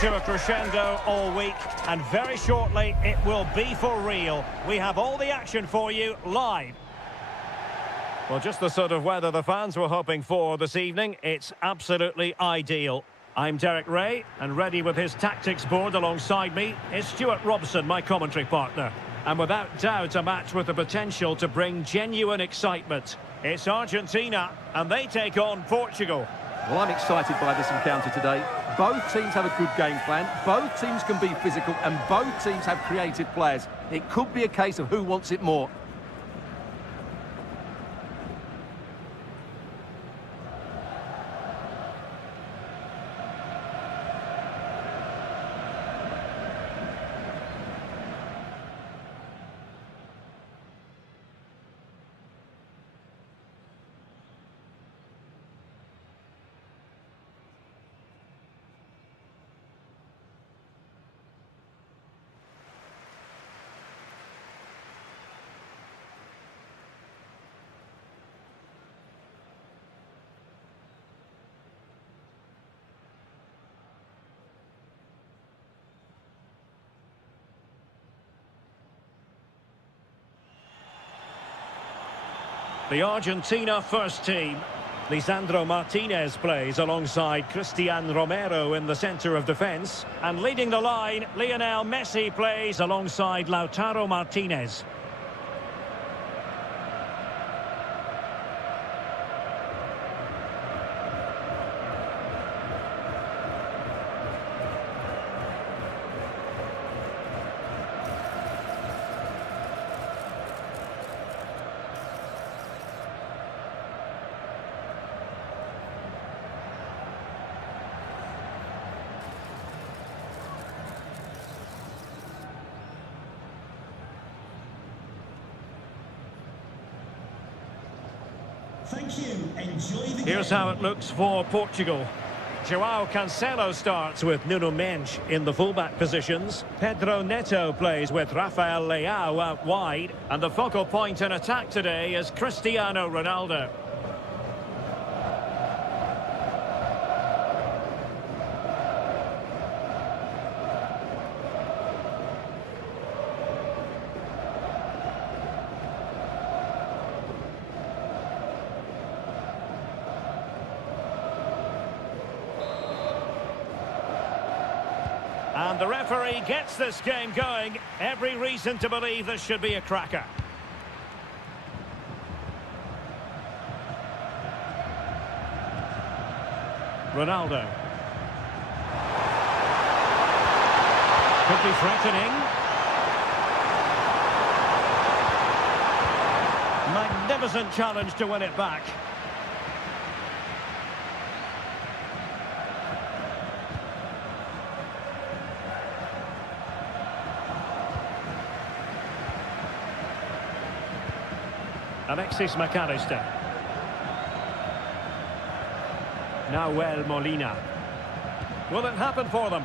to a crescendo all week, and very shortly it will be for real. We have all the action for you live. Well, just the sort of weather the fans were hoping for this evening. It's absolutely ideal. I'm Derek Ray, and ready with his tactics board alongside me is Stuart Robson, my commentary partner. And without doubt, a match with the potential to bring genuine excitement. It's Argentina, and they take on Portugal. Well, I'm excited by this encounter today. Both teams have a good game plan, both teams can be physical, and both teams have creative players. It could be a case of who wants it more. The Argentina first team. Lisandro Martinez plays alongside Cristian Romero in the centre of defence. And leading the line, Lionel Messi plays alongside Lautaro Martinez. Thank you. Enjoy the Here's game. how it looks for Portugal. João Cancelo starts with Nuno Mendes in the fullback positions. Pedro Neto plays with Rafael Leao out wide. And the focal point in attack today is Cristiano Ronaldo. And the referee gets this game going. Every reason to believe this should be a cracker. Ronaldo. Could be threatening. Magnificent challenge to win it back. Alexis McAllister. Nahuel Molina. Will it happen for them?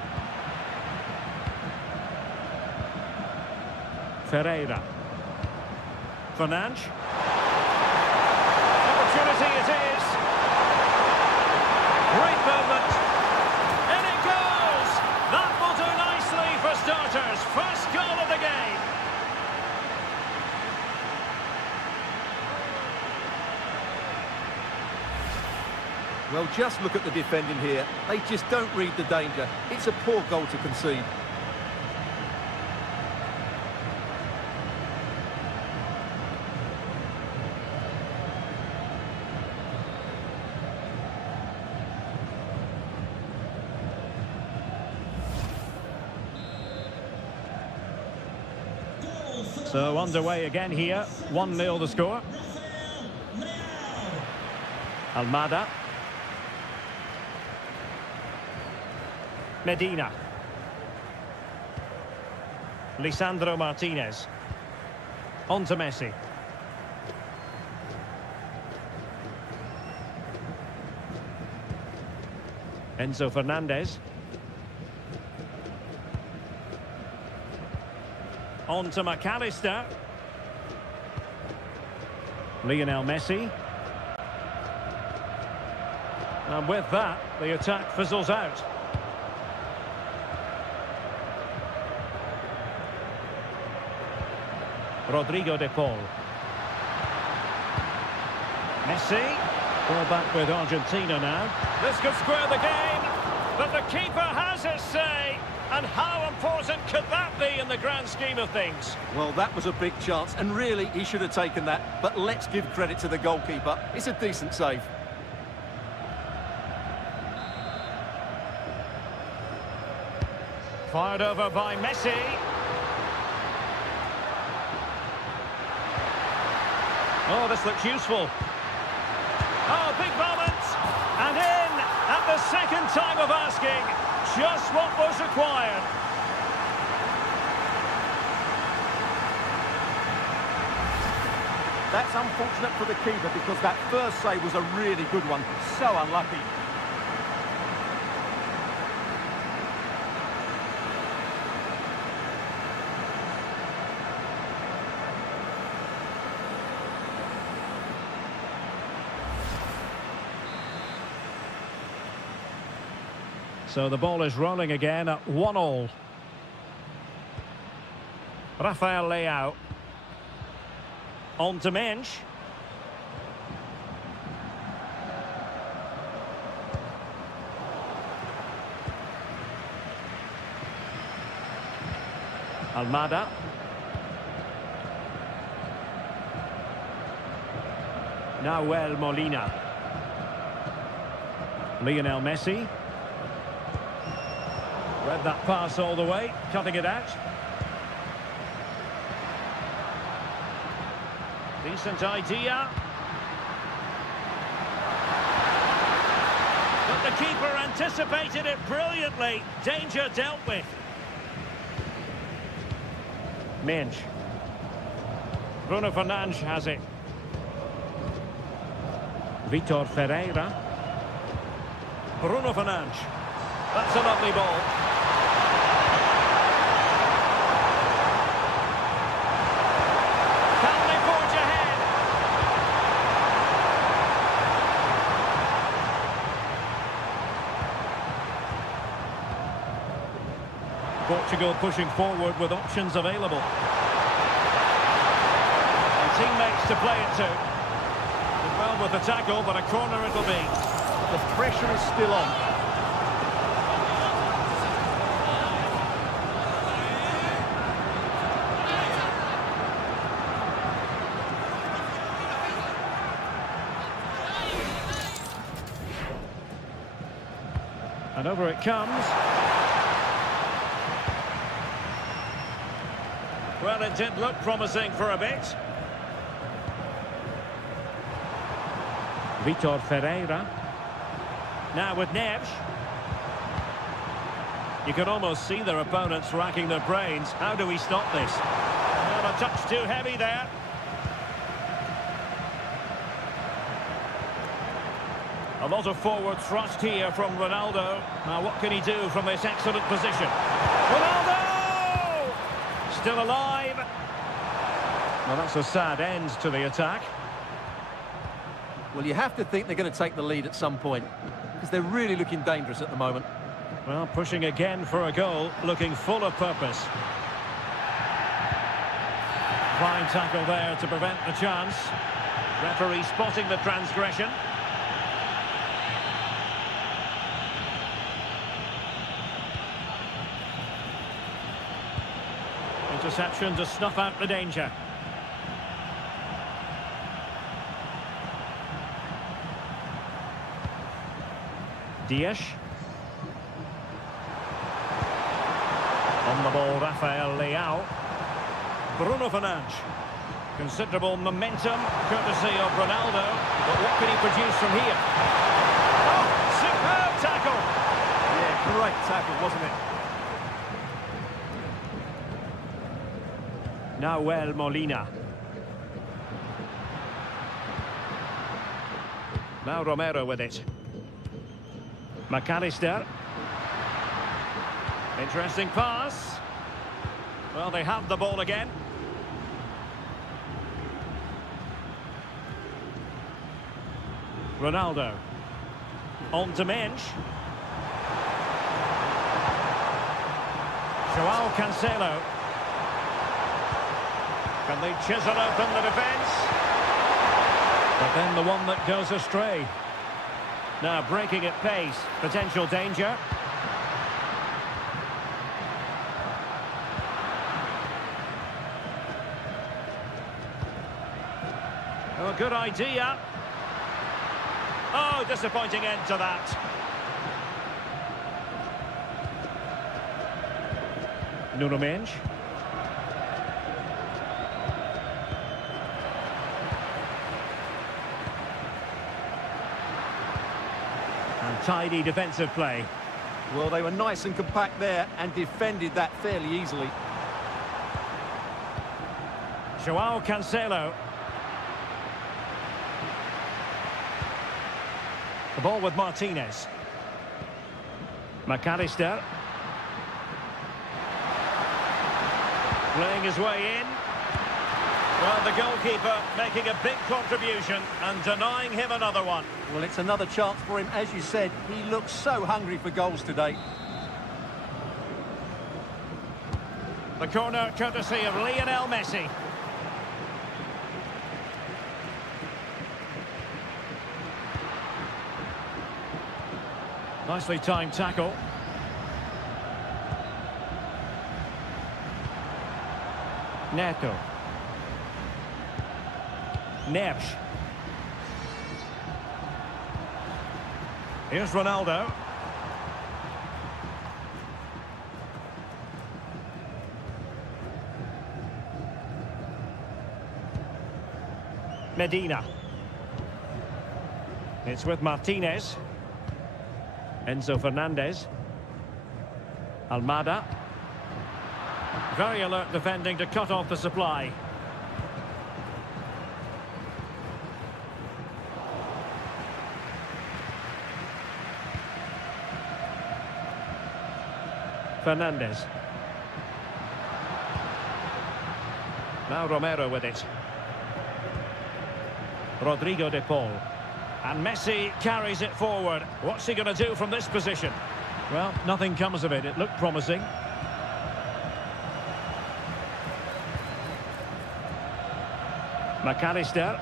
Ferreira. Fernandes. Opportunity it is. Great movement. And it goes! That will do nicely for starters. First goal of the game. Well, just look at the defending here. They just don't read the danger. It's a poor goal to concede. So underway again here. 1-0 the score. Almada. Medina. Lisandro Martinez. On to Messi. Enzo Fernandez. On to McAllister. Lionel Messi. And with that, the attack fizzles out. Rodrigo de Paul. Messi. Ball back with Argentina now. This could square the game, but the keeper has his say. And how important could that be in the grand scheme of things? Well, that was a big chance, and really, he should have taken that. But let's give credit to the goalkeeper. It's a decent save. Fired over by Messi. Oh, this looks useful. Oh, big moment. And in at the second time of asking. Just what was required. That's unfortunate for the keeper because that first save was a really good one. So unlucky. So the ball is rolling again at 1-1. Rafael Leao. On to Mensch. Almada. Nahuel Molina. Lionel Messi. Read that pass all the way, cutting it out. Decent idea. But the keeper anticipated it brilliantly. Danger dealt with. Mensch. Bruno Fernandes has it. Vitor Ferreira. Bruno Fernandes. That's a lovely ball. Portugal pushing forward with options available. And teammates to play it to. Did well with the tackle, but a corner it'll be. The pressure is still on. And over it comes. Well, it did look promising for a bit. Vitor Ferreira. Now with Neves. You can almost see their opponents racking their brains. How do we stop this? Well, a touch too heavy there. A lot of forward thrust here from Ronaldo. Now, what can he do from this excellent position? Ronaldo! Still alive. Well, that's a sad end to the attack. Well, you have to think they're going to take the lead at some point because they're really looking dangerous at the moment. Well, pushing again for a goal, looking full of purpose. Fine tackle there to prevent the chance. Referee spotting the transgression. Interception to snuff out the danger. Dias. On the ball, Rafael Leao. Bruno Fernandes. Considerable momentum, courtesy of Ronaldo. But what can he produce from here? Oh, superb tackle! Yeah, great tackle, wasn't it? Nahuel Molina. Now Romero with it. McAllister. Interesting pass. Well, they have the ball again. Ronaldo. On to Mensch. Joao Cancelo. Can they chisel open the defence? But then the one that goes astray. Now breaking at pace. Potential danger. Oh, a good idea. Oh, disappointing end to that. Nuno Mendes. And tidy defensive play. Well, they were nice and compact there and defended that fairly easily. João Cancelo. The ball with Martinez. McAllister. Playing his way in. Well, the goalkeeper making a big contribution and denying him another one. Well, it's another chance for him. As you said, he looks so hungry for goals today. The corner courtesy of Lionel Messi. Nicely timed tackle. Neto. Neves. Here's Ronaldo. Medina. It's with Martinez. Enzo Fernandez. Almada. Very alert defending to cut off the supply. Fernandez. Now Romero with it. Rodrigo de Paul. And Messi carries it forward. What's he going to do from this position? Well, nothing comes of it. It looked promising. McAllister.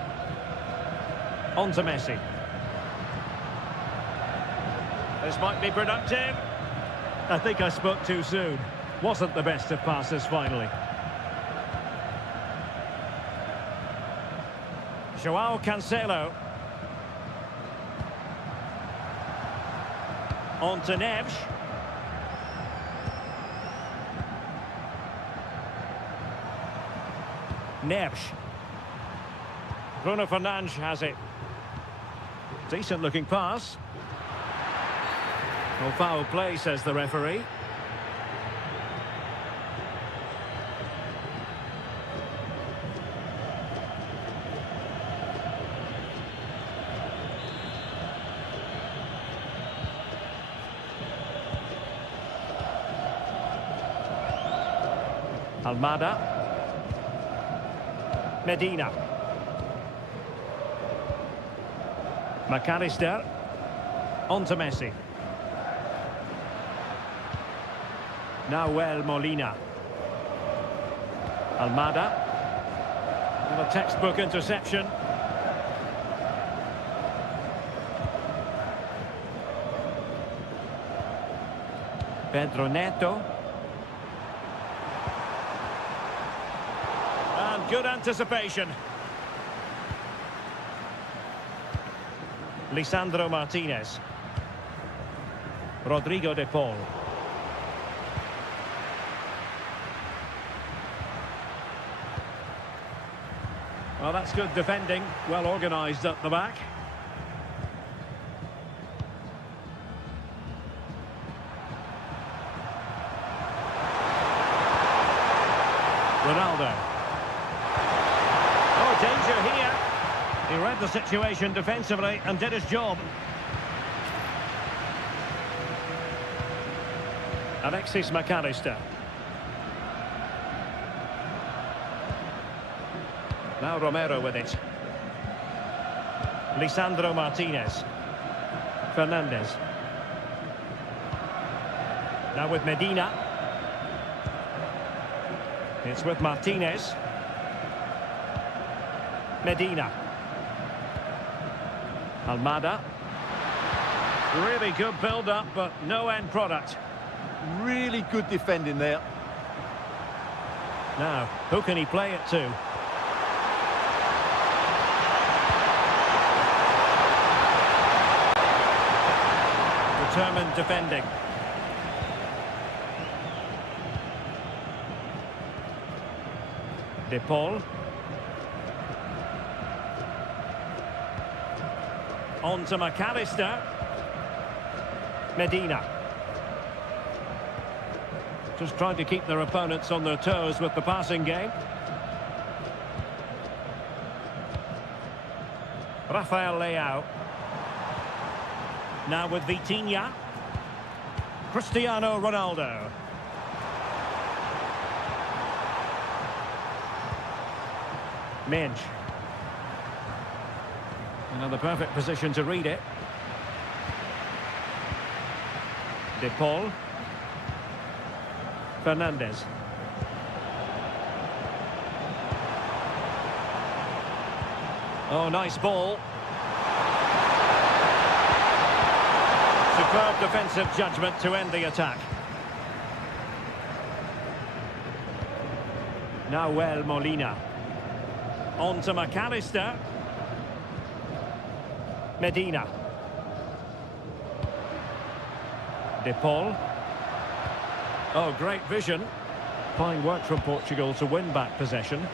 On to Messi. This might be productive. I think I spoke too soon. Wasn't the best of passes finally. João Cancelo. On to Neves. Neves. Bruno Fernandes has it. Decent looking pass. No foul play, says the referee. Almada. Medina. McAllister. On to Messi. Nahuel Molina. Almada. And a textbook interception. Pedro Neto. And good anticipation. Lisandro Martinez. Rodrigo de Paul. Well, that's good defending, well organised at the back. Ronaldo. Oh, danger here. He read the situation defensively and did his job. Alexis McAllister. Now Romero with it. Lisandro Martinez. Fernandez. Now with Medina. It's with Martinez. Medina. Almada. Really good build-up, but no end product. Really good defending there. Now, who can he play it to? Determined defending. De Paul. On to McAllister. Medina. Just trying to keep their opponents on their toes with the passing game. Rafael Leao. Now with Vitinha. Cristiano Ronaldo. Minge. Another perfect position to read it. De Paul. Fernandes. Oh, nice ball. Superb defensive judgment to end the attack. Nahuel Molina. On to McAllister. Medina. De Paul. Oh, great vision. Fine work from Portugal to win back possession.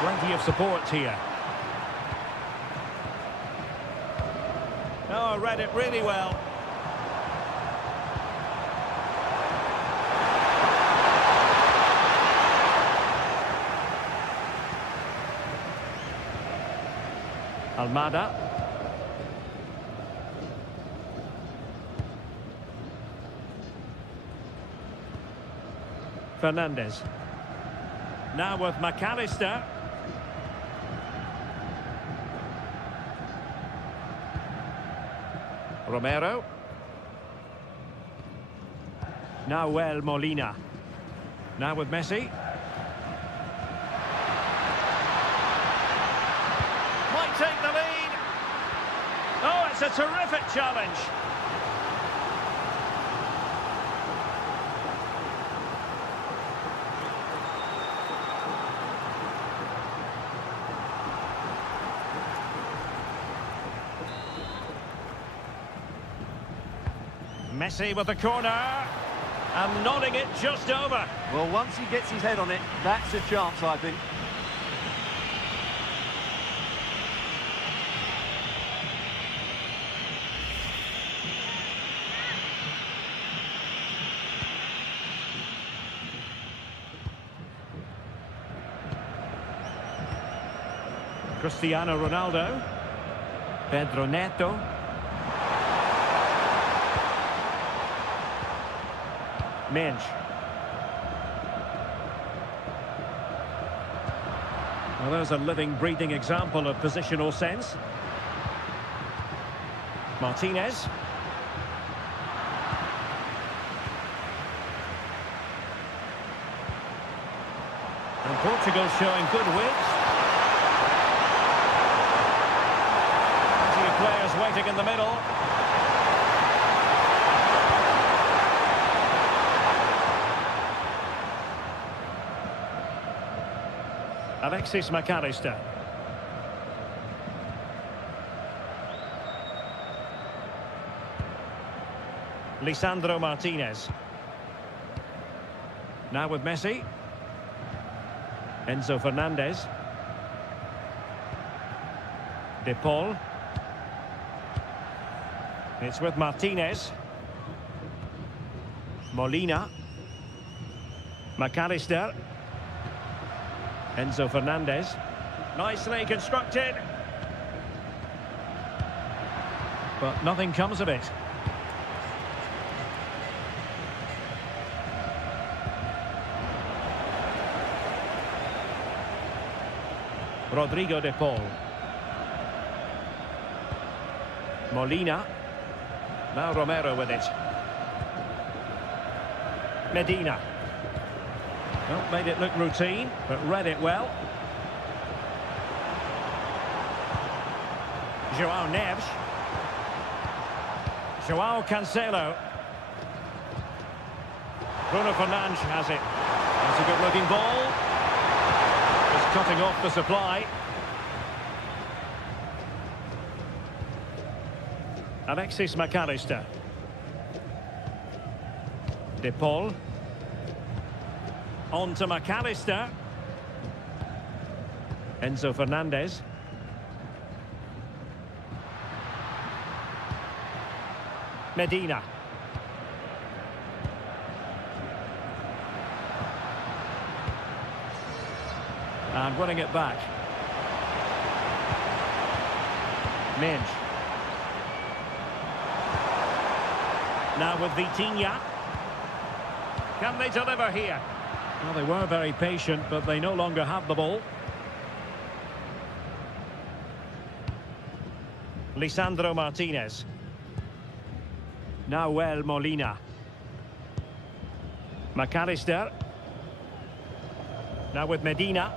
Plenty of support here. Oh, read it really well. Almada. Fernandes. Now with McAllister. Romero. Nahuel Molina. Now with Messi. Might take the lead. Oh, it's a terrific challenge. Messi with the corner, and nodding it just over. Well, once he gets his head on it, that's a chance, I think. Cristiano Ronaldo. Pedro Neto. Minge. Well, there's a living, breathing example of positional sense. Martinez. And Portugal showing good wit. Plenty of players waiting in the middle. Alexis McAllister. Lisandro Martinez. Now with Messi. Enzo Fernandez. De Paul. It's with Martinez. Molina. McAllister. Enzo Fernandez. Nicely constructed. But nothing comes of it. Rodrigo de Paul. Molina. Now Romero with it. Medina. Well, made it look routine, but read it well. João Neves. João Cancelo. Bruno Fernandes has it. That's a good-looking ball. Just cutting off the supply. Alexis McAllister. De Paul. On to McAllister. Enzo Fernandez. Medina. And winning it back. Minge. Now with Vitinha. Can they deliver here? Well, they were very patient, but they no longer have the ball. Lisandro Martinez. Nahuel Molina. McAllister. Now with Medina.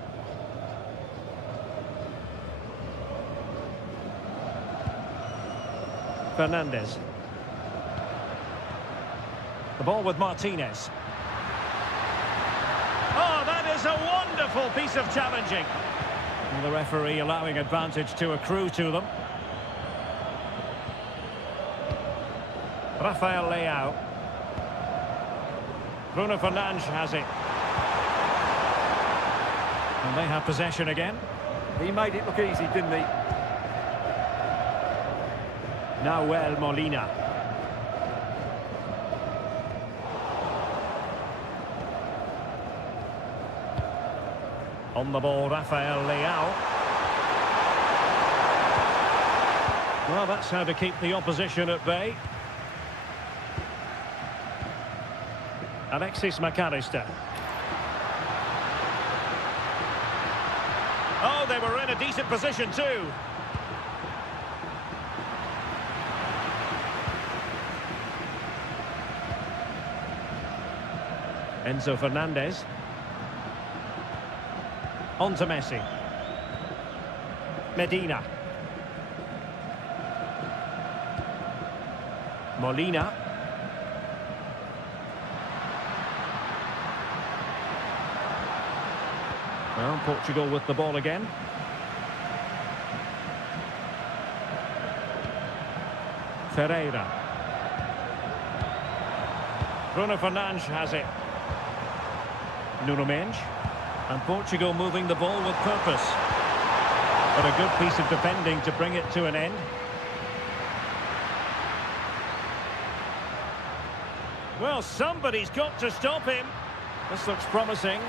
Fernandez. The ball with Martinez. Oh, that is a wonderful piece of challenging. And the referee allowing advantage to accrue to them. Rafael Leao. Bruno Fernandes has it. And they have possession again. He made it look easy, didn't he? Nahuel Molina. On the ball, Rafael Leao. Well, that's how to keep the opposition at bay. Alexis McAllister. Oh, they were in a decent position too. Enzo Fernandez. On to Messi. Medina. Molina. Well, Portugal with the ball again. Ferreira. Bruno Fernandes has it. Nuno Mendes. And Portugal moving the ball with purpose. But a good piece of defending to bring it to an end. Well, somebody's got to stop him. This looks promising.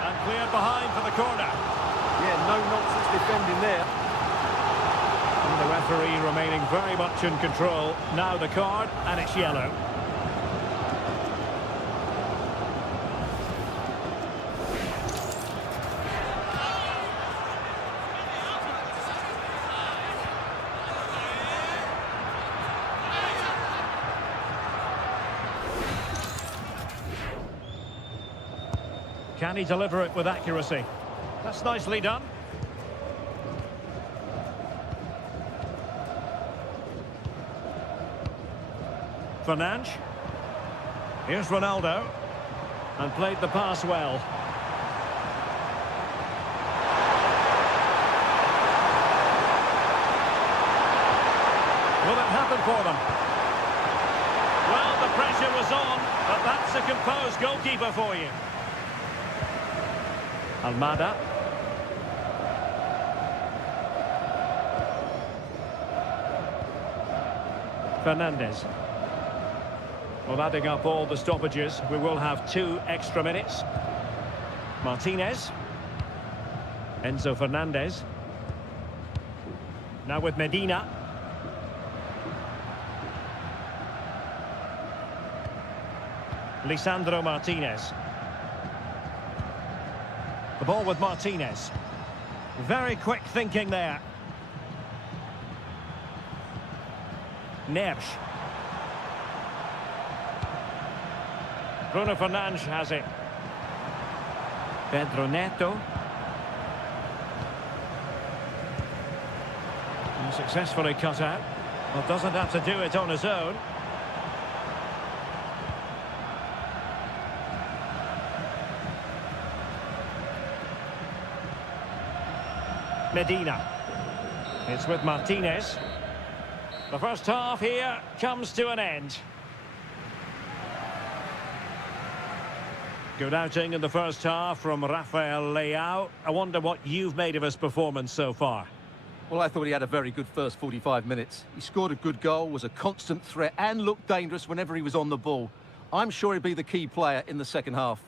And cleared behind for the corner. Yeah, no nonsense defending there. And the referee remaining very much in control. Now the card, and it's yellow. Can he deliver it with accuracy? That's nicely done. Fernandes. Here's Ronaldo. And played the pass well. Will it happen for them? Well, the pressure was on, but that's a composed goalkeeper for you. Almada. Fernandez. Well, adding up all the stoppages, we will have 2 extra minutes. Martinez. Enzo Fernandez. Now with Medina. Lisandro Martinez. The ball with Martinez. Very quick thinking there. Neves. Bruno Fernandes has it. Pedro Neto. And successfully cut out. Well, doesn't have to do it on his own. Medina. It's with Martinez. The first half here comes to an end. Good outing in the first half from Rafael Leao. I wonder what you've made of his performance so far. Well, I thought he had a very good first 45 minutes. He scored a good goal, was a constant threat and looked dangerous whenever he was on the ball. I'm sure he'll be the key player in the second half.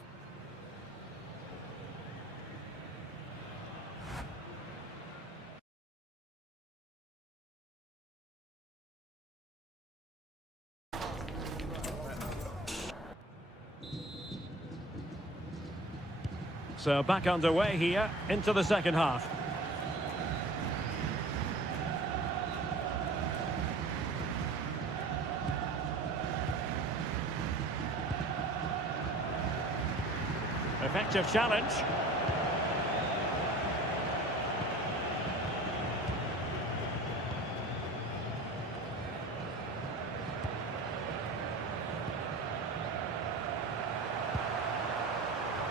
So back underway here into the second half. Effective challenge.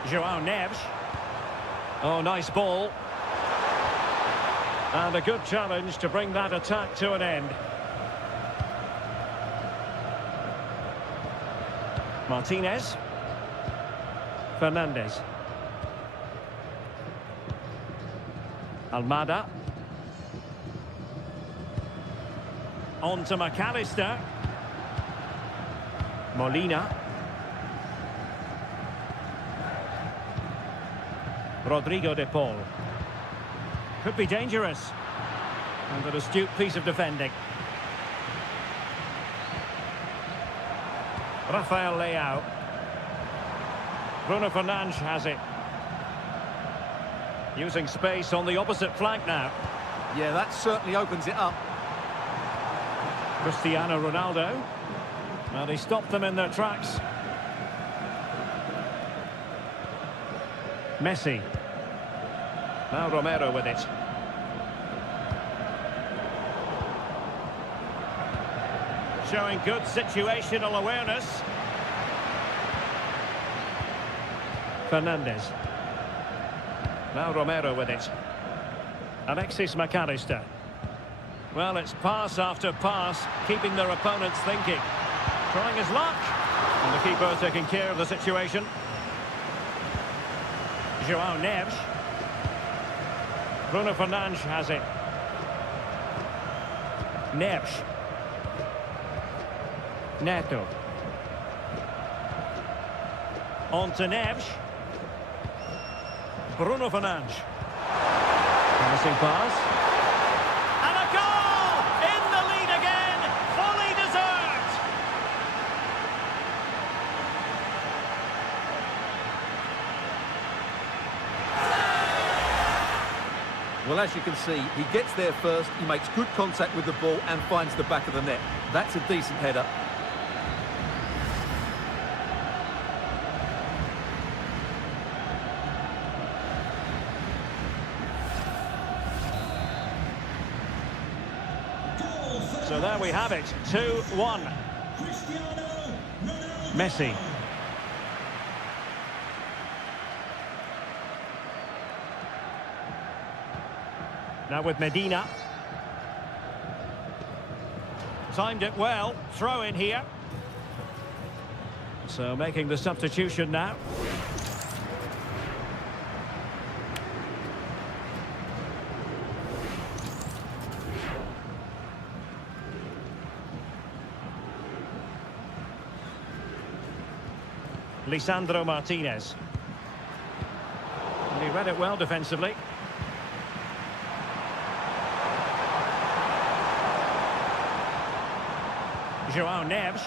João Neves. Oh, nice ball. And a good challenge to bring that attack to an end. Martinez. Fernandes. Almada. On to McAllister. Molina. Rodrigo de Paul. Could be dangerous. And an astute piece of defending. Rafael Leao. Bruno Fernandes has it. Using space on the opposite flank now. Yeah, that certainly opens it up. Cristiano Ronaldo. Well, he stopped them in their tracks. Messi. Now Romero with it. Showing good situational awareness. Fernandes. Now Romero with it. Alexis McAllister. Well, it's pass after pass, keeping their opponents thinking. Trying his luck. And the keeper taking care of the situation. João Neves. Bruno Fernandes has it. Neves. Neto. On to Neves. Bruno Fernandes. Promising pass. And a goal! In the lead again! Fully deserved! Well, as you can see, he gets there first, he makes good contact with the ball and finds the back of the net. That's a decent header. So there we have it, 2-1. Messi. Now with Medina. Timed it well, throw in here. So making the substitution now. Lisandro Martinez. And he read it well defensively. João Neves.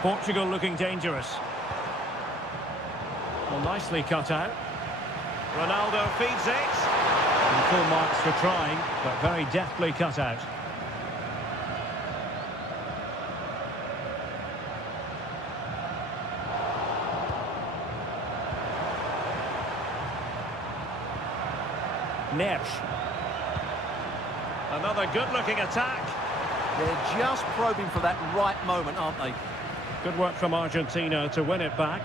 Portugal looking dangerous. Well, nicely cut out. Ronaldo feeds it. And full marks for trying, but very deftly cut out. Neres. Another good-looking attack. They're just probing for that right moment, aren't they? Good work from Argentina to win it back.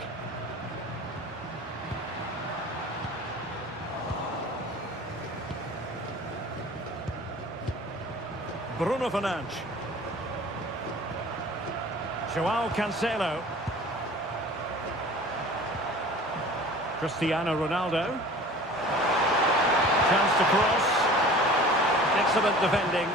Bruno Fernandes. João Cancelo. Cristiano Ronaldo. Chance to cross. Excellent defending.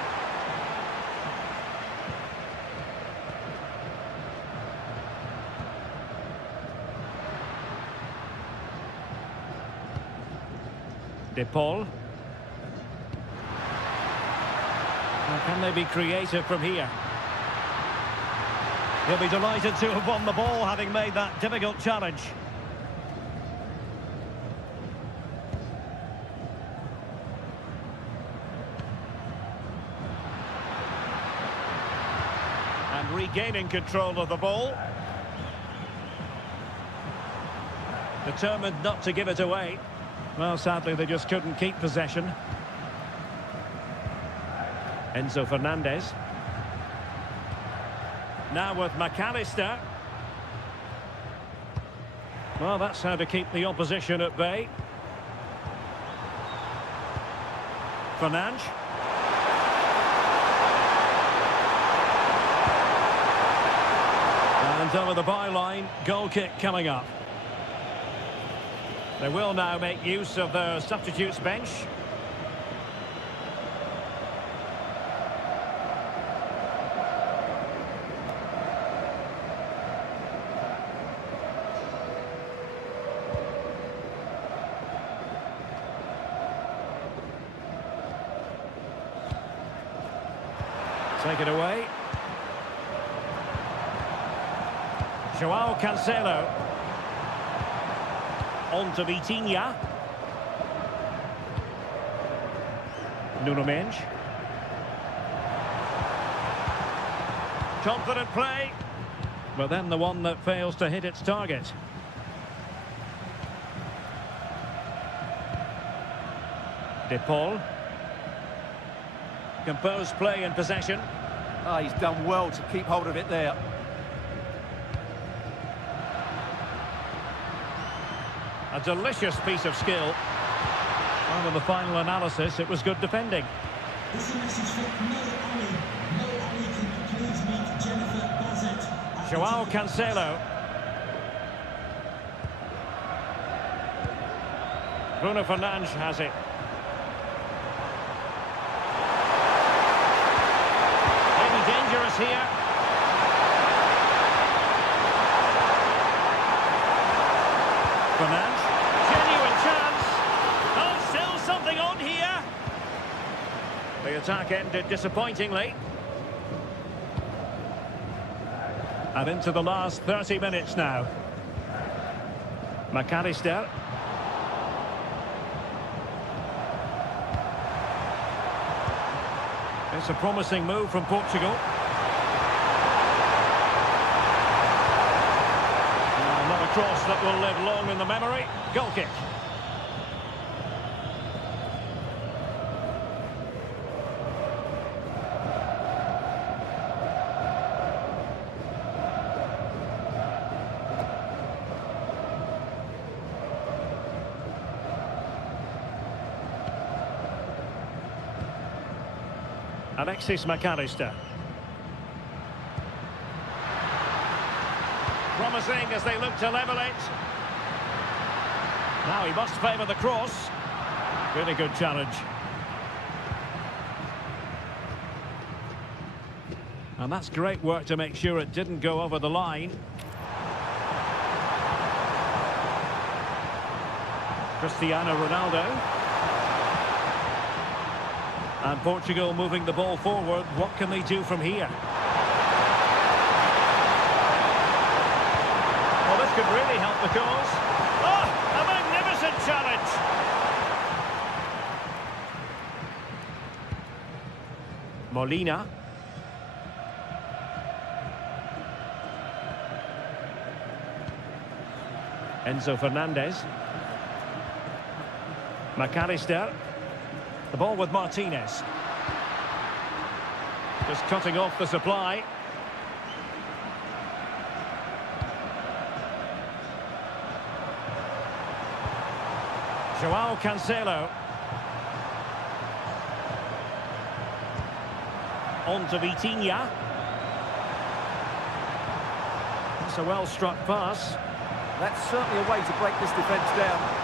De Paul. Now, can they be creative from here? He'll be delighted to have won the ball, having made that difficult challenge. And regaining control of the ball. Determined not to give it away. Well, sadly, they just couldn't keep possession. Enzo Fernandez. Now with McAllister. Well, that's how to keep the opposition at bay. Fernandes. And over the byline, goal kick coming up. They will now make use of their substitutes bench. Take it away. João Cancelo. On to Vitinha. Nuno Mendes. Confident play. But then the one that fails to hit its target. De Paul. Composed play in possession. Ah, he's done well to keep hold of it there. A delicious piece of skill. Well, in the final analysis, it was good defending. This is a message for no Ali. No Ali can please meet Jennifer Bazet. João Cancelo. Bruno Fernandes has it. Maybe dangerous here. Fernandes. Genuine chance. Oh, still something on here. The attack ended disappointingly. And into the last 30 minutes now. McAllister. It's a promising move from Portugal. Not a cross that will live long in the memory. Goal kick. Alexis McAllister. Promising as they look to level it. Now he must favour the cross. Really good challenge. And that's great work to make sure it didn't go over the line. Cristiano Ronaldo. And Portugal moving the ball forward. What can they do from here? Well, this could really help the cause. Oh, a magnificent challenge! Molina. Enzo Fernandez. McAllister. The ball with Martinez. Just cutting off the supply. Joao Cancelo. On to Vitinha. It's a well-struck pass. That's certainly a way to break this defence down.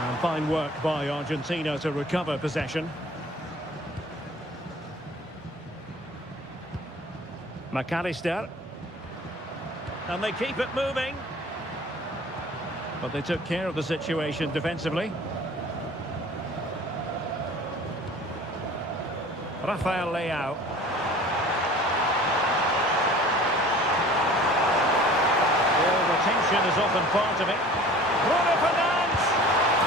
And fine work by Argentina to recover possession. McAllister. And they keep it moving. But they took care of the situation defensively. Rafael Leao. Ball retention is often part of it. Bruno Fernandes!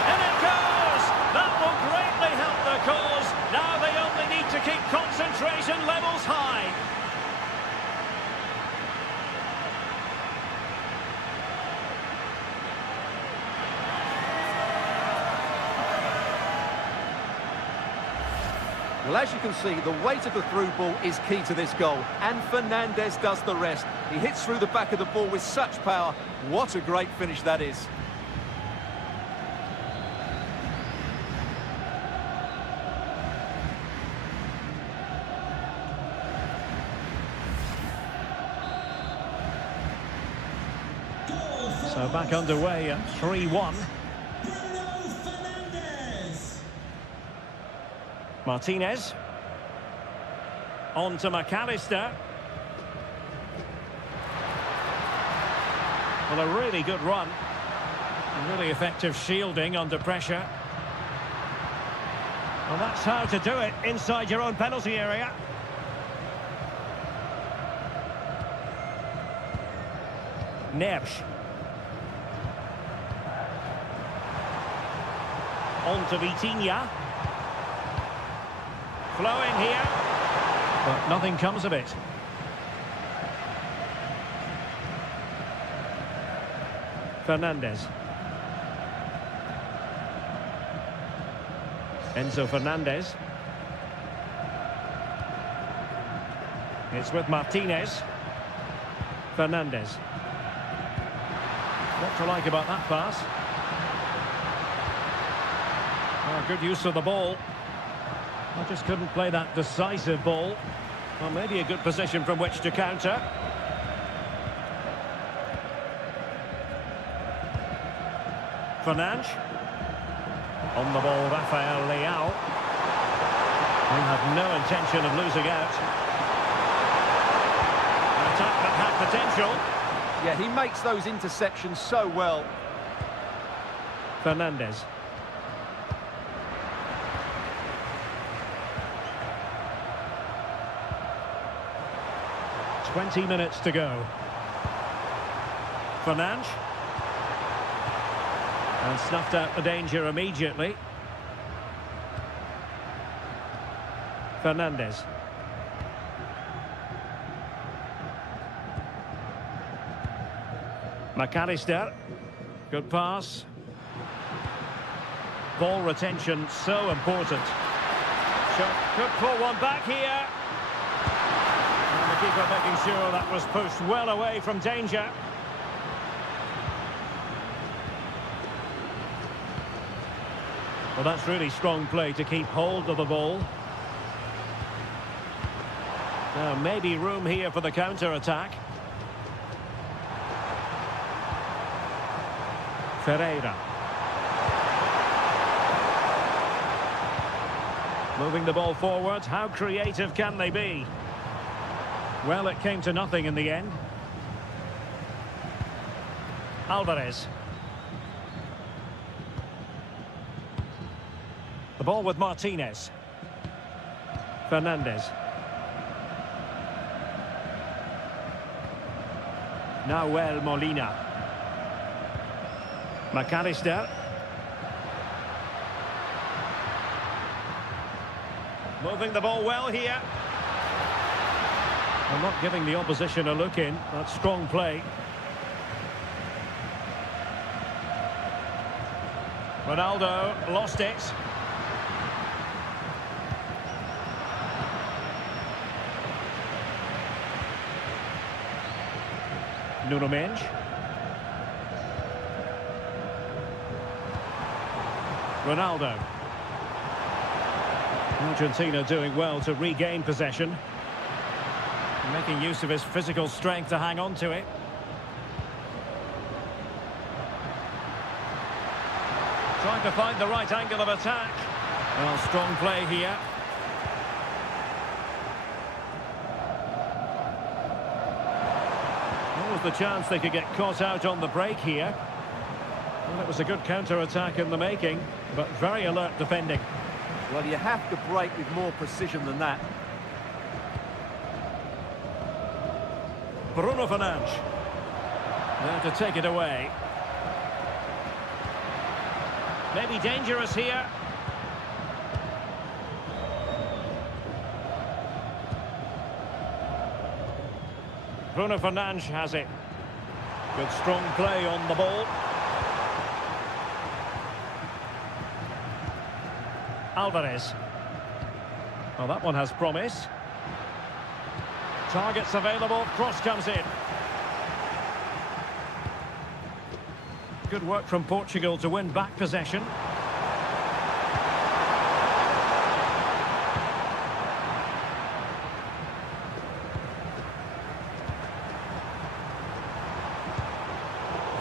In it goes! That will greatly help their cause. Now they only need to keep concentration levels high. Well, as you can see, the weight of the through ball is key to this goal, and Fernandes does the rest. He hits through the back of the ball with such power. What a great finish that is. So back underway at 3-1. Martinez. On to McAllister. Well, a really good run. Really effective shielding under pressure. Well, that's how to do it inside your own penalty area. Neves. On to Vitinha. Flowing here, but nothing comes of it. Fernandes. Enzo Fernandez. It's with Martinez. Fernandes. What to like about that pass? Oh, good use of the ball. I just couldn't play that decisive ball. Well, maybe a good position from which to counter. Fernandes. On the ball, Rafael Leao. He had no intention of losing out. An attack that had potential. Yeah, he makes those interceptions so well. Fernandes. 20 minutes to go. Fernandes. And snuffed out the danger immediately. Fernandes. McAllister. Good pass. Ball retention so important. Could pull one back here. And the keeper making sure that was pushed well away from danger. Well, that's really strong play to keep hold of the ball. Now, maybe room here for the counter-attack. Ferreira. Moving the ball forward. How creative can they be? Well, it came to nothing in the end. Alvarez. The ball with Martinez. Fernandes. Nahuel Molina. McAllister. Moving the ball well here. Well, not giving the opposition a look in. That's strong play. Ronaldo lost it. Nuno Mendes. Ronaldo. Argentina doing well to regain possession. Making use of his physical strength to hang on to it. Trying to find the right angle of attack. Well, strong play here. What was the chance they could get caught out on the break here? Well, it was a good counter-attack in the making, but very alert defending. Well, you have to break with more precision than that. Bruno Fernandes. There to take it away. Maybe dangerous here. Bruno Fernandes has it. Good strong play on the ball. Alvarez. Well, that one has promise. Targets available, cross comes in. Good work from Portugal to win back possession.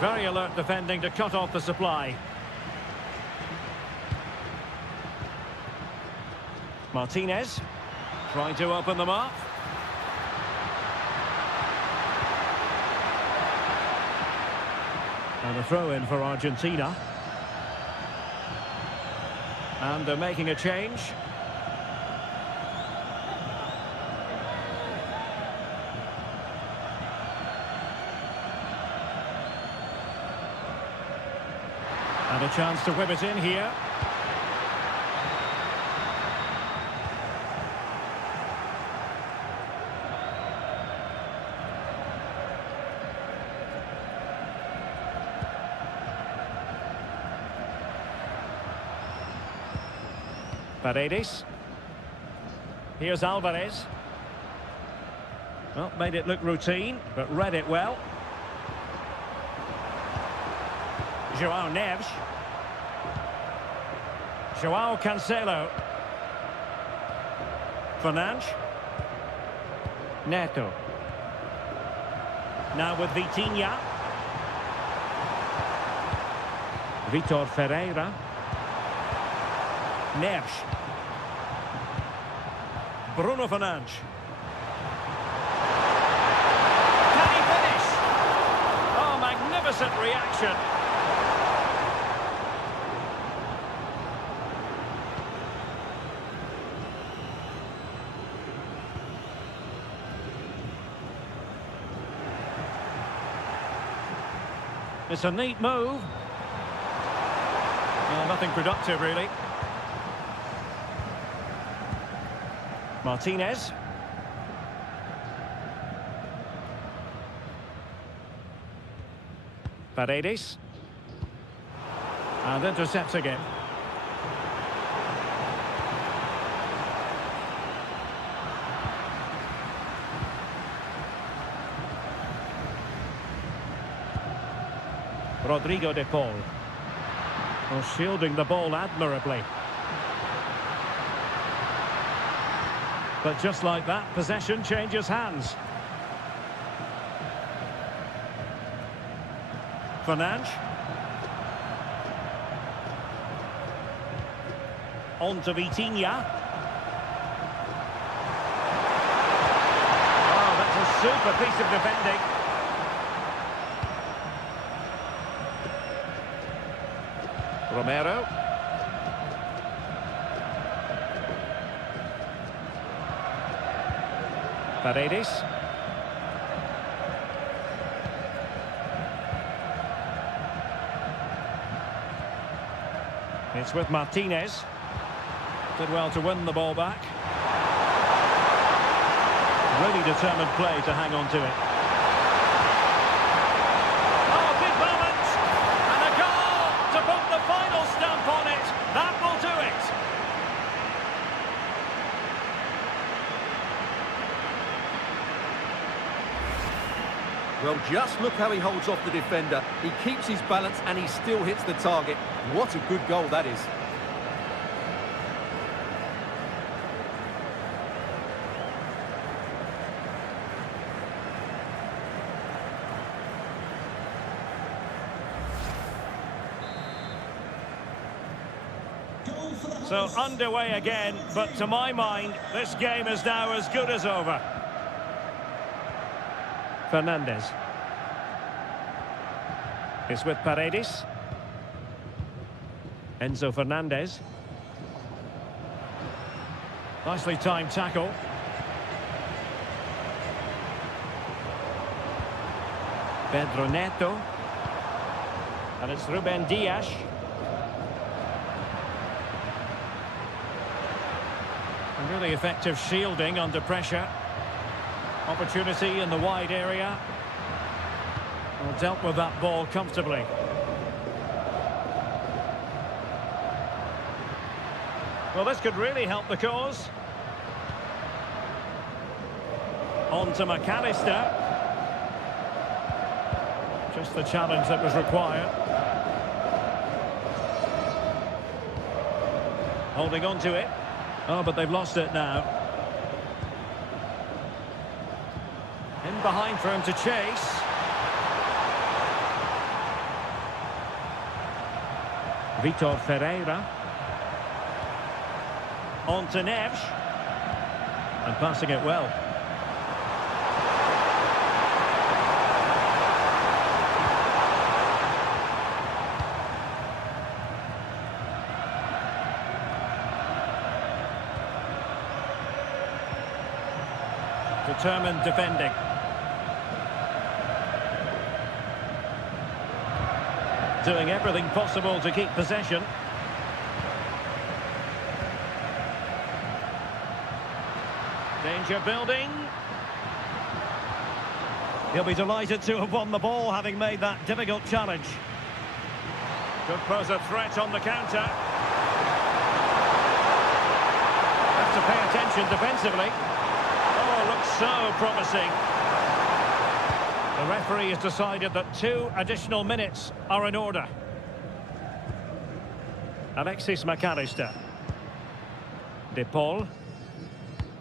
Very alert defending to cut off the supply. Martinez trying to open them up. And a throw-in for Argentina. And they're making a change. And a chance to whip it in here. Paredes. Here's Alvarez. Well, made it look routine, but read it well. João Neves. João Cancelo. Fernandes. Neto. Now with Vitinha. Vitor Ferreira. Neves. Bruno Fernandes. Can he finish? Oh, magnificent reaction. It's a neat move. Well, nothing productive, really. Martinez. Paredes. And intercepts again. Rodrigo de Paul. Well, shielding the ball admirably. But just like that, possession changes hands. Fernandes. On to Vitinha. Oh, that's a super piece of defending. Romero. Paredes. It's with Martinez. Did well to win the ball back. Really determined play to hang on to it. Oh, big moment! And a goal to put the final stamp on it. That will do it. Well, just look how he holds off the defender. He keeps his balance and he still hits the target. What a good goal that is. So underway again, but to my mind, this game is now as good as over. Fernandez. It's with Paredes. Enzo Fernandez. Nicely timed tackle. Pedro Neto. And it's Ruben Dias. Really effective shielding under pressure. Opportunity in the wide area. Well, dealt with that ball comfortably. Well, this could really help the cause. On to McAllister. Just the challenge that was required. Holding on to it. Oh, but they've lost it now. In behind for him to chase. Vitor Ferreira. On to Neves. And passing it well. Determined defending. Doing everything possible to keep possession. Danger building. He'll be delighted to have won the ball, having made that difficult challenge. Could pose a threat on the counter. Has to pay attention defensively. Looks so promising. The referee has decided that 2 additional minutes are in order. Alexis McAllister. De Paul.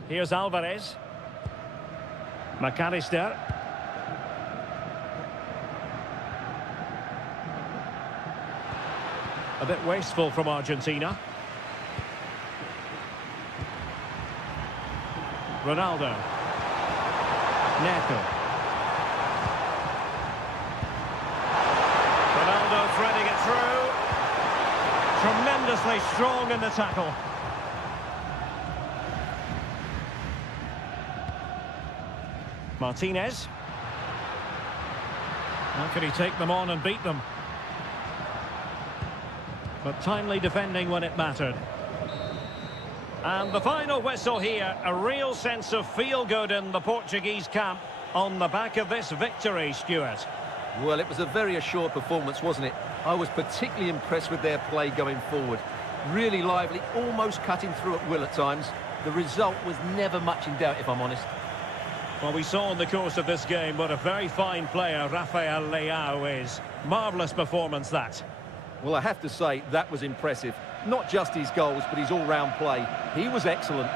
Here's Alvarez. McAllister. A bit wasteful from Argentina. Ronaldo. Neto. Ronaldo threading it through. Tremendously strong in the tackle. Martinez. How could he take them on and beat them? But timely defending when it mattered. And the final whistle here, a real sense of feel-good in the Portuguese camp on the back of this victory, Stuart. Well, it was a very assured performance, wasn't it? I was particularly impressed with their play going forward. Really lively, almost cutting through at will at times. The result was never much in doubt, if I'm honest. Well, we saw in the course of this game what a very fine player Rafael Leao is. Marvellous performance, that. Well, I have to say, that was impressive. Not just his goals, but his all-round play. He was excellent.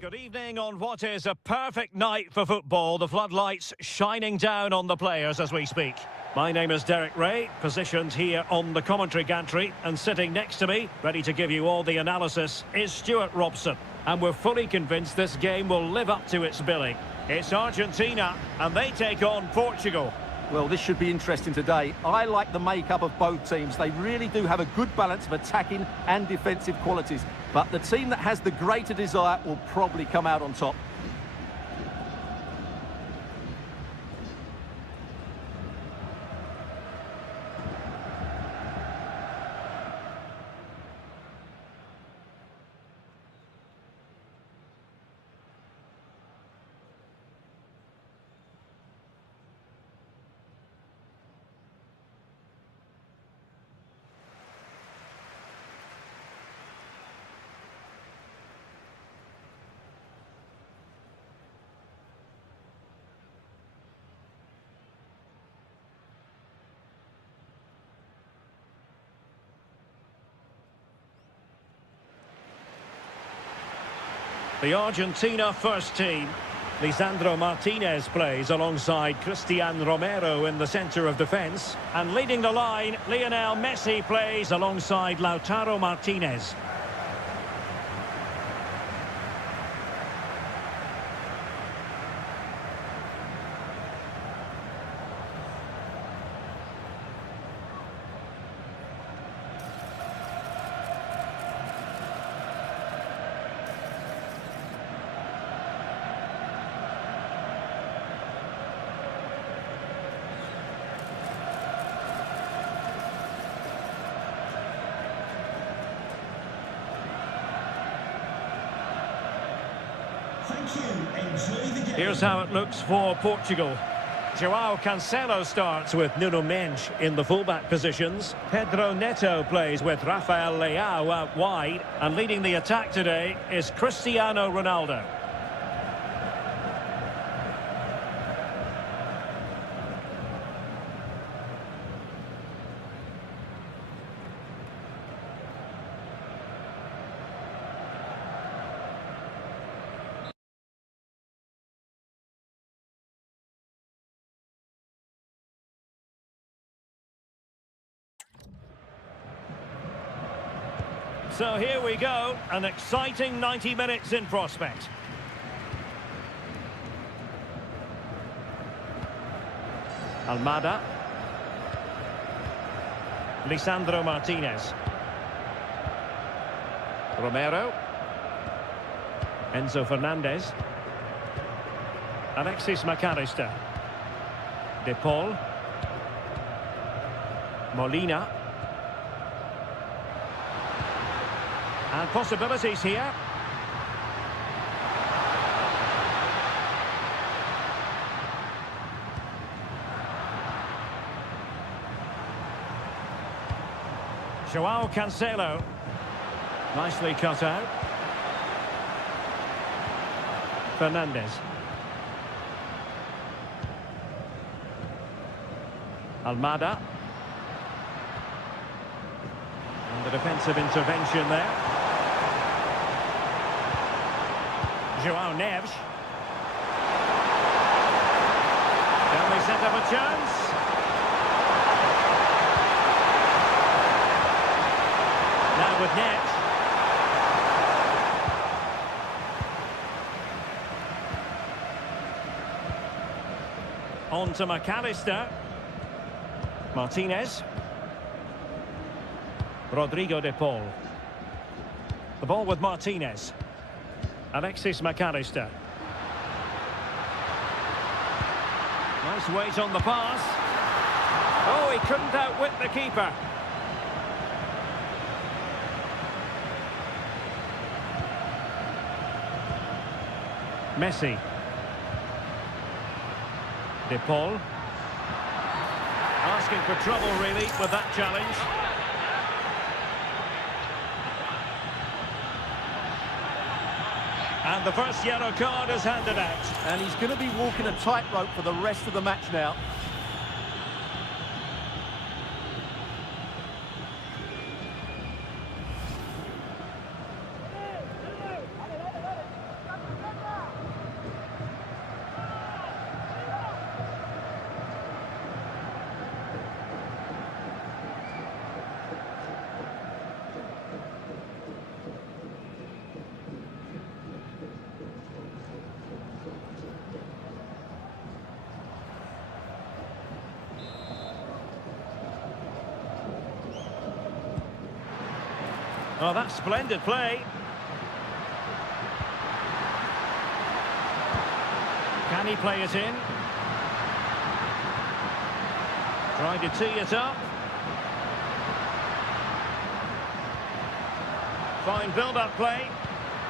Good evening on what is a perfect night for football. The floodlights shining down on the players as we speak. My name is Derek Ray, positioned here on the commentary gantry, and sitting next to me, ready to give you all the analysis, is Stuart Robson. And we're fully convinced this game will live up to its billing. It's Argentina, and they take on Portugal. Well, this should be interesting today. I like the makeup of both teams. They really do have a good balance of attacking and defensive qualities. But the team that has the greater desire will probably come out on top. The Argentina first team. Lisandro Martinez plays alongside Cristian Romero in the centre of defence. And leading the line, Lionel Messi plays alongside Lautaro Martinez. Thank you. Enjoy the game. Here's how it looks for Portugal. Joao Cancelo starts with Nuno Mendes in the fullback positions. Pedro Neto plays with Rafael Leao out wide. And leading the attack today is Cristiano Ronaldo. So here we go, an exciting 90 minutes in prospect. Almada. Lisandro Martinez. Romero. Enzo Fernandez. Alexis McAllister. De Paul. Molina. And possibilities here. Joao Cancelo. Nicely cut out. Fernandez. Almada. And the defensive intervention there. Joao Neves. Can they set up a chance? Now with Neves. On to McAllister. Martinez. Rodrigo De Paul. The ball with Martinez. Alexis McAllister. Nice weight on the pass. Oh, he couldn't outwit the keeper. Messi. De Paul. Asking for trouble, really, with that challenge. And the first yellow card is handed out. And he's going to be walking a tightrope for the rest of the match now. Oh, that's splendid play. Can he play it in? Trying to tee it up. Fine build-up play.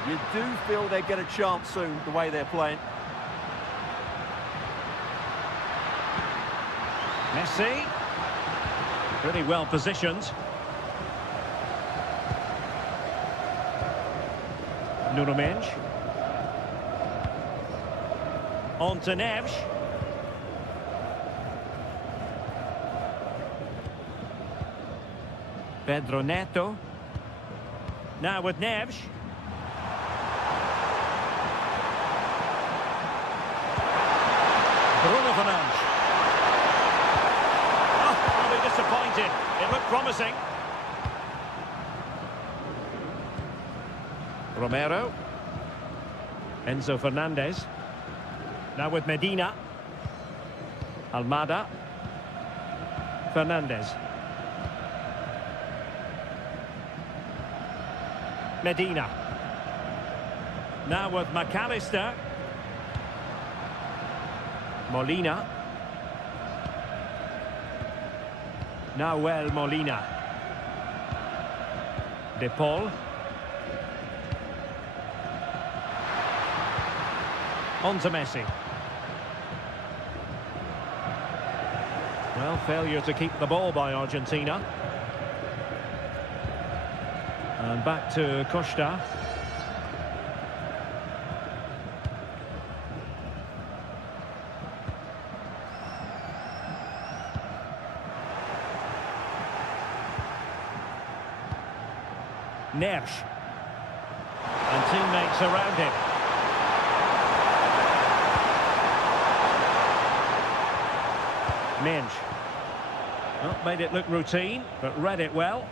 You do feel they get a chance soon, the way they're playing. Messi. Pretty well positioned. Nuno Mendes. On to Neves. Pedro Neto. Now with Neves. promising. Romero. Enzo Fernandez. Now with Medina. Almada. Fernandez. Medina. Now with McAllister. Molina. Nahuel Molina. De Paul. On to Messi. Well, failure to keep the ball by Argentina. And back to Costa. Nersch. And teammates around him. Minge. Well, made it look routine, but read it well.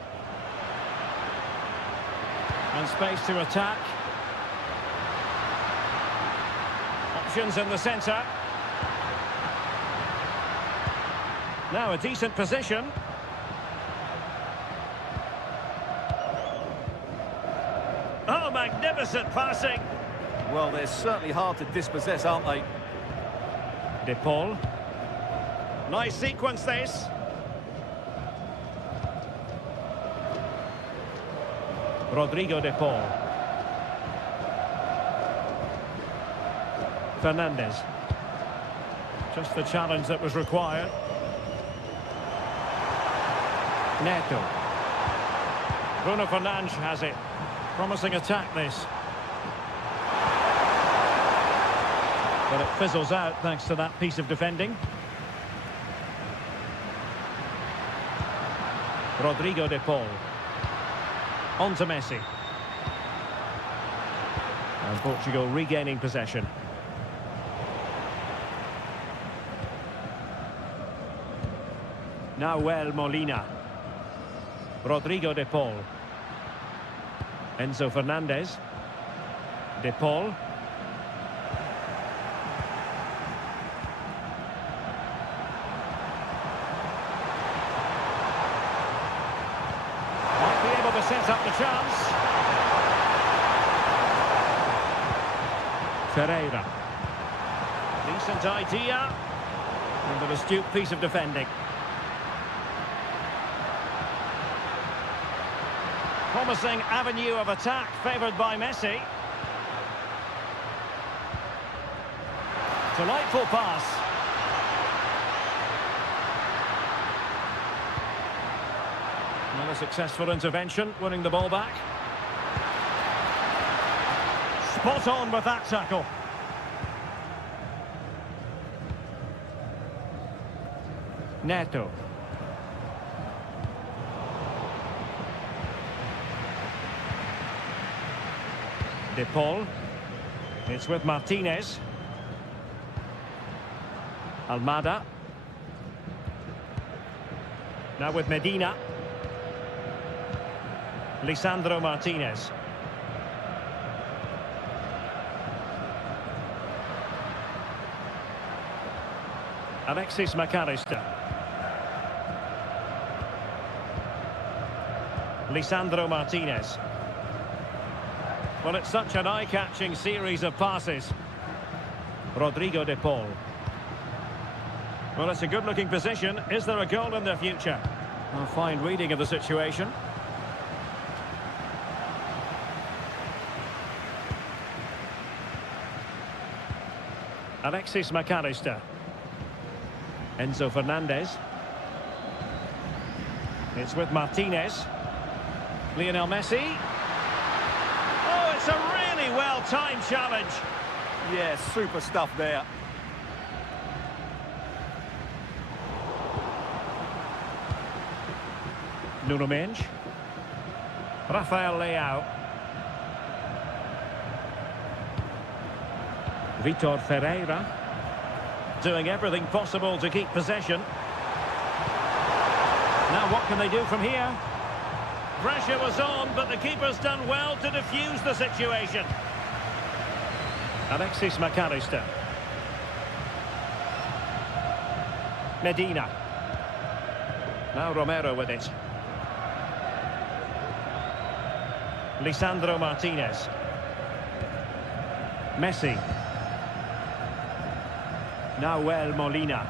And space to attack. Options in the centre. Now a decent position. Oh, magnificent passing. Well, they're certainly hard to dispossess, aren't they? De Paul. Nice sequence, this. Rodrigo De Paul. Fernandez. Just the challenge that was required. Neto. Bruno Fernandes has it. Promising attack, this. But it fizzles out thanks to that piece of defending. Rodrigo De Paul. On to Messi. And Portugal regaining possession. Nahuel Molina. Rodrigo De Paul. Enzo Fernandez. De Paul. Sets up the chance. Ferreira. Decent idea. And an astute piece of defending. Promising avenue of attack favoured by Messi. Delightful pass. A successful intervention, winning the ball back. Spot on with that tackle. Neto. De Paul. It's with Martinez. Almada. Now with Medina. Lisandro Martinez. Alexis McAllister. Lisandro Martinez. Well, it's such an eye-catching series of passes. Rodrigo De Paul. Well, it's a good-looking position. Is there a goal in the future? A fine reading of the situation. Alexis McAllister. Enzo Fernandez. It's with Martinez. Lionel Messi. Oh, it's a really well-timed challenge. Yeah, super stuff there. Nuno Mendes. Rafael Leao. Vitor Ferreira. Doing everything possible to keep possession. Now what can they do from here? Pressure was on, but the keeper's done well to defuse the situation. Alexis McAllister. Medina. Now Romero with it. Lisandro Martinez. Messi. Nahuel Molina.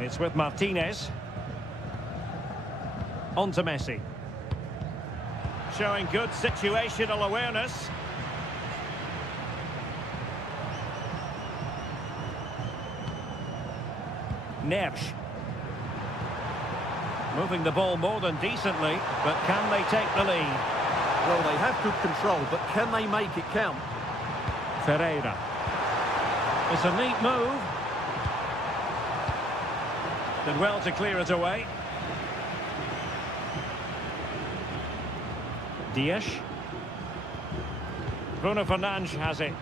It's with Martinez. On to Messi. Showing good situational awareness. Neves. Moving the ball more than decently, but can they take the lead? Well, they have good control, but can they make it count? Ferreira. It's a neat move. Did well to clear it away. Dias. Bruno Fernandes has it.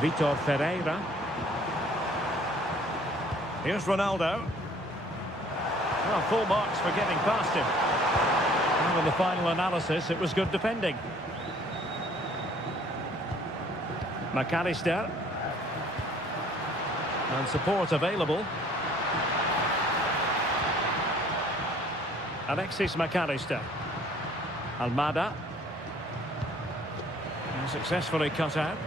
Vitor Ferreira. Here's Ronaldo. Well, full marks for getting past him. And in the final analysis, it was good defending. McAllister. And support available. Alexis McAllister. Almada. And successfully cut out.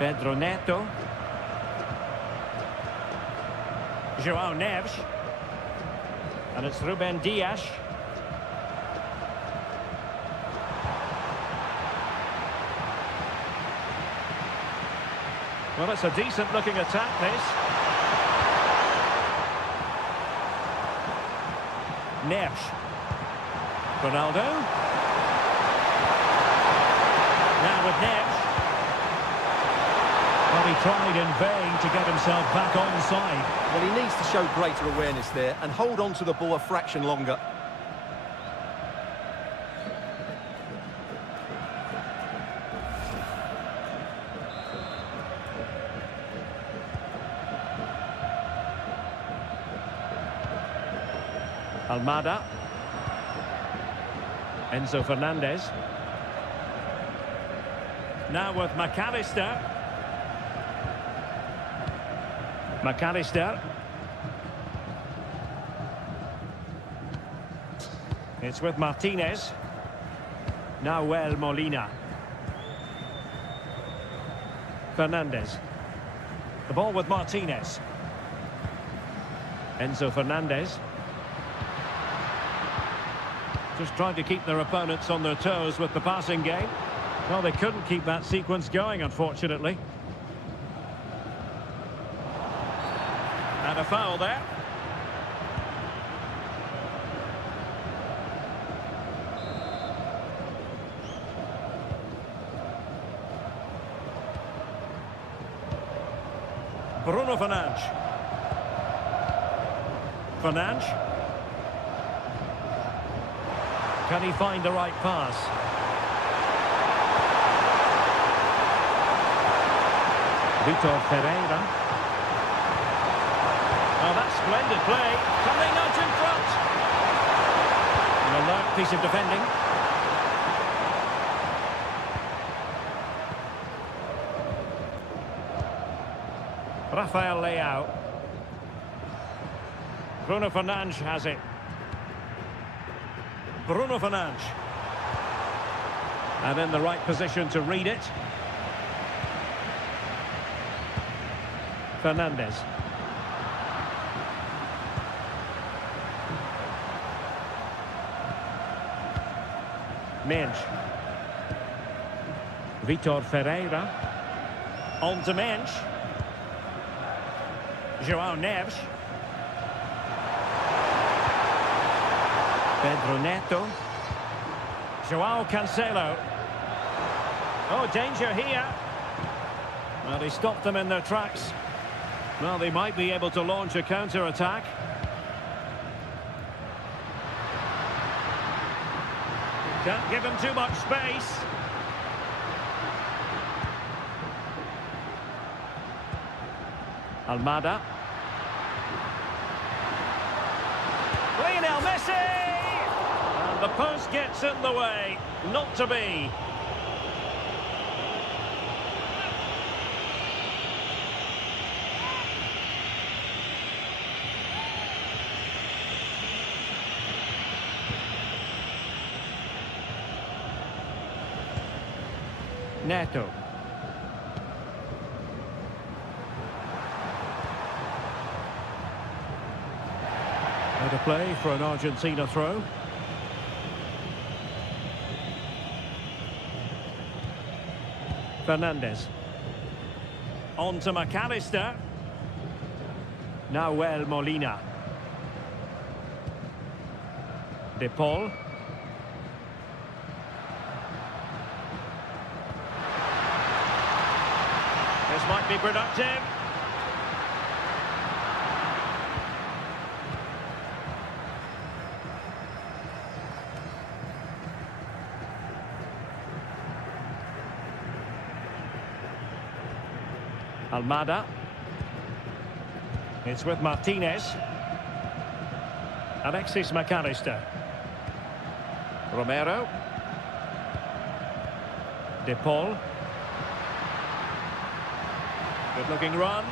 Pedro Neto. João Neves. And it's Ruben Dias. Well, it's a decent-looking attack, this. Neves. Ronaldo. Now with Neves. Well, he tried in vain to get himself back onside. Well, he needs to show greater awareness there and hold on to the ball a fraction longer. Almada. Enzo Fernandez. Now with McAllister. McAllister. It's with Martinez. Nahuel Molina. Fernandez. The ball with Martinez. Enzo Fernandez. Just trying to keep their opponents on their toes with the passing game. Well, they couldn't keep that sequence going, unfortunately. And a foul there. Bruno Fernandes. Fernandes. Can he find the right pass? Vitor Ferreira. Oh, that's splendid play. Can they nudge in front? An alert piece of defending. Rafael Leao. Bruno Fernandes has it. Bruno Fernandes. And in the right position to read it. Fernandes. Mendes. Vitor Ferreira. On to Mendes. João Neves. Pedro Neto. João Cancelo. Oh, danger here. Well, he stopped them in their tracks. Well, they might be able to launch a counter-attack. Can't give him too much space. Almada. Lionel Messi! And the post gets in the way. Not to be. Neto. Out of play for an Argentina throw. Fernandez. On to McAllister. Nahuel Molina. De Paul. This might be productive. Almada. It's with Martinez. Alexis McAllister. Romero. De Paul. Good looking run.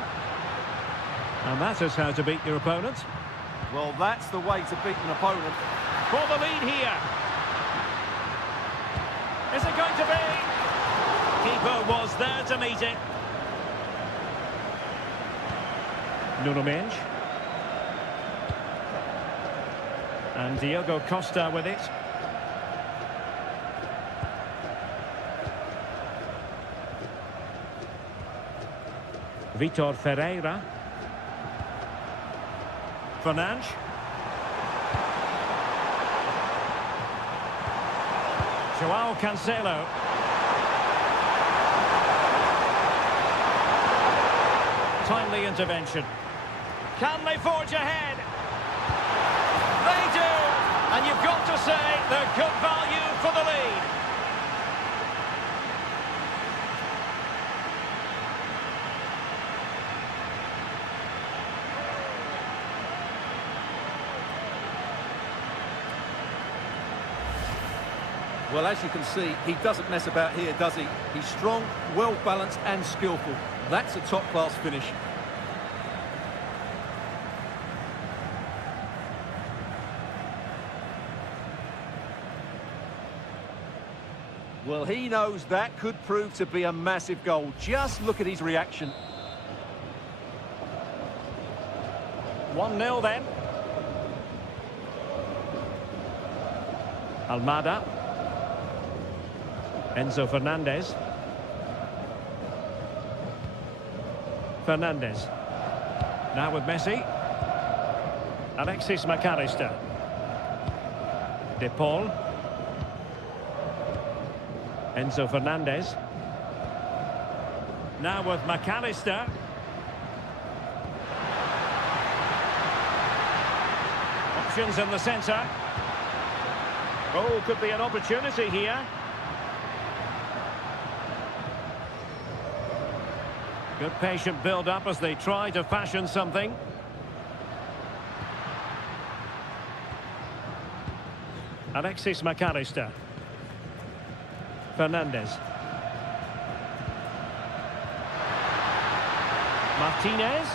And that is how to beat your opponent. Well, that's the way to beat an opponent. For the lead here. Is it going to be? Keeper was there to meet it. Nuno Mendes. And Diogo Costa with it. Vitor Ferreira. Fernandes. João Cancelo. Timely intervention. Can they forge ahead? They do! And you've got to say they're good value for the lead. Well, as you can see, he doesn't mess about here, does he? He's strong, well-balanced and skillful. That's a top-class finish. Well, he knows that could prove to be a massive goal. Just look at his reaction. 1-0 then. Almada. Enzo Fernandez. Fernandez. Now with Messi. Alexis McAllister. De Paul. Enzo Fernandez. Now with McAllister. Options in the centre. Oh, could be an opportunity here. Good patient build-up as they try to fashion something. Alexis McAllister. Fernandez. Martinez.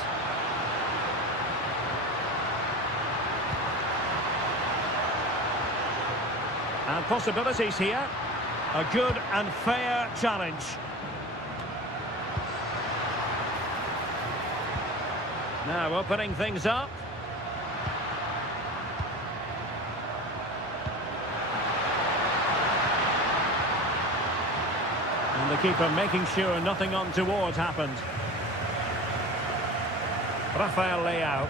And possibilities here. A good and fair challenge. Now opening things up. And the keeper making sure nothing untoward happened. Rafael Leao.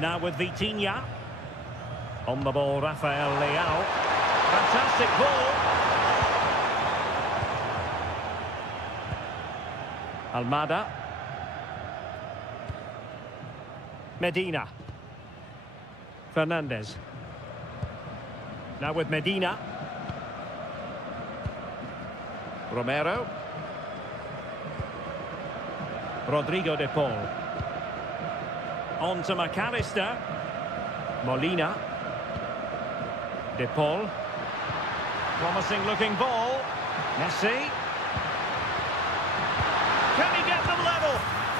Now with Vitinha. On the ball, Rafael Leao. Fantastic ball. Almada. Medina. Fernandez. Now with Medina. Romero. Rodrigo de Paul. On to McAllister. Molina. De Paul. Promising looking ball. Messi. Can he get them level?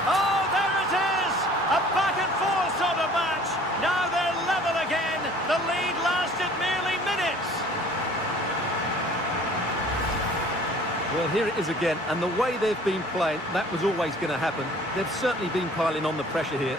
Oh, there it is! A back and forth sort of match. Now they're level again. The lead lasted merely minutes. Well, here it is again, and the way they've been playing, that was always going to happen. They've certainly been piling on the pressure here.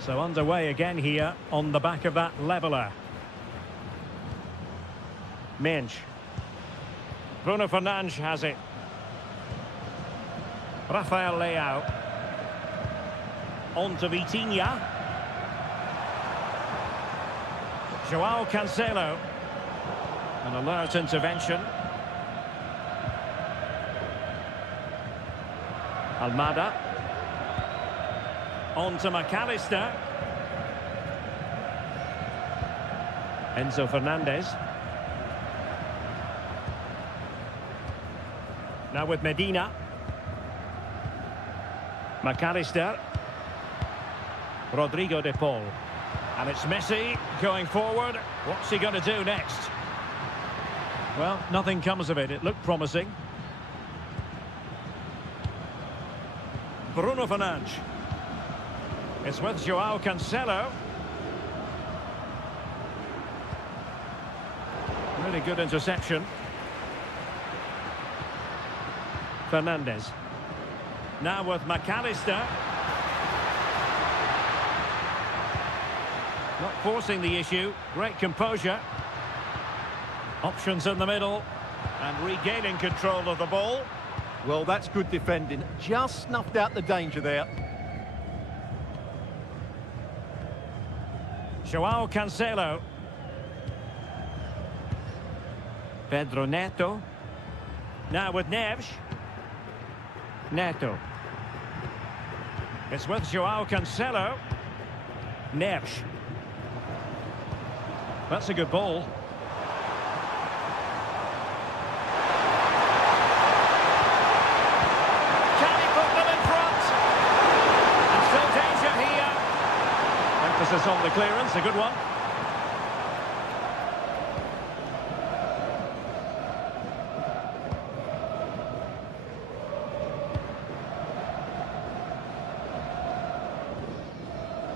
So underway again here on the back of that leveller. Mensch. Bruno Fernandes has it. Rafael Leao. On to Vitinha. Joao Cancelo. An alert intervention. Almada. On to McAllister. Enzo Fernandez. Now with Medina. McAllister. Rodrigo de Paul. And it's Messi going forward. What's he going to do next? Well, nothing comes of it. It looked promising. Bruno Fernandes. It's with Joao Cancelo. Really good interception. Fernandes. Now with McAllister. Not forcing the issue. Great composure. Options in the middle. And regaining control of the ball. Well, that's good defending. Just snuffed out the danger there. Joao Cancelo. Pedro Neto. Now with Neves. Neto. It's with Joao Cancelo. Neves. That's a good ball. Can he put them in front? And still danger here. Emphasis on the clearance, a good one.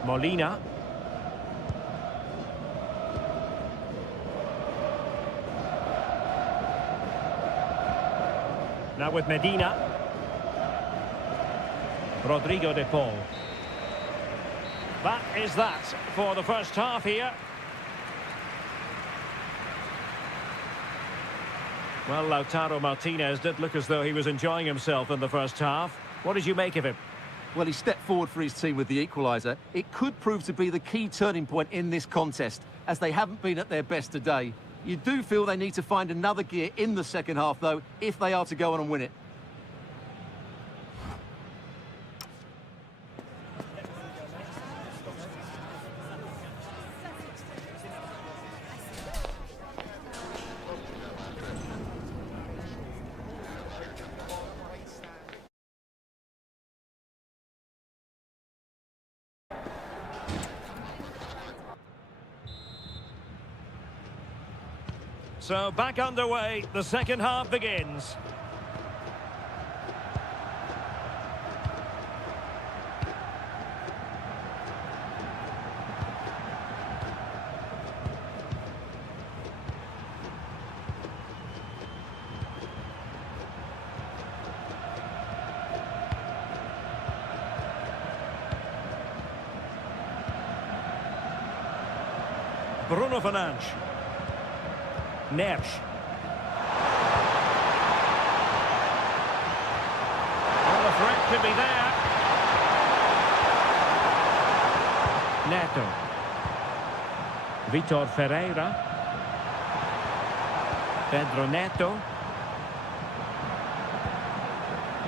Molina. Now with Medina. Rodrigo de Paul. That is that for the first half here. Well, Lautaro Martinez did look as though he was enjoying himself in the first half. What did you make of him? Well, he stepped forward for his team with the equaliser. It could prove to be the key turning point in this contest, as they haven't been at their best today. You do feel they need to find another gear in the second half, though, if they are to go on and win it. So back underway, the second half begins. Bruno Fernandes. Neves. Well, the threat could be there. Neto. Vitor Ferreira. Pedro Neto.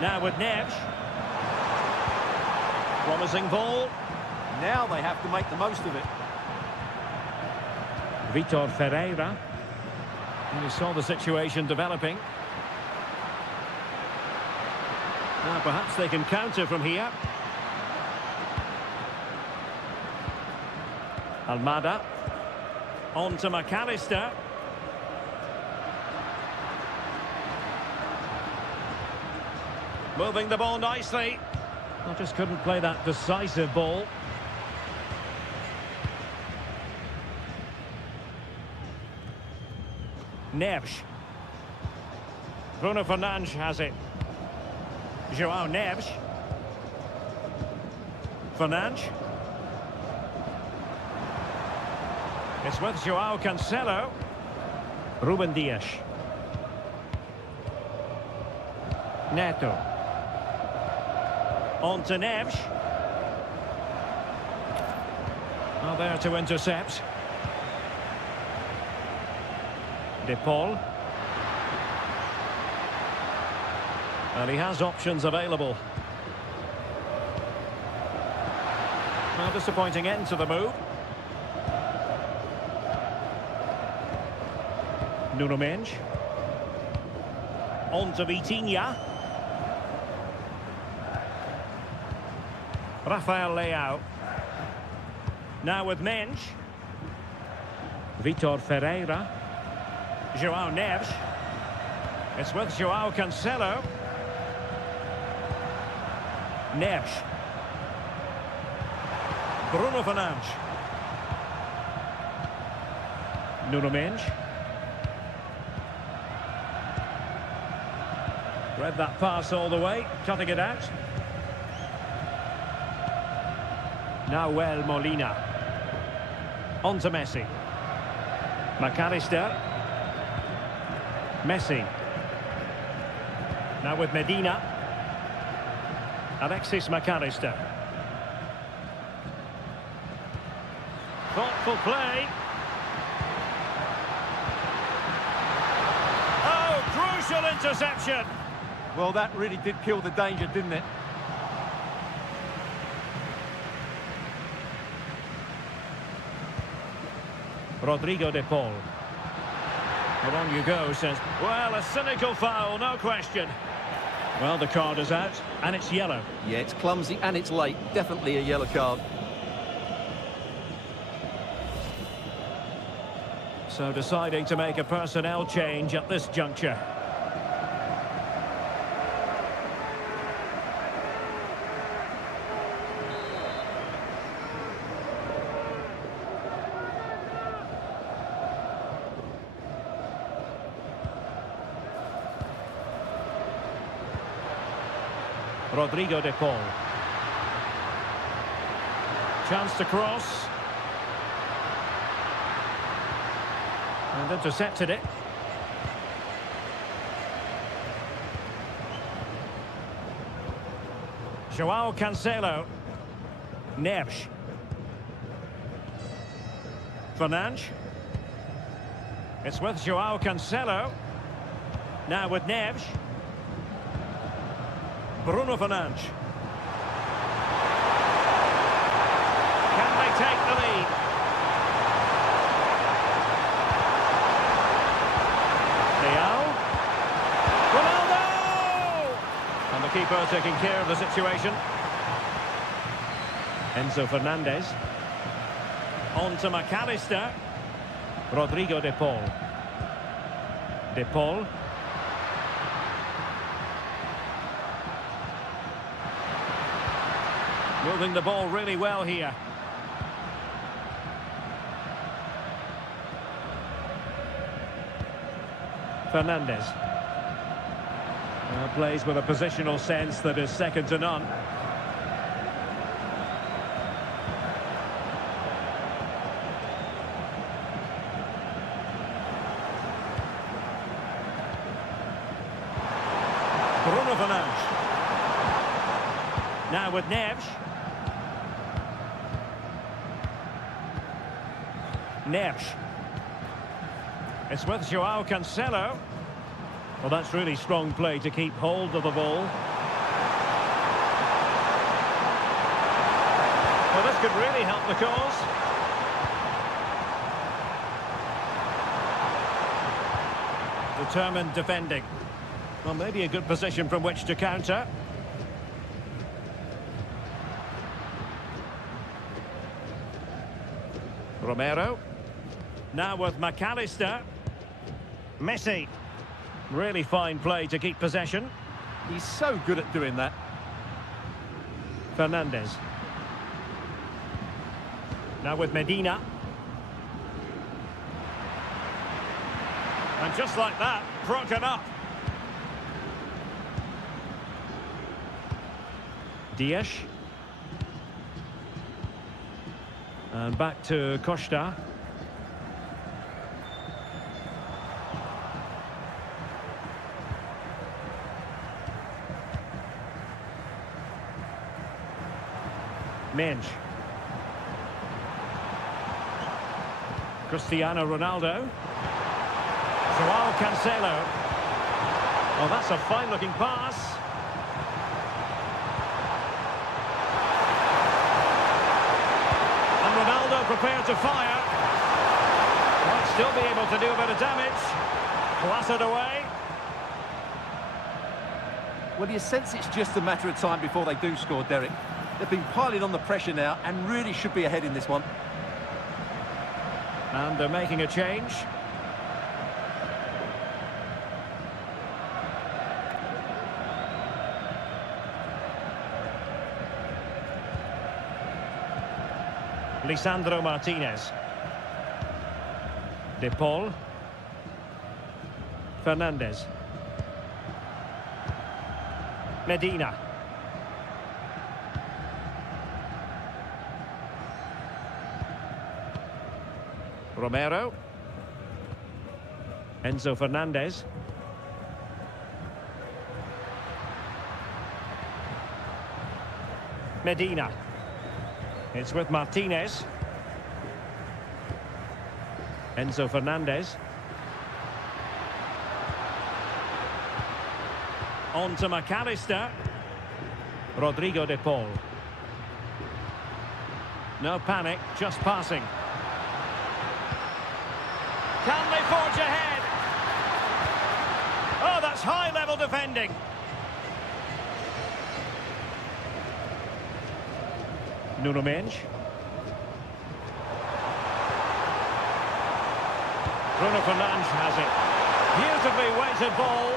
Now with Neves. Promising ball. Now they have to make the most of it. Vitor Ferreira. And he saw the situation developing. Now perhaps they can counter from here. Almada. On to McAllister. Moving the ball nicely. Well, just couldn't play that decisive ball. Neves. Bruno Fernandes has it. João Neves. Fernandes. It's with João Cancelo. Ruben Dias. Neto. On to Neves. Well, there to intercept. De Paul. And he has options available. Well, disappointing end to the move. Nuno Mendes. On to Vitinha. Rafael Leao. Now with Mendes. Vitor Ferreira. João Neves. It's with João Cancelo. Neves. Bruno Fernandes. Nuno Mendes. Read that pass all the way, cutting it out. Nahuel Molina. On to Messi. McAllister. Messi. Now with Medina. Alexis McAllister. Thoughtful play. Oh, crucial interception. Well, that really did kill the danger, didn't it? Rodrigo de Paul. Well, on you go, says, well, a cynical foul, no question. Well, the card is out, and it's yellow. Yeah, it's clumsy and it's late. Definitely a yellow card. So deciding to make a personnel change at this juncture. Rodrigo de Paul. Chance to cross. And intercepted it. João Cancelo. Neves. Fernandes. It's with João Cancelo. Now with Neves. Bruno Fernandes. Can they take the lead? Leao. Ronaldo! And the keeper taking care of the situation. Enzo Fernandez. On to McAllister. Rodrigo de Paul. De Paul. Moving the ball really well here. Fernandez. Plays with a positional sense that is second to none. Bruno Fernandes. Now with Neves. Neres. It's with Joao Cancelo. Well, that's really strong play to keep hold of the ball. Well, this could really help the cause. Determined defending. Well, maybe a good position from which to counter. Romero. Now with McAllister. Messi. Really fine play to keep possession. He's so good at doing that. Fernandes. Now with Medina. And just like that, broken up. Dias. And back to Costa. Minge. Cristiano Ronaldo. Joao Cancelo. Oh, that's a fine-looking pass. And Ronaldo prepared to fire. Might still be able to do a bit of damage. Blasted away. Well, you sense it's just a matter of time before they do score, Derek. They've been piling on the pressure now and really should be ahead in this one. And they're making a change. Lisandro Martinez. De Paul. Fernandes. Medina. Romero. Enzo Fernandez. Medina. It's with Martinez. Enzo Fernandez. On to McAllister. Rodrigo de Paul. No panic, just passing. Can they forge ahead? Oh, that's high-level defending. Nuno Mendes. Bruno Fernandes has it. Beautifully weighted ball.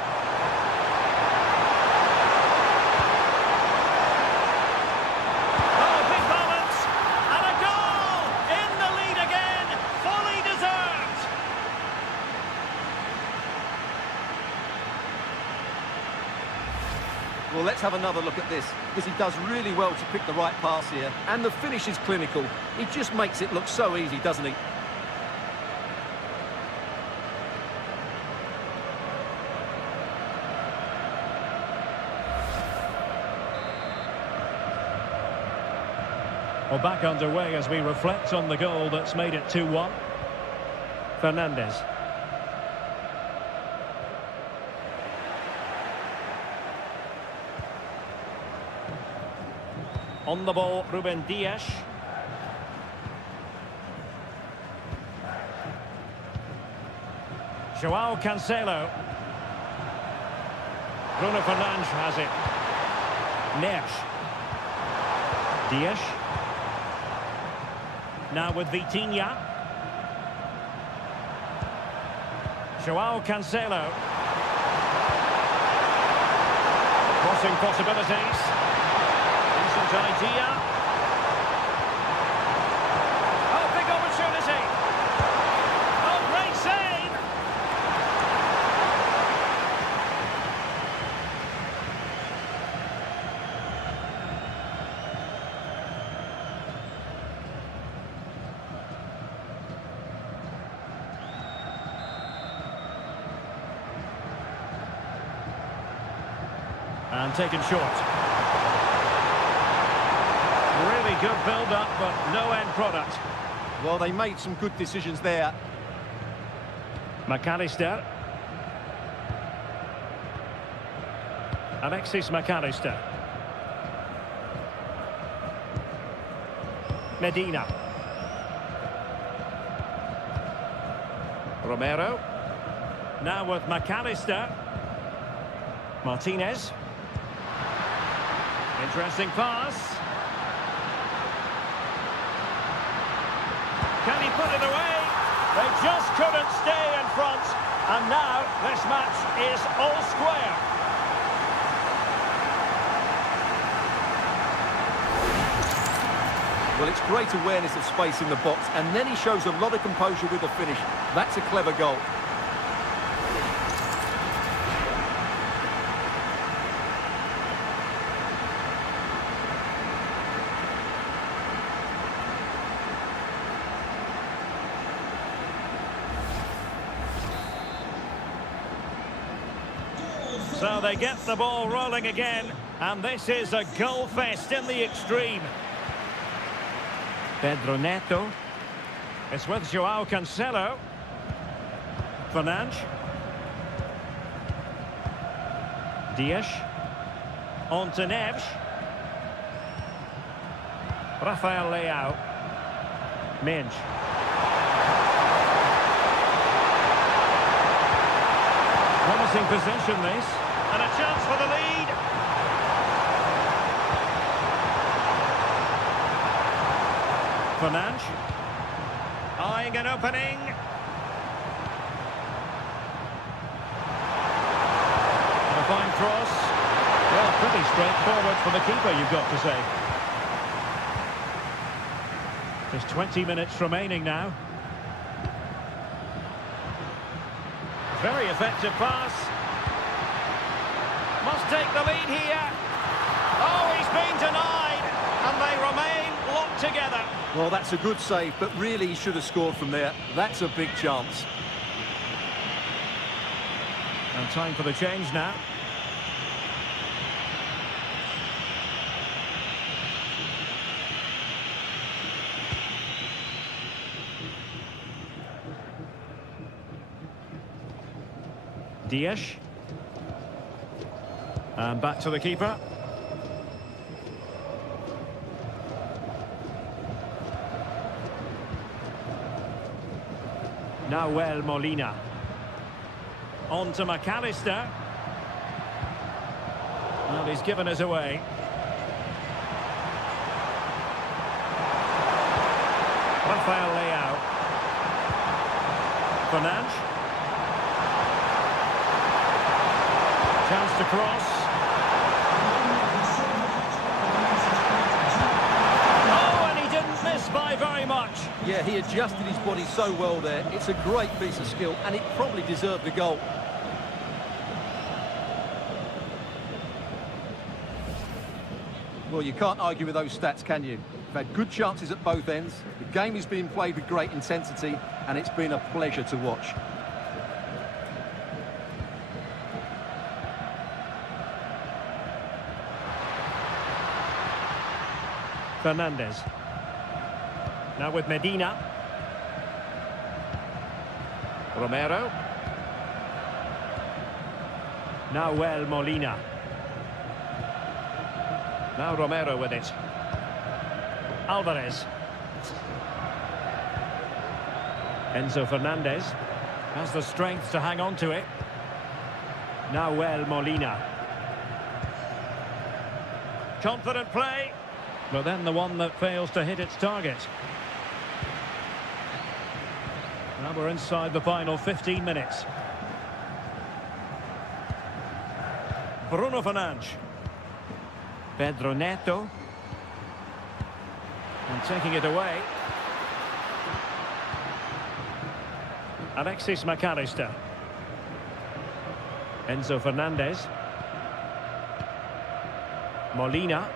Oh, big moments. And a goal! In the lead again. Fully deserved. Well, let's have another look at this, because he does really well to pick the right pass here. And the finish is clinical. He just makes it look so easy, doesn't he? Well, back underway as we reflect on the goal that's made it 2-1. Fernandes. On the ball, Ruben Dias. Joao Cancelo. Bruno Fernandes has it. Neres. Dias. Now with Vitinha. Joao Cancelo. Crossing possibilities. Decent idea. Oh, big opportunity. Oh, great save. And taken short. Really good build-up, but no end product. Well, they made some good decisions there. McAllister. Alexis McAllister. Medina. Romero. Now with McAllister. Martinez. Interesting pass. Can he put it away? They just couldn't stay in front. And now this match is all square. Well, it's great awareness of space in the box, and then he shows a lot of composure with the finish. That's a clever goal. So they get the ball rolling again, and this is a goal fest in the extreme. Pedro Neto. It's with João Cancelo. Fernandes. Dias. On to Neves. Rafael Leao. Minge. Promising possession this. And a chance for the lead. Fernandes. Eyeing an opening. And a fine cross. Well, pretty straightforward for the keeper, you've got to say. There's 20 minutes remaining now. Very effective pass. Must take the lead here. Oh, he's been denied. And they remain locked together. Well, that's a good save, but really he should have scored from there. That's a big chance. And time for the change now. Dias. And back to the keeper. Nahuel Molina. On to McAllister. Well, he's given us away. Rafael Leao. Fernandes. Chance to cross. Oh, and he didn't miss by very much. Yeah, he adjusted his body so well there. It's a great piece of skill, and it probably deserved the goal. Well, you can't argue with those stats, can you? You've had good chances at both ends. The game is being played with great intensity, and it's been a pleasure to watch. Fernandes. Now with Medina. Romero. Nahuel Molina. Now Romero with it. Alvarez. Enzo Fernandez has the strength to hang on to it. Nahuel Molina. Confident play. But then the one that fails to hit its target. Now we're inside the final 15 minutes. Bruno Fernandes. Pedro Neto. And taking it away. Alexis McAllister. Enzo Fernandez. Molina.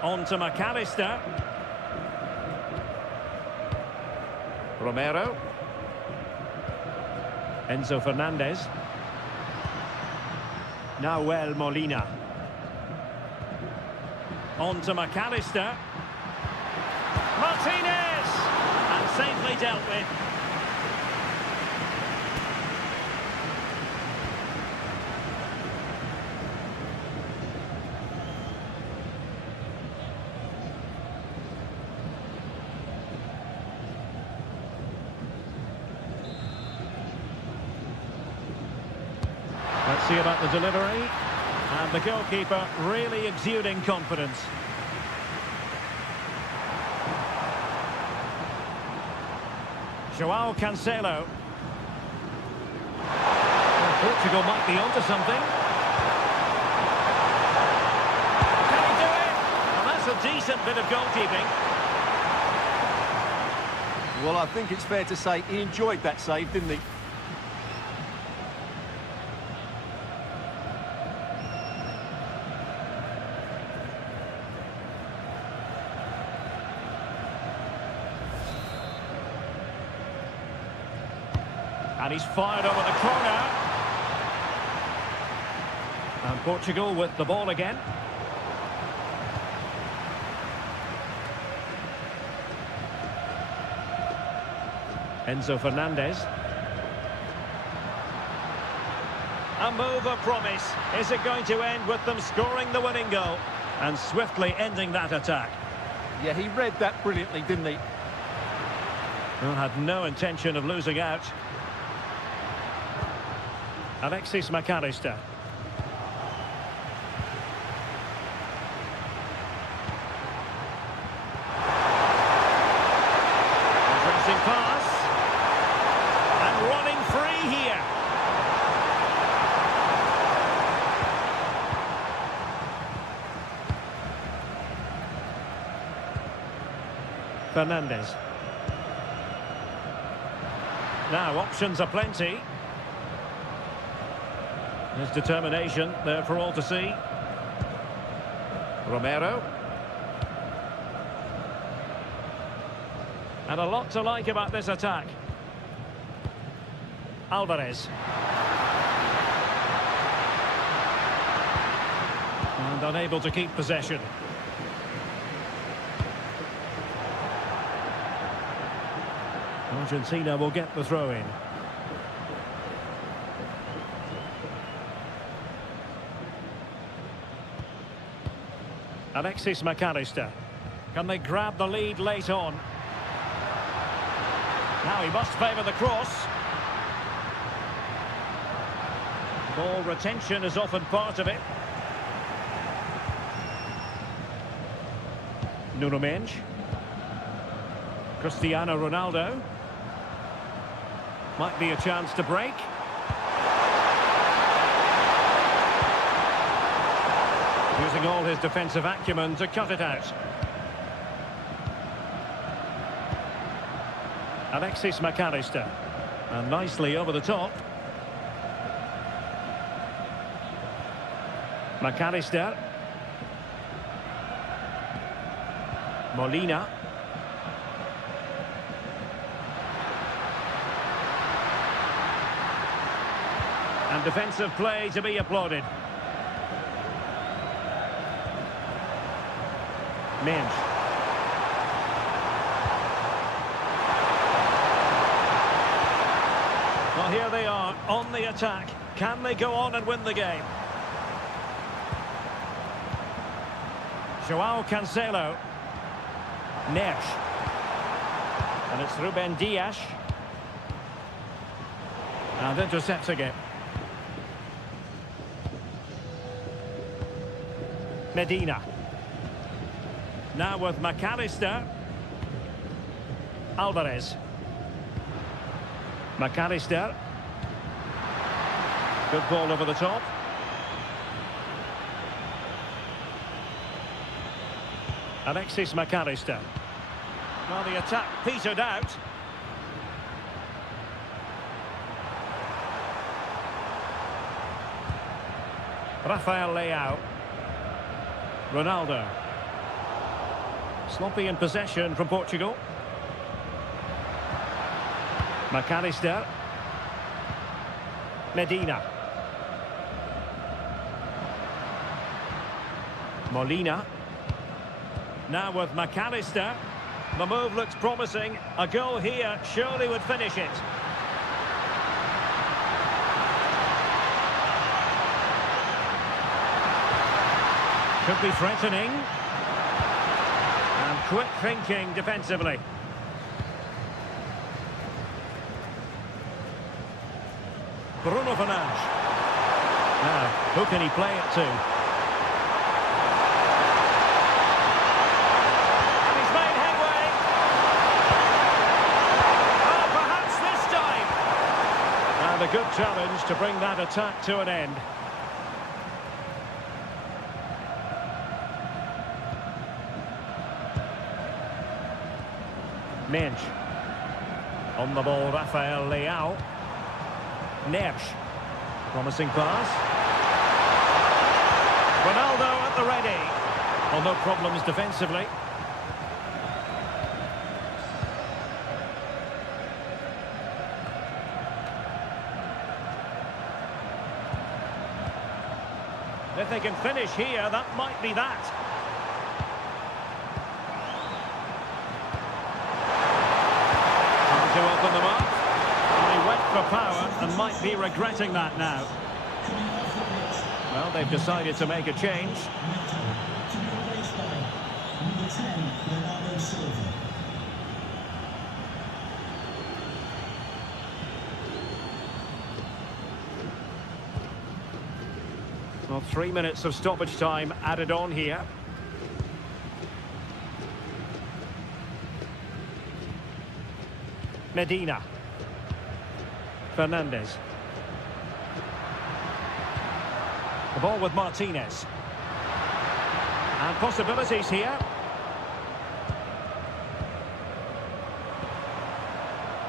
On to McAllister. Romero. Enzo Fernandez. Nahuel Molina. On to McAllister. Martinez! And poorly dealt with. Let's see about the delivery. And the goalkeeper really exuding confidence. João Cancelo. Well, Portugal might be onto something. Can he do it? Well, that's a decent bit of goalkeeping. Well, I think it's fair to say he enjoyed that save, didn't he? And he's fired over the corner. And Portugal with the ball again. Enzo Fernandez. A move of promise. Is it going to end with them scoring the winning goal and swiftly ending that attack? Yeah, he read that brilliantly, didn't he? Well, had no intention of losing out. Alexis McAllister. Interesting pass. And running free here. Fernandez. Now, options are plenty. His determination there for all to see. Romero. And a lot to like about this attack. Alvarez. And unable to keep possession. Argentina will get the throw-in. Alexis McAllister. Can they grab the lead late on? Now he must favour the cross. Ball retention is often part of it. Nuno Mendes. Cristiano Ronaldo. Might be a chance to break. Using all his defensive acumen to cut it out. Alexis McAllister. And nicely over the top. McAllister. Molina. And defensive play to be applauded. Mendes. Well, here they are on the attack. Can they go on and win the game? João Cancelo. Neres. And it's Ruben Dias. And intercepts again. Medina. Now with McAllister. Alvarez. McAllister. Good ball over the top. Alexis McAllister. Well, the attack petered out. Rafael Leao. Ronaldo. Sloppy in possession from Portugal. McAllister. Medina. Molina. Now with McAllister. The move looks promising. A goal here surely would finish it. Could be threatening. And quick thinking defensively. Bruno Fernandes. Now, who can he play it to? And he's made headway. Oh, perhaps this time. And a good challenge to bring that attack to an end. Mensch. On the ball, Rafael Leao. Neves. Promising pass. Ronaldo at the ready. Well, no problems defensively. If they can finish here, that might be that. Time to open them up. They went for power and might be regretting that now. Well, they've decided to make a change. To be replaced by number 10, Ronaldo Silva. Well, 3 minutes of stoppage time added on here. Medina. Fernandes. The ball with Martinez. And possibilities here.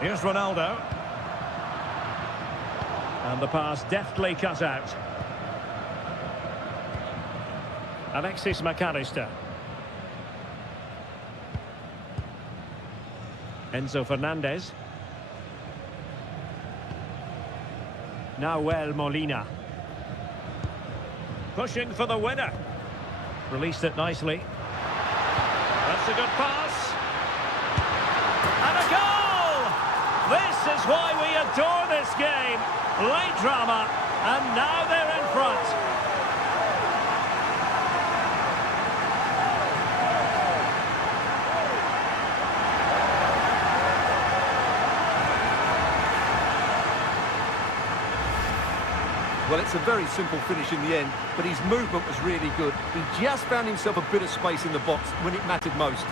Here's Ronaldo. And the pass deftly cut out. Alexis McAllister. Enzo Fernandez. Nahuel Molina. Pushing for the winner. Released it nicely. That's a good pass. And a goal! This is why we adore this game. Late drama, and now they're in front. Well, it's a very simple finish in the end, but his movement was really good. He just found himself a bit of space in the box when it mattered most.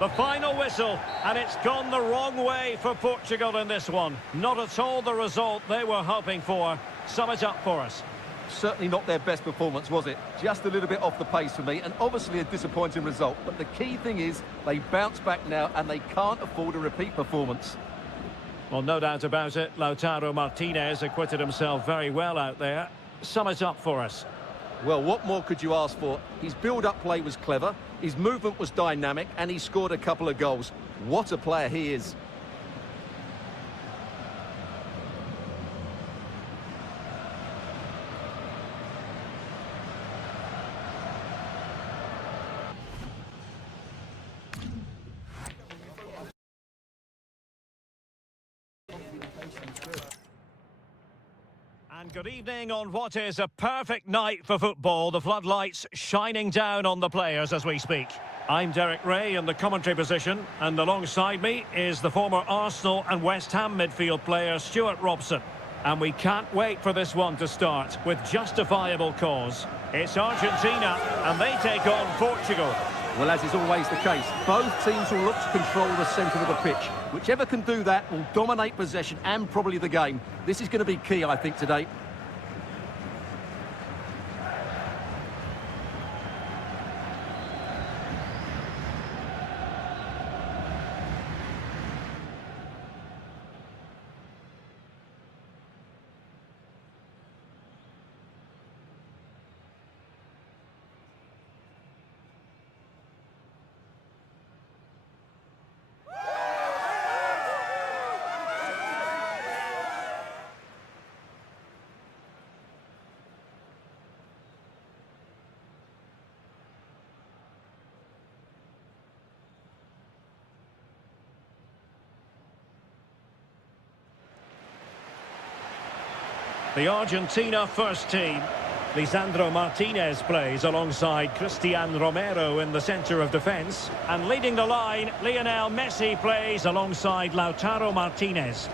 The final whistle, and it's gone the wrong way for Portugal in this one. Not at all the result they were hoping for. Sum it up for us. Certainly not their best performance, was it? Just a little bit off the pace for me, and obviously a disappointing result. But the key thing is, they bounce back now, and they can't afford a repeat performance. Well, no doubt about it. Lautaro Martinez acquitted himself very well out there. Sum it up for us. Well, what more could you ask for? His build-up play was clever, his movement was dynamic, and he scored a couple of goals. What a player he is. And good evening on what is a perfect night for football. The floodlights shining down on the players as we speak. I'm Derek Ray in the commentary position, and alongside me is the former Arsenal and West Ham midfield player Stuart Robson. And we can't wait for this one to start with justifiable cause. It's Argentina, and they take on Portugal. Well, as is always the case, both teams will look to control the centre of the pitch. Whichever can do that will dominate possession and probably the game. This is going to be key, I think, today. The Argentina first team. Lisandro Martinez plays alongside Cristian Romero in the centre of defence. And leading the line, Lionel Messi plays alongside Lautaro Martinez.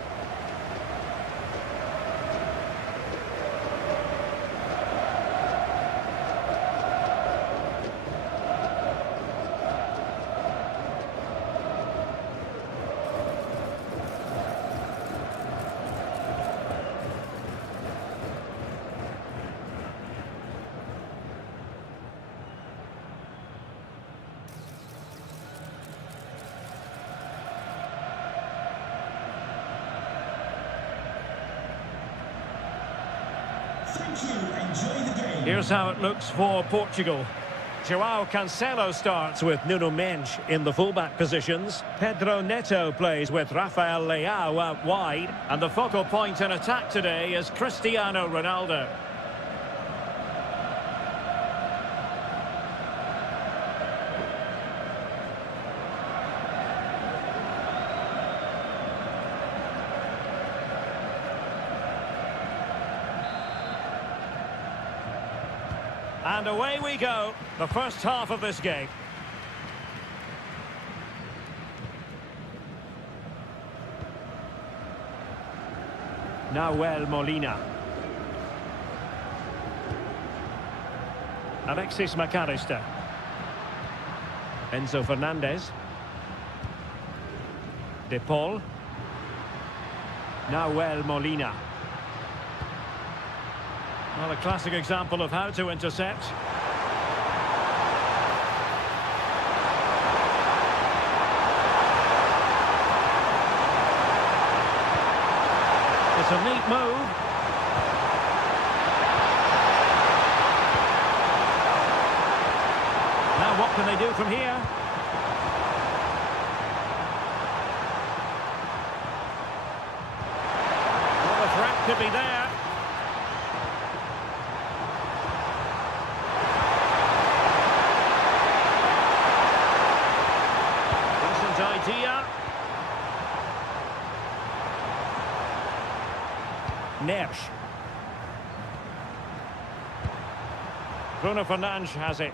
Thank you. Enjoy the game. Here's how it looks for Portugal. João Cancelo starts with Nuno Mendes in the fullback positions. Pedro Neto plays with Rafael Leao out wide. And the focal point in attack today is Cristiano Ronaldo. And away we go, the first half of this game. Nahuel Molina. Alexis McAllister. Enzo Fernandez. De Paul. Nahuel Molina. Well, a classic example of how to intercept. It's a neat move. Now what can they do from here? Well, the threat could be there. Idea. Neres. Bruno Fernandes has it.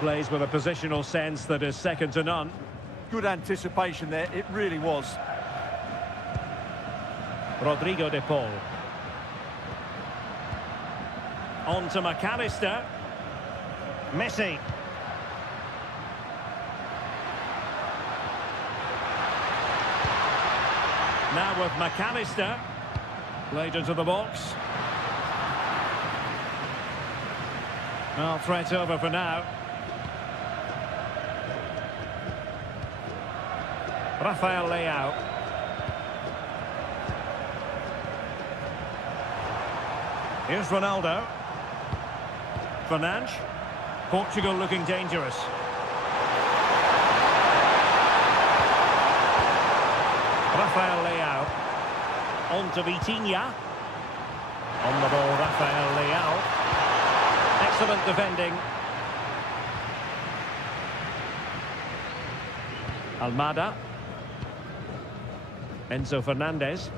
Plays with a positional sense that is second to none. Good anticipation there, it really was. Rodrigo de Paul. On to McAllister. Messi. Now with McAllister. Played into the box. Well, threat over for now. Rafael Leao. Here's Ronaldo. Fernandes. Portugal looking dangerous. Rafael Leao. On to Vitinha. On the ball, Rafael Leao. Excellent defending. Almada. Enzo Fernandez.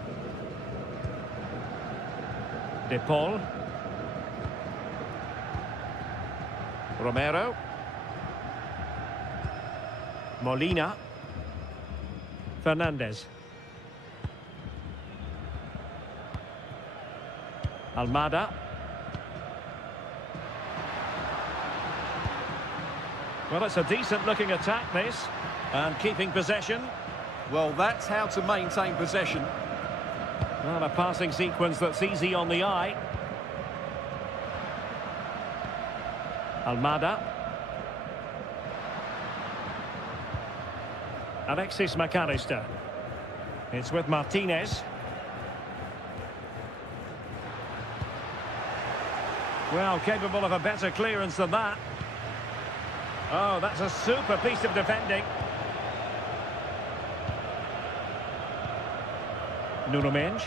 De Paul. Romero. Molina. Fernandez. Almada. Well, it's a decent-looking attack, this. And keeping possession. Well, that's how to maintain possession. Well, a passing sequence that's easy on the eye. Almada. Alexis McAllister. It's with Martinez. Well, capable of a better clearance than that. Oh, that's a super piece of defending. Nuno Mendes.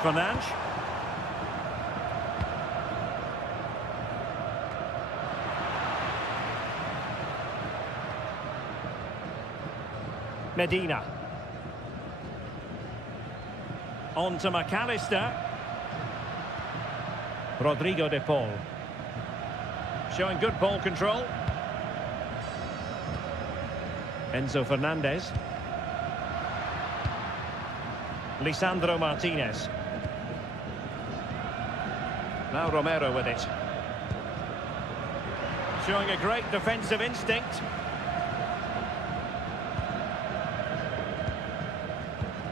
Fernandes. Medina. On to McAllister. Rodrigo de Paul. Showing good ball control. Enzo Fernandez. Lisandro Martinez. Now Romero with it. Showing a great defensive instinct.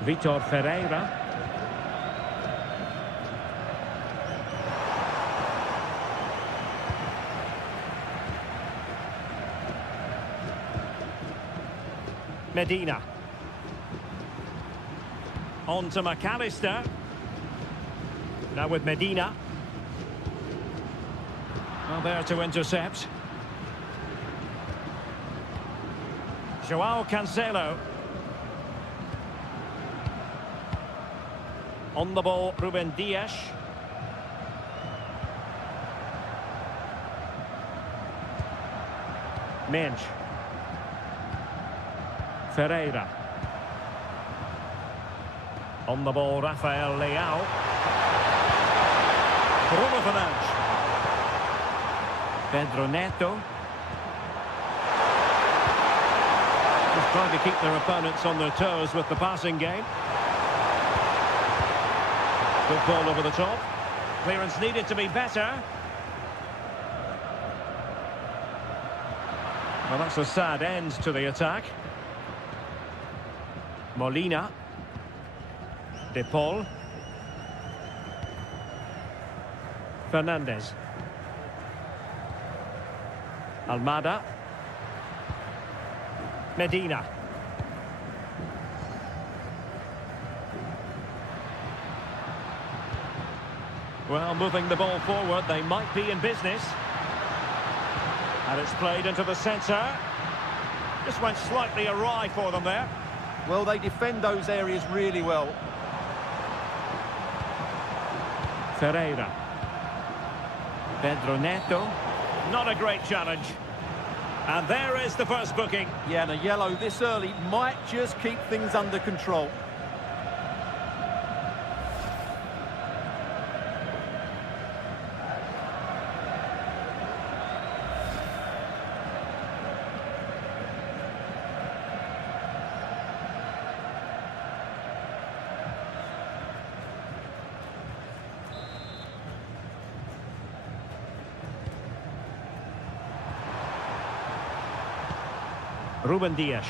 Vitor Ferreira. Medina. On to McAllister. Now with Medina. Well, there to intercept. Joao Cancelo. On the ball, Ruben Dias. Mensch. Ferreira. On the ball, Rafael Leao. Bruno Fernandes. Pedro Neto. Just trying to keep their opponents on their toes with the passing game. Good ball over the top. Clearance needed to be better. Well, that's a sad end to the attack. Molina. De Paul. Fernandez. Almada. Medina. Well, moving the ball forward, they might be in business. And it's played into the centre. Just went slightly awry for them there. Well, they defend those areas really well. Ferreira. Pedro Neto. Not a great challenge. And there is the first booking. Yeah, and a yellow this early might just keep things under control. Ruben Dias.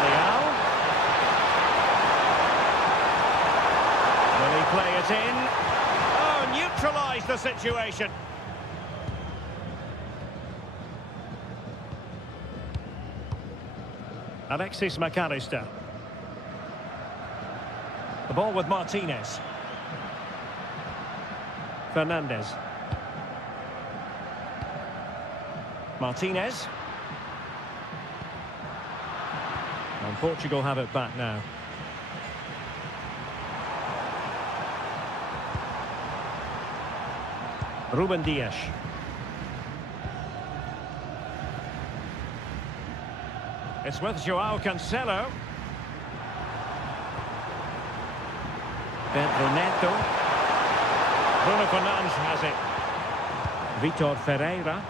Leao. Will he play it in? Oh, neutralise the situation. Alexis McAllister. The ball with Martinez. Fernandez. Martinez. And Portugal have it back now. Ruben Dias. It's with Joao Cancelo. Pedro Neto. Bruno Fernandes has it. Vitor Ferreira.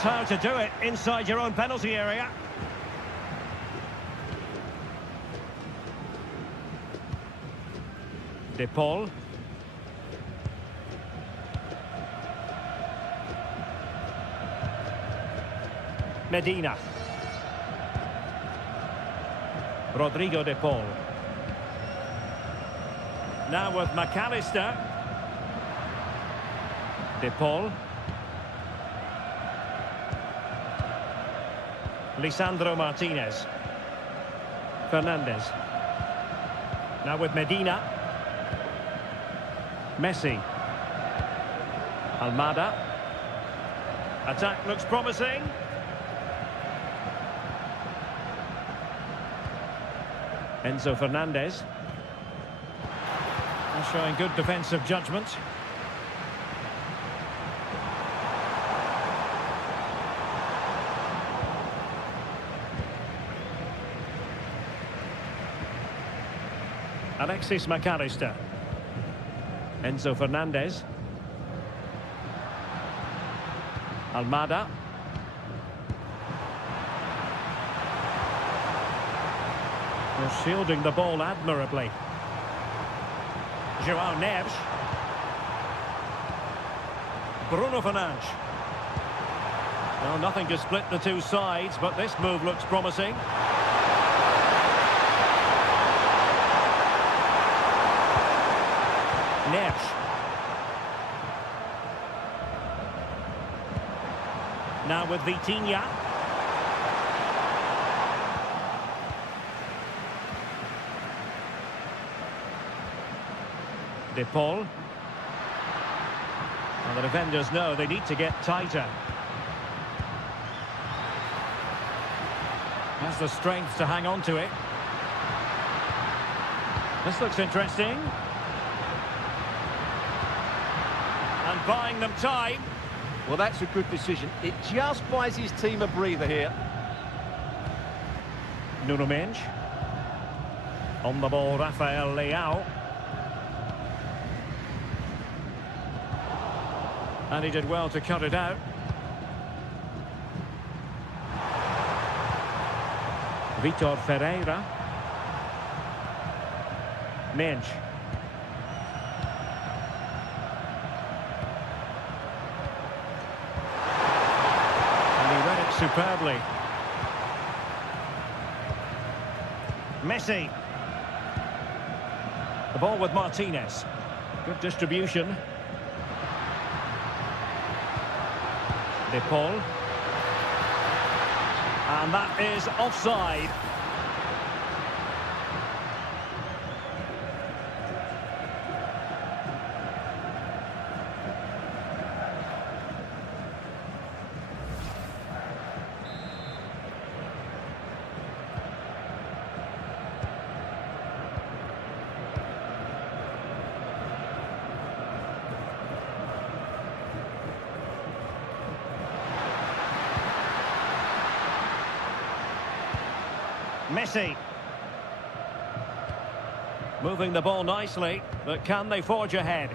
How to do it inside your own penalty area. De Paul. Medina. Rodrigo de Paul. Now with McAllister. De Paul. Lisandro Martinez. Fernandez. Now with Medina. Messi. Almada. Attack looks promising. Enzo Fernandez. Showing good defensive judgment. Alexis McAllister. Enzo Fernandez. Almada. They're shielding the ball admirably. João Neves. Bruno Fernandes. Well, nothing to split the two sides, but this move looks promising. Neves. Now with Vitinha. De Paul. Well, the defenders know they need to get tighter. Has the strength to hang on to it. This looks interesting. And buying them time. Well, that's a good decision. It just buys his team a breather here. Nuno Mendes. On the ball, Rafael Leao. And he did well to cut it out. Vitor Ferreira. Mendes. And he read it superbly. Messi. The ball with Martinez. Good distribution. De Paul. And that is offside. Messi. Moving the ball nicely, but can they forge ahead?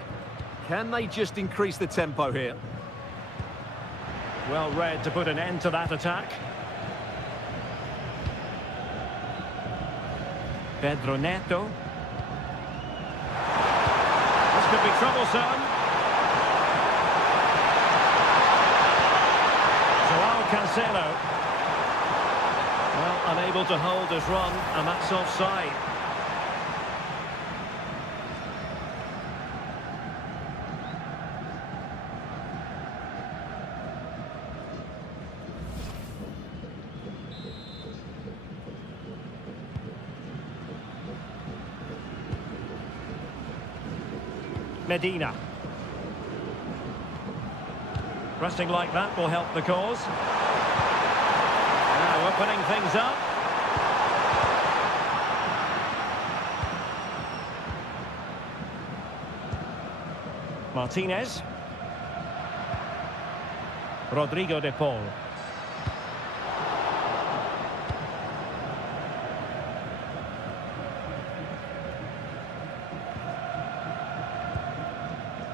Can they just increase the tempo here? Well read to put an end to that attack. Pedro Neto. This could be troublesome. Joao Cancelo. Well, unable to hold his run, and that's offside. Medina. Pressing like that will help the cause. Now opening things up. Martinez. Rodrigo de Paul.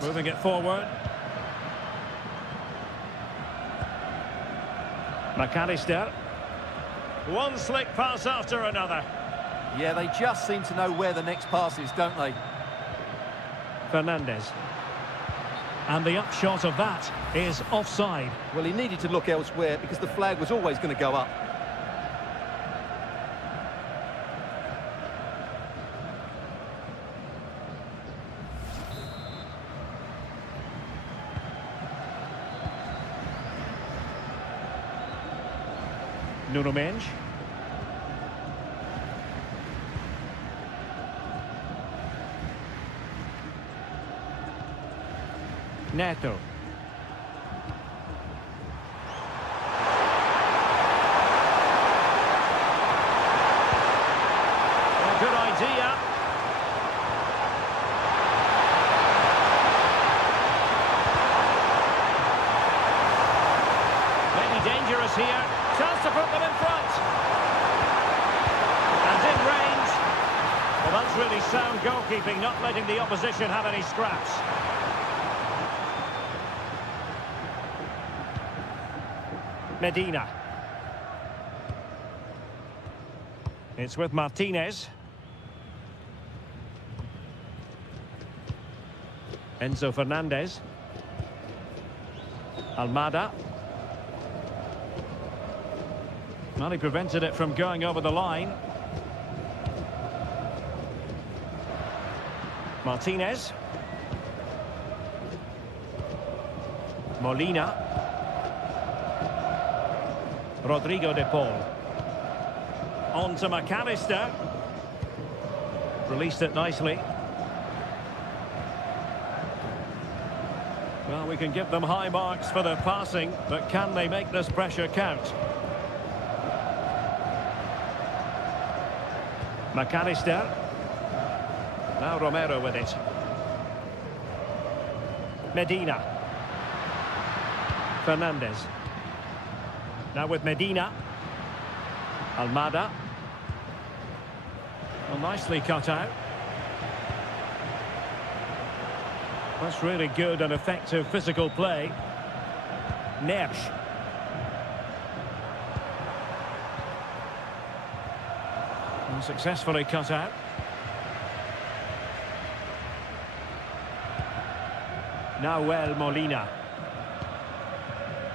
Moving it forward. McAllister. One slick pass after another. Yeah, they just seem to know where the next pass is, don't they? Fernandez. And the upshot of that is offside. Well, he needed to look elsewhere because the flag was always going to go up. Nuno Mendes. Neto. A good idea. Maybe dangerous here. Chance to put them in front. And in range. Well, that's really sound goalkeeping, not letting the opposition have any scraps. Medina. It's with Martinez. Enzo Fernandez. Almada. Well, he prevented it from going over the line. Martinez. Molina. Rodrigo de Paul. On to McAllister. Released it nicely. Well, we can give them high marks for their passing, but can they make this pressure count? McAllister. Now Romero with it. Medina. Fernandez. Now with Medina. Almada. Well, nicely cut out. That's really good and effective physical play. Neres. And successfully cut out. Nahuel Molina.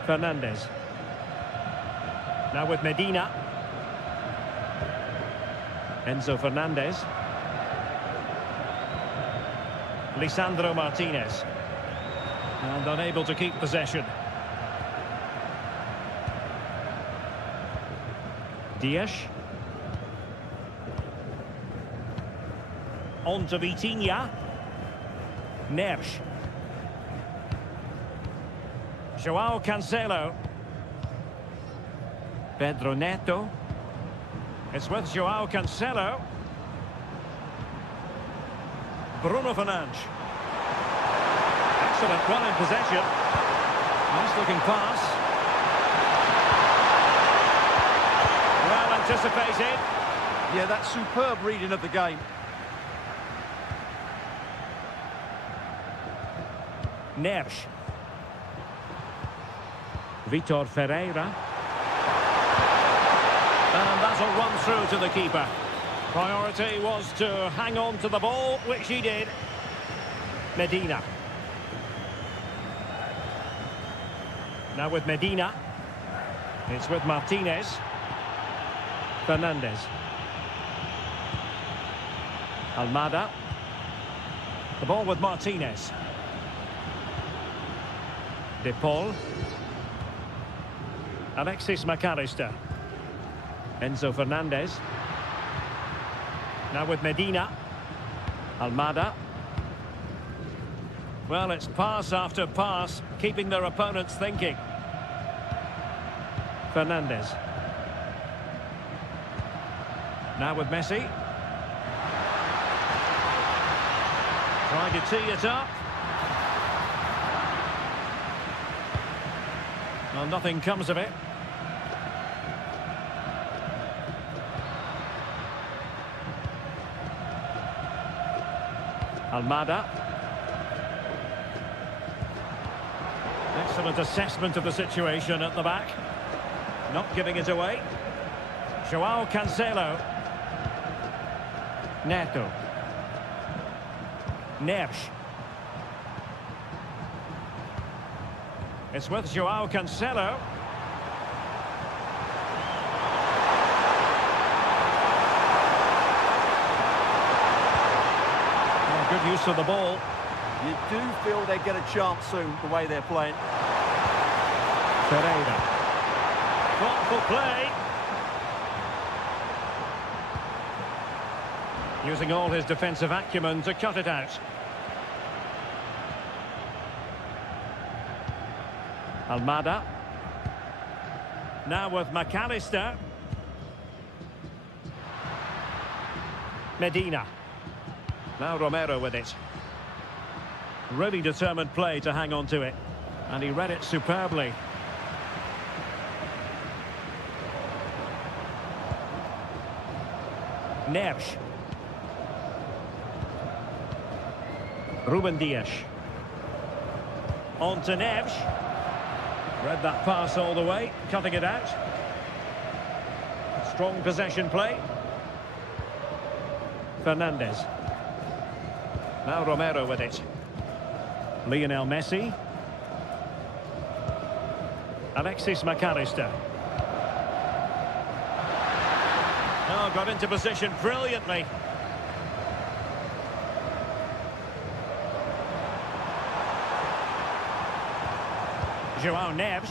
Fernandez. Now with Medina. Enzo Fernandez. Lisandro Martinez. And unable to keep possession. Dias. On to Vitinha. Neres. Joao Cancelo. Pedro Neto. It's with Joao Cancelo. Bruno Fernandes. Excellent run in possession. Nice looking pass. Well anticipated. Yeah, that's superb reading of the game. Neres. Vitor Ferreira. And that'll run through to the keeper. Priority was to hang on to the ball, which he did. Medina. Now with Medina. It's with Martinez. Fernandez. Almada. The ball with Martinez. De Paul. Alexis McAllister. Enzo Fernandez. Now with Medina. Almada. Well, it's pass after pass, keeping their opponents thinking. Fernandez. Now with Messi. Trying to tee it up. Well, nothing comes of it. Almada. Excellent assessment of the situation at the back. Not giving it away. Joao Cancelo. Neto. Neres. It's with Joao Cancelo. Good use of the ball. You do feel they get a chance soon, the way they're playing. Ferreira. Thoughtful play. Using all his defensive acumen to cut it out. Almada. Now with McAllister. Medina. Now Romero with it. Really determined play to hang on to it. And he read it superbly. Neres. Ruben Dias. On to Neves. Read that pass all the way, cutting it out. Strong possession play. Fernandes. Now Romero with it. Lionel Messi. Alexis McAllister. Oh, got into position brilliantly. Joao Neves.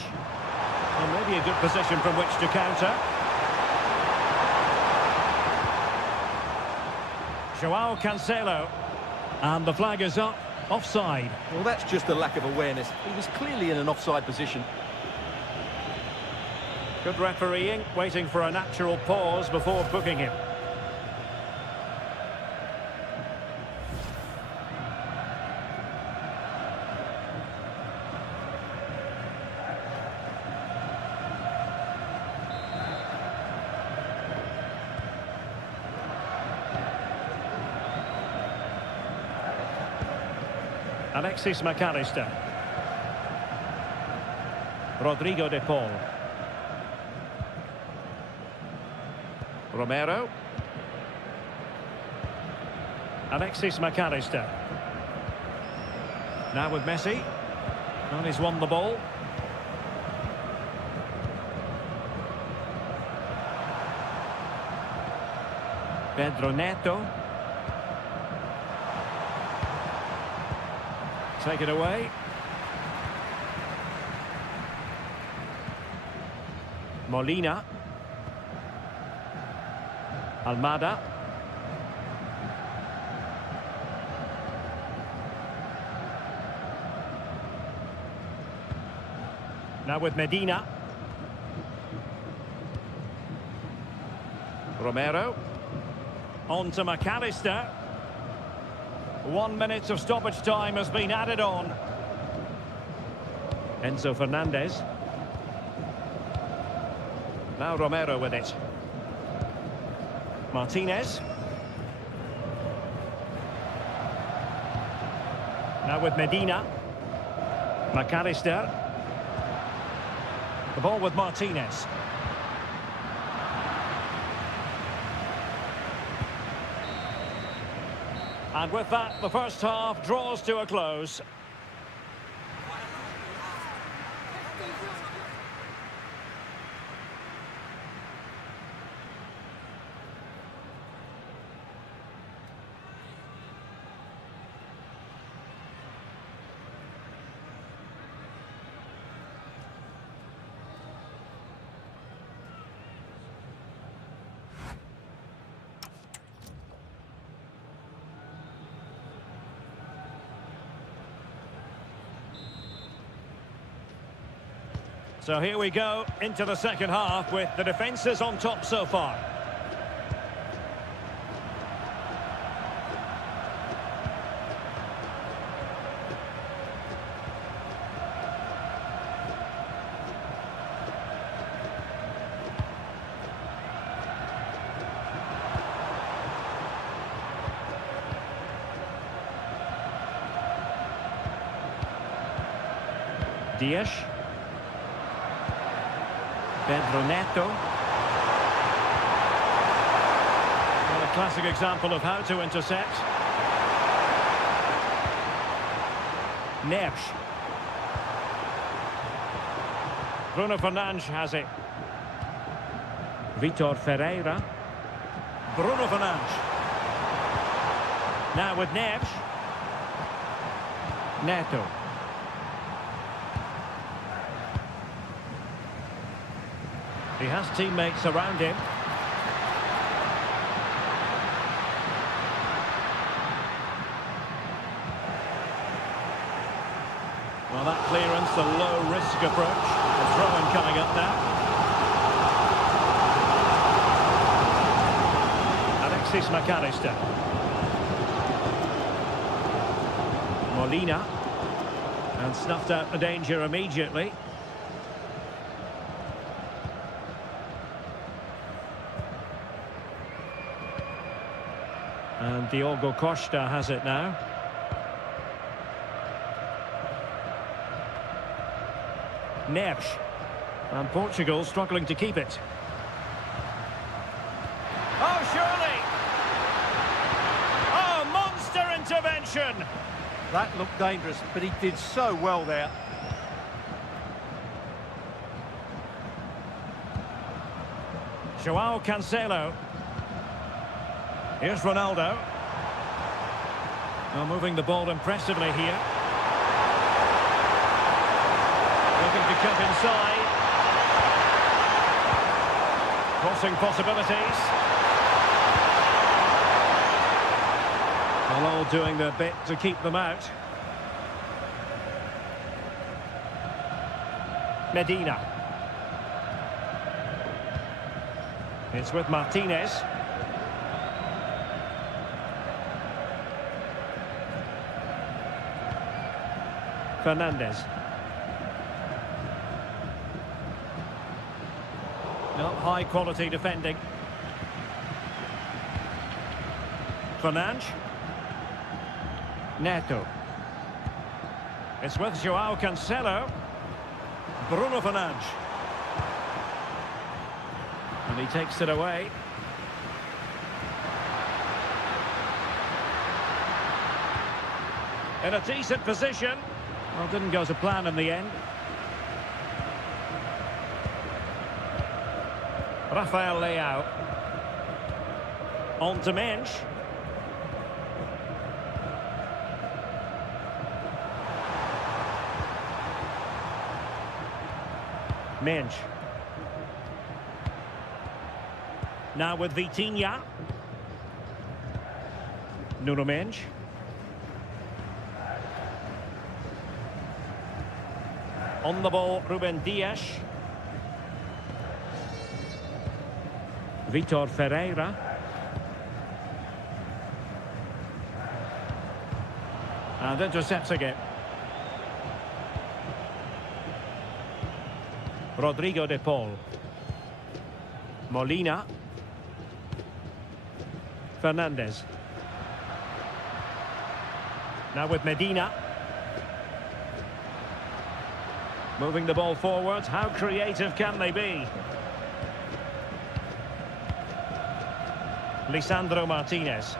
Well, maybe a good position from which to counter. Joao Cancelo. And the flag is up. Offside. Well, that's just a lack of awareness. He was clearly in an offside position. Good refereeing, waiting for a natural pause before booking him. Alexis McAllister. Rodrigo de Paul. Romero. Alexis McAllister. Now with Messi. And he's won the ball. Pedro Neto. Take it away. Molina. Almada. Now with Medina. Romero. On to McAllister. 1 minute of stoppage time has been added on. Enzo Fernandez. Now Romero with it. Martinez. Now with Medina. McAllister. The ball with Martinez. And with that, the first half draws to a close. So here we go into the second half with the defences on top so far. Dias. Pedro Neto. Well, a classic example of how to intercept. Neves. Bruno Fernandes has it. Vitor Ferreira. Bruno Fernandes. Now with Neves. Neto. He has teammates around him. Well, that clearance, a low-risk approach. A throw-in coming up now. Alexis McAllister. Molina. And snuffed out the danger immediately. And Diogo Costa has it now. Neves. And Portugal struggling to keep it. Oh, surely! Oh, monster intervention! That looked dangerous, but he did so well there. João Cancelo. Here's Ronaldo. Well, moving the ball impressively here. Looking to cut inside. Crossing possibilities. Well, all doing their bit to keep them out. Medina. It's with Martinez. Fernandez. No, high quality defending. Fernandes. Neto. It's with João Cancelo. Bruno Fernandes. And he takes it away. In a decent position. Well, didn't go to plan in the end. Rafael Leao. On to Mensch. Mensch. Now with Vitinha. Nuno Mensch. On the ball, Ruben Dias. Vitor Ferreira. And intercepts again. Rodrigo de Paul. Molina. Fernandez. Now with Medina. Moving the ball forwards. How creative can they be? Lisandro Martinez.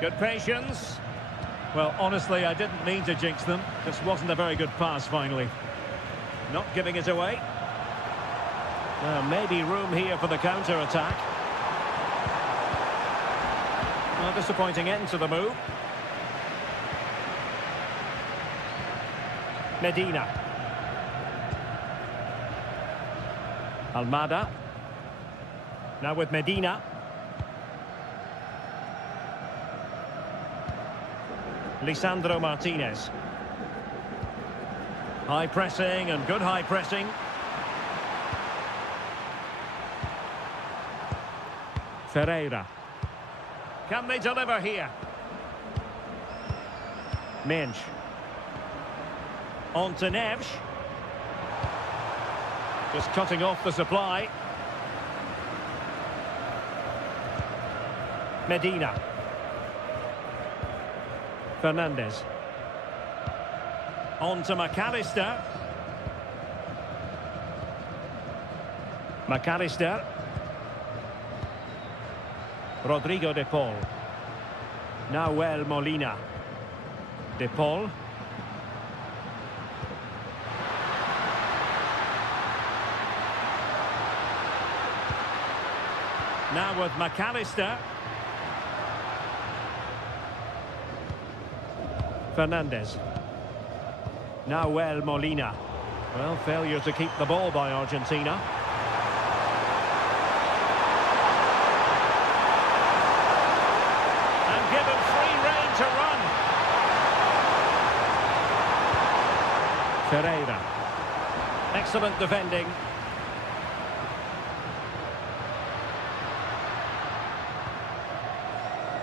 Good patience. Well, honestly, I didn't mean to jinx them. This wasn't a very good pass, finally. Not giving it away. Maybe room here for the counter-attack. Well, disappointing end to the move. Medina. Almada. Now with Medina. Lisandro Martinez. High pressing and good high pressing. Ferreira. Can they deliver here? Mensch. On to Neves. Just cutting off the supply. Medina. Fernandez. On to McAllister. McAllister. Rodrigo de Paul. Nahuel Molina. De Paul. Now with McAllister. Fernandez. Nahuel Molina. Well, failure to keep the ball by Argentina. And given free rein to run. Ferreira. Excellent defending.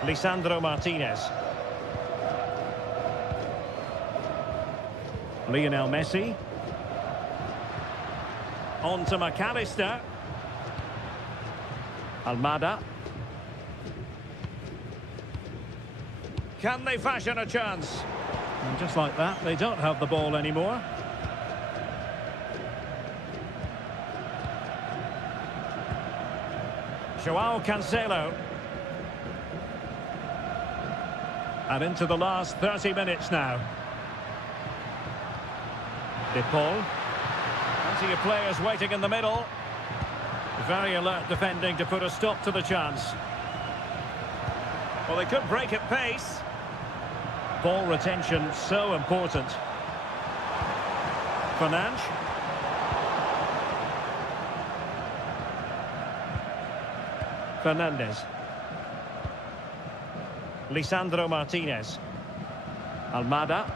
Lisandro Martinez. Lionel Messi. On to McAllister. Almada. Can they fashion a chance? And just like that, they don't have the ball anymore. Joao Cancelo. And into the last 30 minutes now. De Paul. Plenty of players waiting in the middle. Very alert defending to put a stop to the chance. Well, they could break at pace. Ball retention so important. Fernandes. Fernandes. Lisandro Martinez. Almada.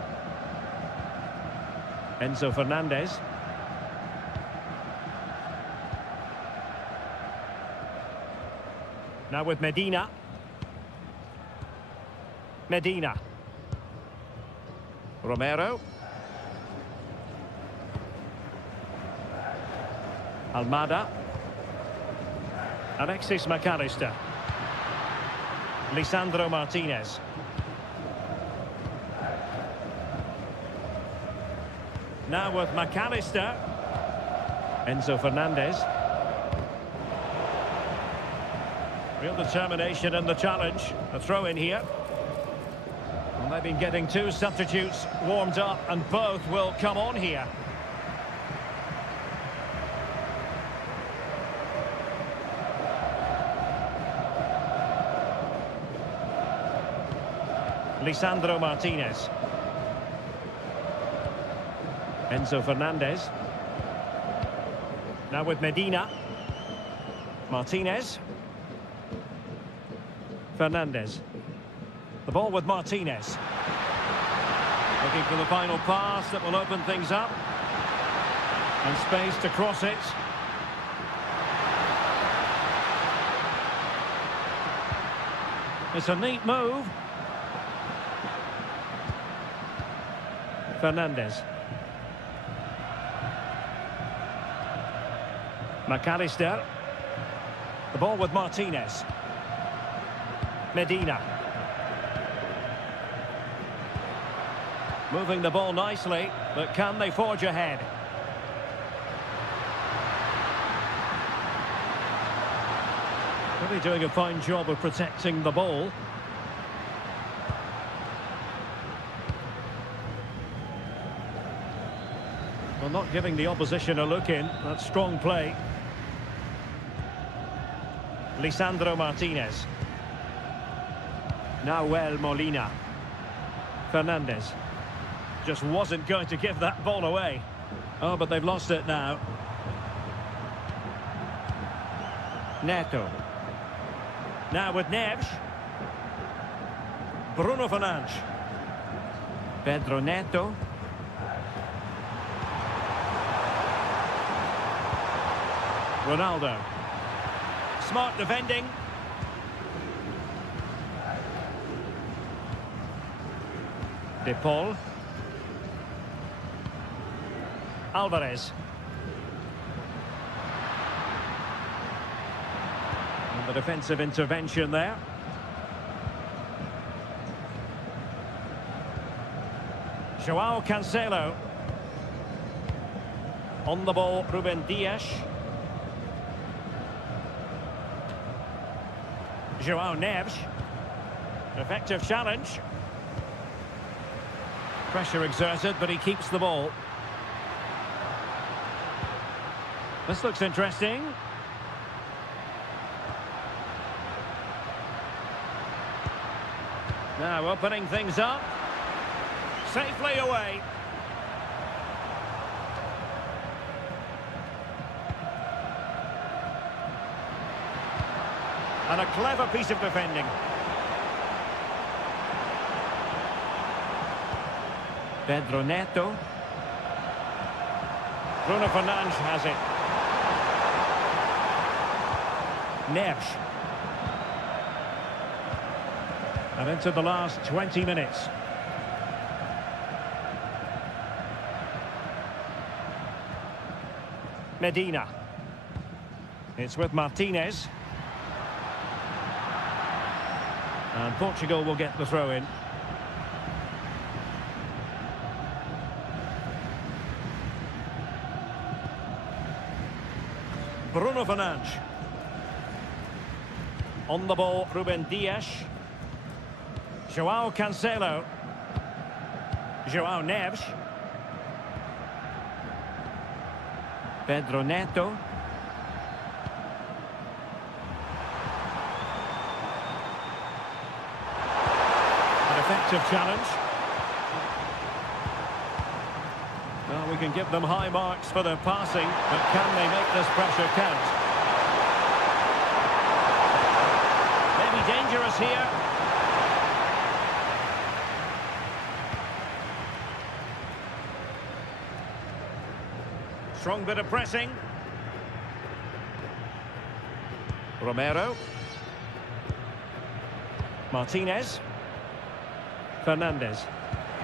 Enzo Fernandez. Now with Medina. Medina. Romero. Almada. Alexis McAllister. Lisandro Martinez. Now with McAllister. Enzo Fernandez. Real determination in the challenge. A throw in here. Well, they've been getting two substitutes warmed up and both will come on here. Lisandro Martinez. Enzo Fernandez. Now with Medina. Martinez. Fernandez. The ball with Martinez. Looking for the final pass that will open things up. And space to cross it. It's a neat move. Fernandez. McAllister. The ball with Martinez. Medina. Moving the ball nicely, but can they forge ahead? Really doing a fine job of protecting the ball. Well, not giving the opposition a look in. That's strong play. Lisandro Martinez. Nahuel Molina. Fernandez. Just wasn't going to give that ball away. Oh, but they've lost it now. Neto. Now with Neves. Bruno Fernandes. Pedro Neto. Ronaldo. Smart defending. De Paul. Alvarez. And the defensive intervention there. Joao Cancelo. On the ball, Ruben Dias. Joao Neves. Effective challenge. Pressure exerted, but he keeps the ball. This looks interesting. Now opening things up. Safely away. And a clever piece of defending. Pedro Neto. Bruno Fernandes has it. Neves. And into the last 20 minutes. Medina. It's with Martinez. And Portugal will get the throw in. Bruno Fernandes. On the ball, Ruben Dias. João Cancelo. João Neves. Pedro Neto. An effective challenge. Well, we can give them high marks for their passing, but can they make this pressure count? Maybe dangerous here. Strong bit of pressing. Romero. Martinez. Fernandes.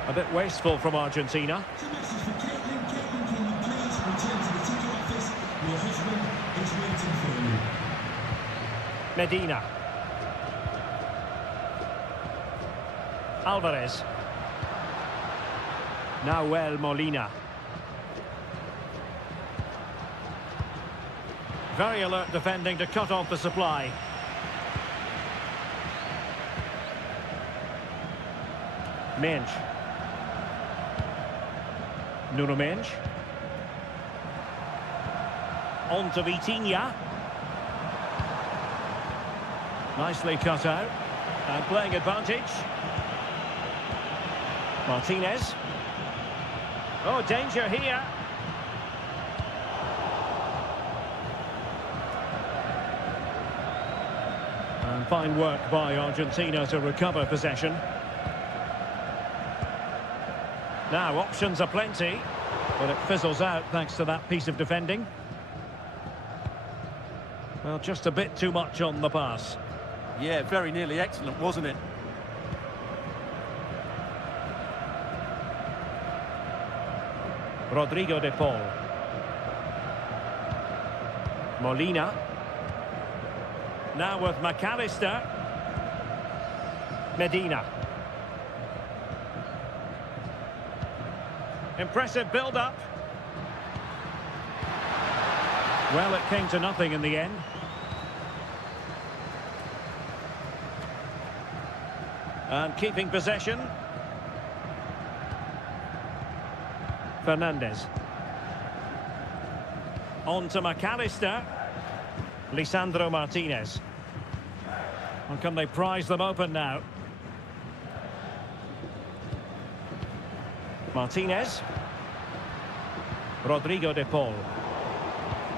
A bit wasteful from Argentina. It's a message for Caitlin. Caitlin, can you please return to the ticket office? Your husband is waiting for you. Medina. Alvarez. Nahuel Molina. Very alert defending to cut off the supply. Mensch. Nuno Mensch. On to Vitinha. Nicely cut out. And playing advantage. Martinez. Oh, danger here. And fine work by Argentina to recover possession. Now, options are plenty, but it fizzles out thanks to that piece of defending. Well, just a bit too much on the pass. Yeah, very nearly excellent, wasn't it? Rodrigo de Paul. Molina. Now with McAllister. Medina. Impressive build-up. Well, it came to nothing in the end. And keeping possession. Fernandes. On to McAllister. Lisandro Martinez. And can they prise them open now? Martinez. Rodrigo de Paul.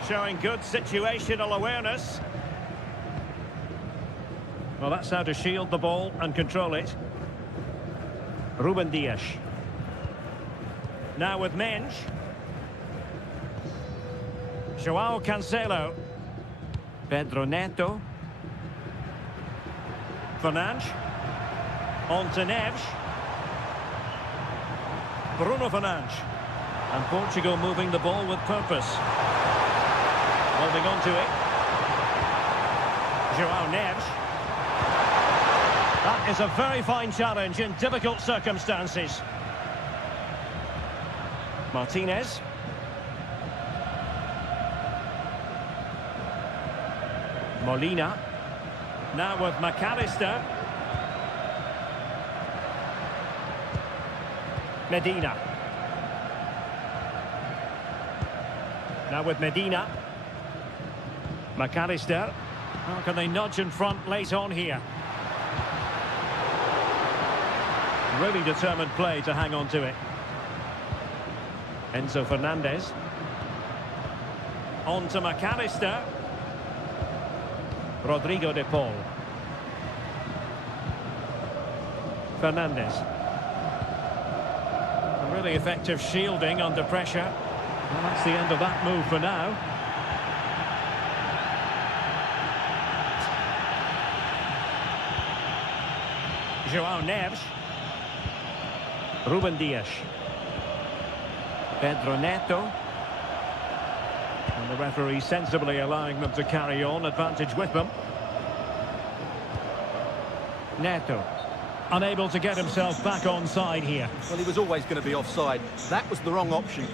Showing good situational awareness. Well, that's how to shield the ball and control it. Ruben Dias. Now with Mensch. João Cancelo. Pedro Neto. Fernandes. On to Neves. Bruno Fernandes. And Portugal moving the ball with purpose. Holding on to it. João Neves. That is a very fine challenge in difficult circumstances. Martinez. Molina. Now with McAllister. Medina. Now with Medina. McAllister. How can they nudge in front late on here? Really determined play to hang on to it. Enzo Fernandez. On to McAllister. Rodrigo de Paul. Fernandes. A really effective shielding under pressure. Well, that's the end of that move for now. João Neves. Ruben Dias. Pedro Neto. And the referee sensibly allowing them to carry on, advantage with them. Neto. Unable to get himself back on side here. Well, he was always going to be offside. That was the wrong option.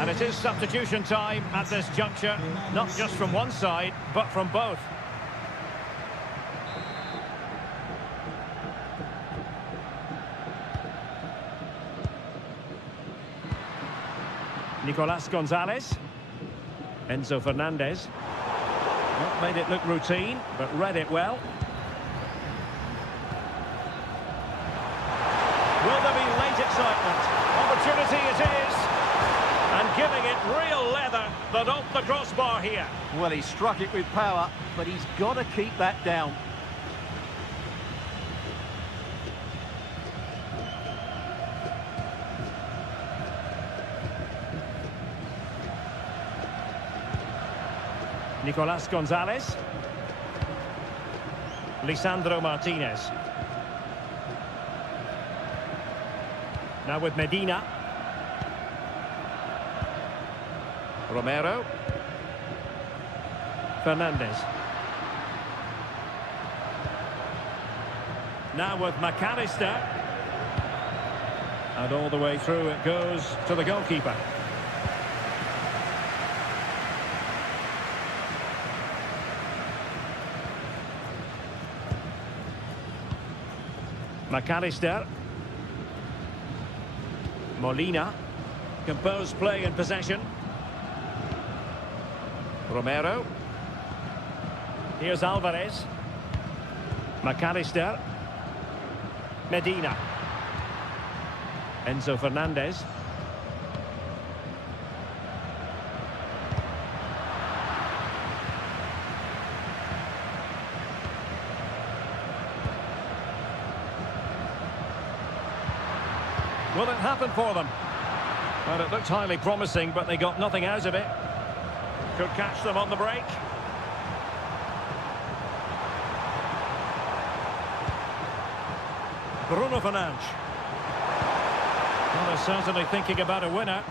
And it is substitution time at this juncture, not just from one side, but from both. Nicolas Gonzalez. Enzo Fernandez. Not made it look routine, but read it well. Will there be late excitement? Opportunity it is. And giving it real leather, but off the crossbar here. Well, he struck it with power, but he's got to keep that down. Nicolas Gonzalez. Lisandro Martinez. Now with Medina. Romero. Fernandez. Now with McAllister. And all the way through it goes to the goalkeeper. McAllister. Molina. Composed play in possession. Romero. Here's Alvarez. McAllister. Medina. Enzo Fernandez. Will it happen for them? Well, it looked highly promising, but they got nothing out of it. Could catch them on the break. Bruno Fernandes. Well, they're certainly thinking about a winner.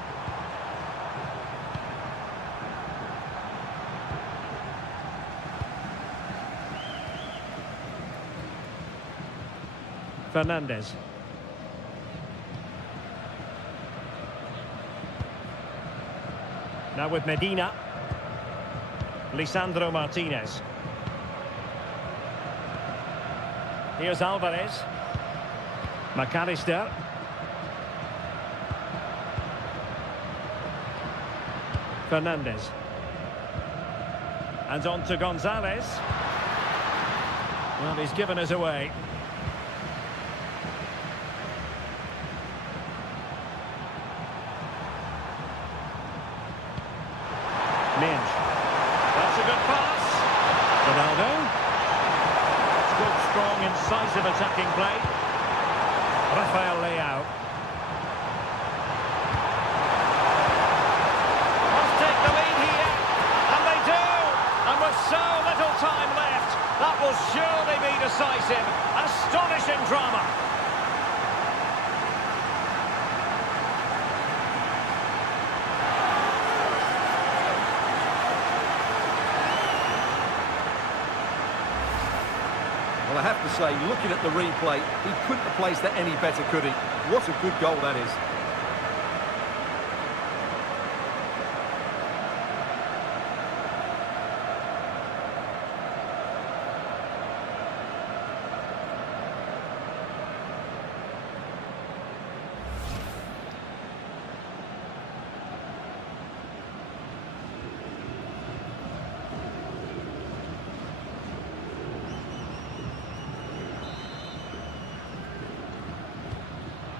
Fernandez. Now with Medina. Lisandro Martinez. Here's Alvarez. McAllister. Fernandez. And on to Gonzalez. Well, he's given us away. Minge. That's a good pass. Ronaldo. It's good, strong, incisive attacking play. Rafael Leao. Must take the lead here. And they do. And with so little time left, that will surely be decisive. Astonishing drama. Well, I have to say, looking at the replay, he couldn't have placed that any better, could he? What a good goal that is.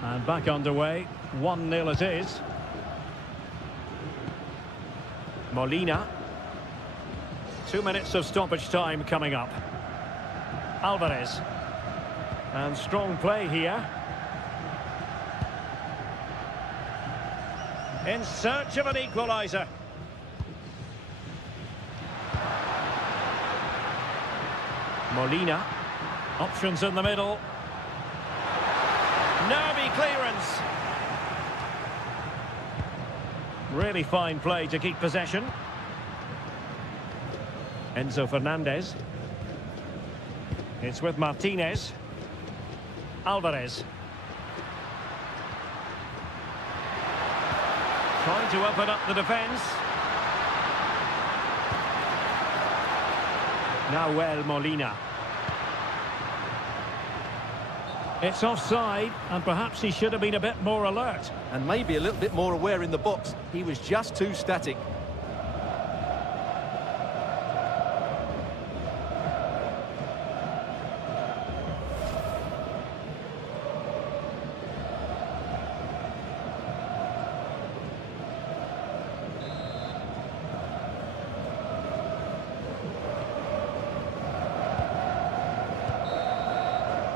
And back underway, 1-0 it is. Molina. 2 minutes of stoppage time coming up. Alvarez. And strong play here. In search of an equaliser. Molina. Options in the middle. Nervy clearance. Really fine play to keep possession. Enzo Fernandez. It's with Martinez. Alvarez. Trying to open up the defence. Nahuel Molina. It's offside, and perhaps he should have been a bit more alert. And maybe a little bit more aware in the box. He was just too static.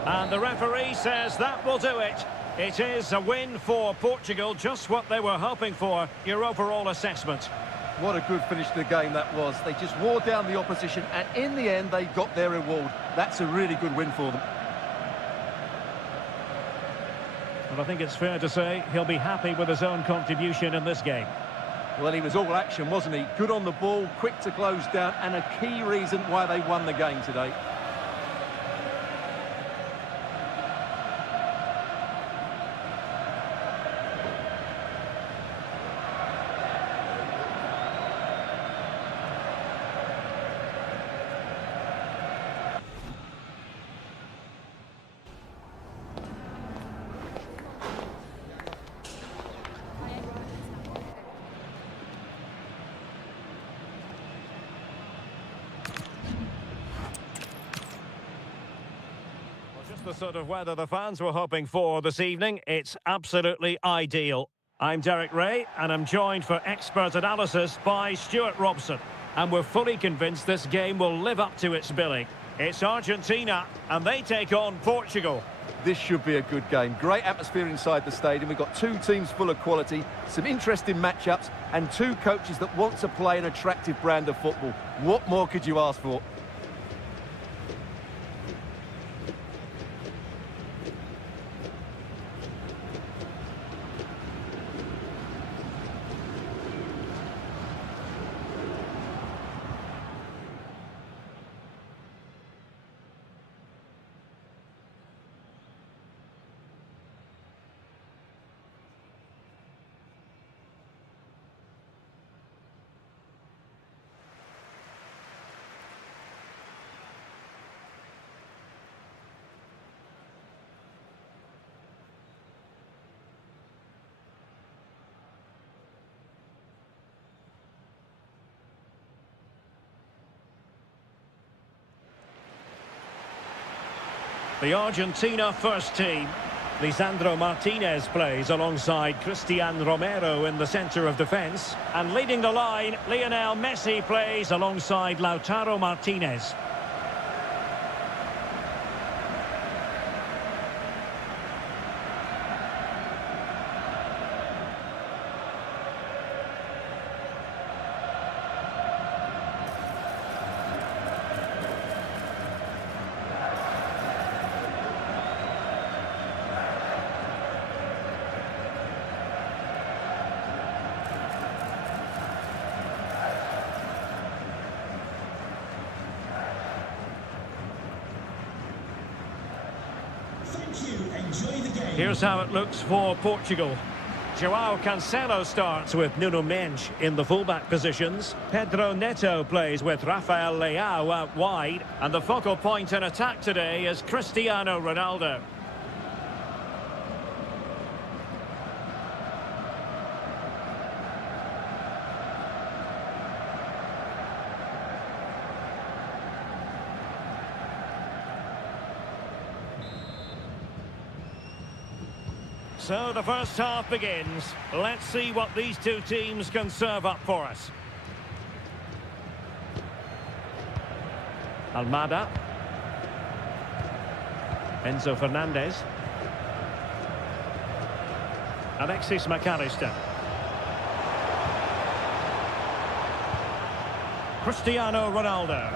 And the referee says that will do it. It is a win for Portugal, just what they were hoping for. Your overall assessment? What a good finish to the game that was. They just wore down the opposition, and in the end, they got their reward. That's a really good win for them. Well, I think it's fair to say he'll be happy with his own contribution in this game. Well, he was all action, wasn't he? Good on the ball, quick to close down, and a key reason why they won the game today. The sort of weather the fans were hoping for this evening. It's absolutely ideal. I'm Derek Ray, and I'm joined for expert analysis by Stuart Robson. And we're fully convinced this game will live up to its billing. It's Argentina, and they take on Portugal. This should be a good game. Great atmosphere inside the stadium. We've got two teams full of quality, some interesting matchups, and two coaches that want to play an attractive brand of football. What more could you ask for? The Argentina first team. Lisandro Martinez plays alongside Cristian Romero in the centre of defence. And leading the line, Lionel Messi plays alongside Lautaro Martinez. Here's how it looks for Portugal. João Cancelo starts with Nuno Mendes in the fullback positions. Pedro Neto plays with Rafael Leao out wide. And the focal point in attack today is Cristiano Ronaldo. So the first half begins. Let's see what these two teams can serve up for us. Almada. Enzo Fernandez. Alexis McAllister. Cristiano Ronaldo.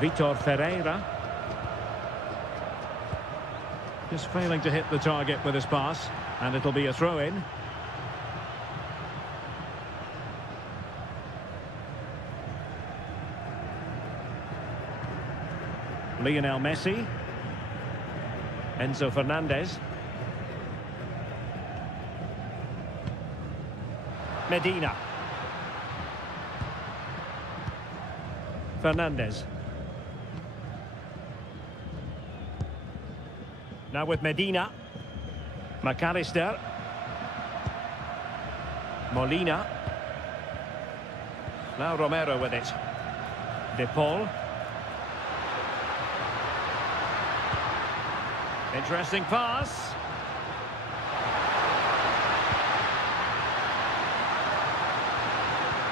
Vitor Ferreira. Just failing to hit the target with his pass, and it'll be a throw-in. Lionel Messi. Enzo Fernandez. Medina. Fernandez. Now with Medina. McAllister. Molina. Now Romero with it. De Paul. Interesting pass.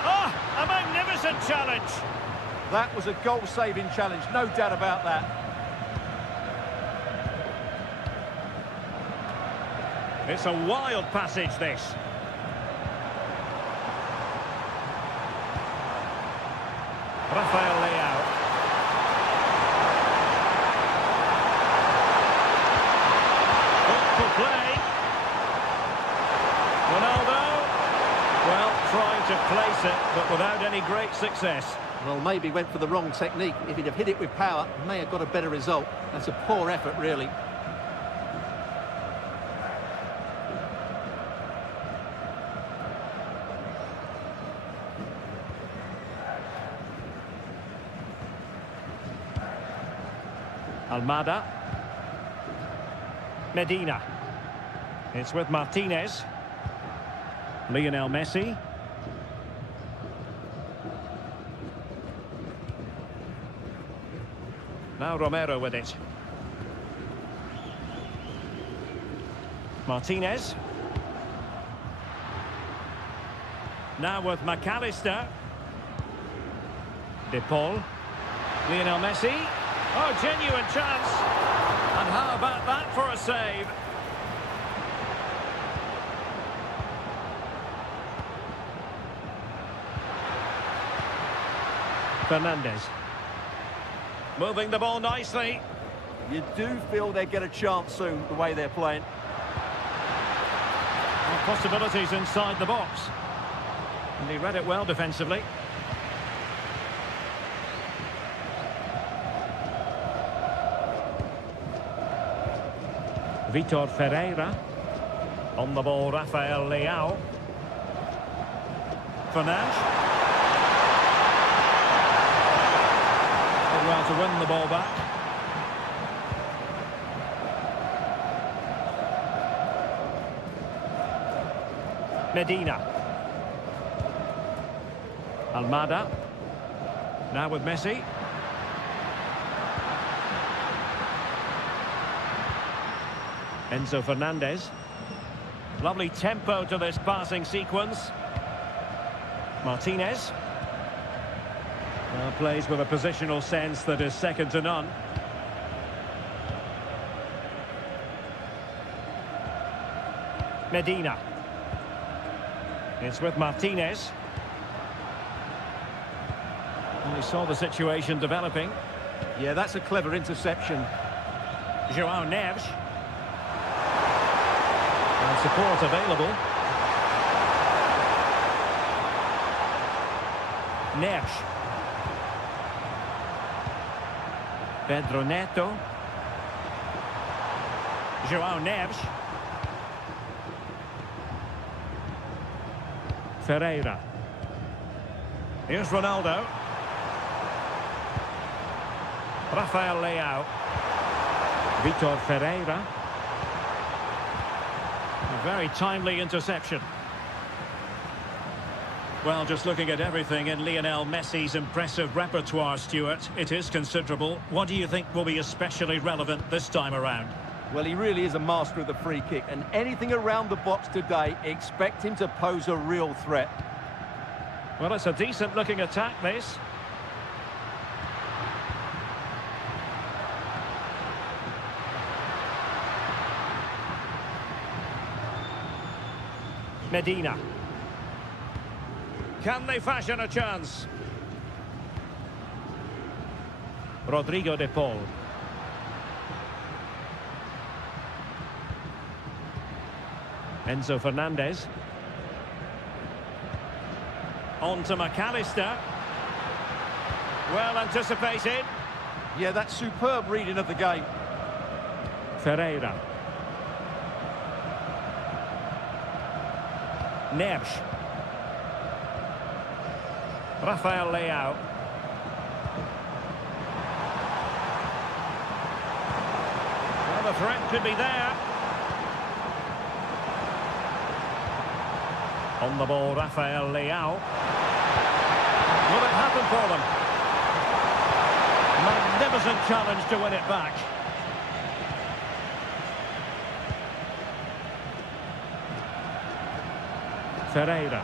Oh, a magnificent challenge. That was a goal-saving challenge, no doubt about that. It's a wild passage, this. Rafael Leao. Thoughtful play. Ronaldo. Well, trying to place it, but without any great success. Well, maybe went for the wrong technique. If he'd have hit it with power, may have got a better result. That's a poor effort, really. Almada. Medina. It's with Martinez. Lionel Messi. Now Romero with it. Martinez. Now with McAllister. De Paul. Lionel Messi. Oh, genuine chance. And how about that for a save? Fernandez. Moving the ball nicely. You do feel they get a chance soon, the way they're playing. And possibilities inside the box. And he read it well defensively. Vitor Ferreira. On the ball, Rafael Leao. Fernandes. Did well to win the ball back. Medina. Almada. Now with Messi. Enzo Fernandez. Lovely tempo to this passing sequence. Martinez. Plays with a positional sense that is second to none. Medina. It's with Martinez. And we saw the situation developing. Yeah, that's a clever interception. João Neves. And support available. Neves. Pedro Neto. João Neves. Ferreira. Here's Ronaldo. Rafael Leao. Vitor Ferreira. A very timely interception. Well, just looking at everything in Lionel Messi's impressive repertoire, Stuart, it is considerable. What do you think will be especially relevant this time around? Well, he really is a master of the free kick, and anything around the box today, expect him to pose a real threat. Well, it's a decent-looking attack, this. Medina. Can they fashion a chance? Rodrigo de Paul. Enzo Fernandez. On to McAllister. Well anticipated. Yeah, that's superb reading of the game. Ferreira. Neves. Rafael Leao. Well, the threat could be there. On the ball, Rafael Leao. Will it happen for them? Magnificent challenge to win it back. Ferreira.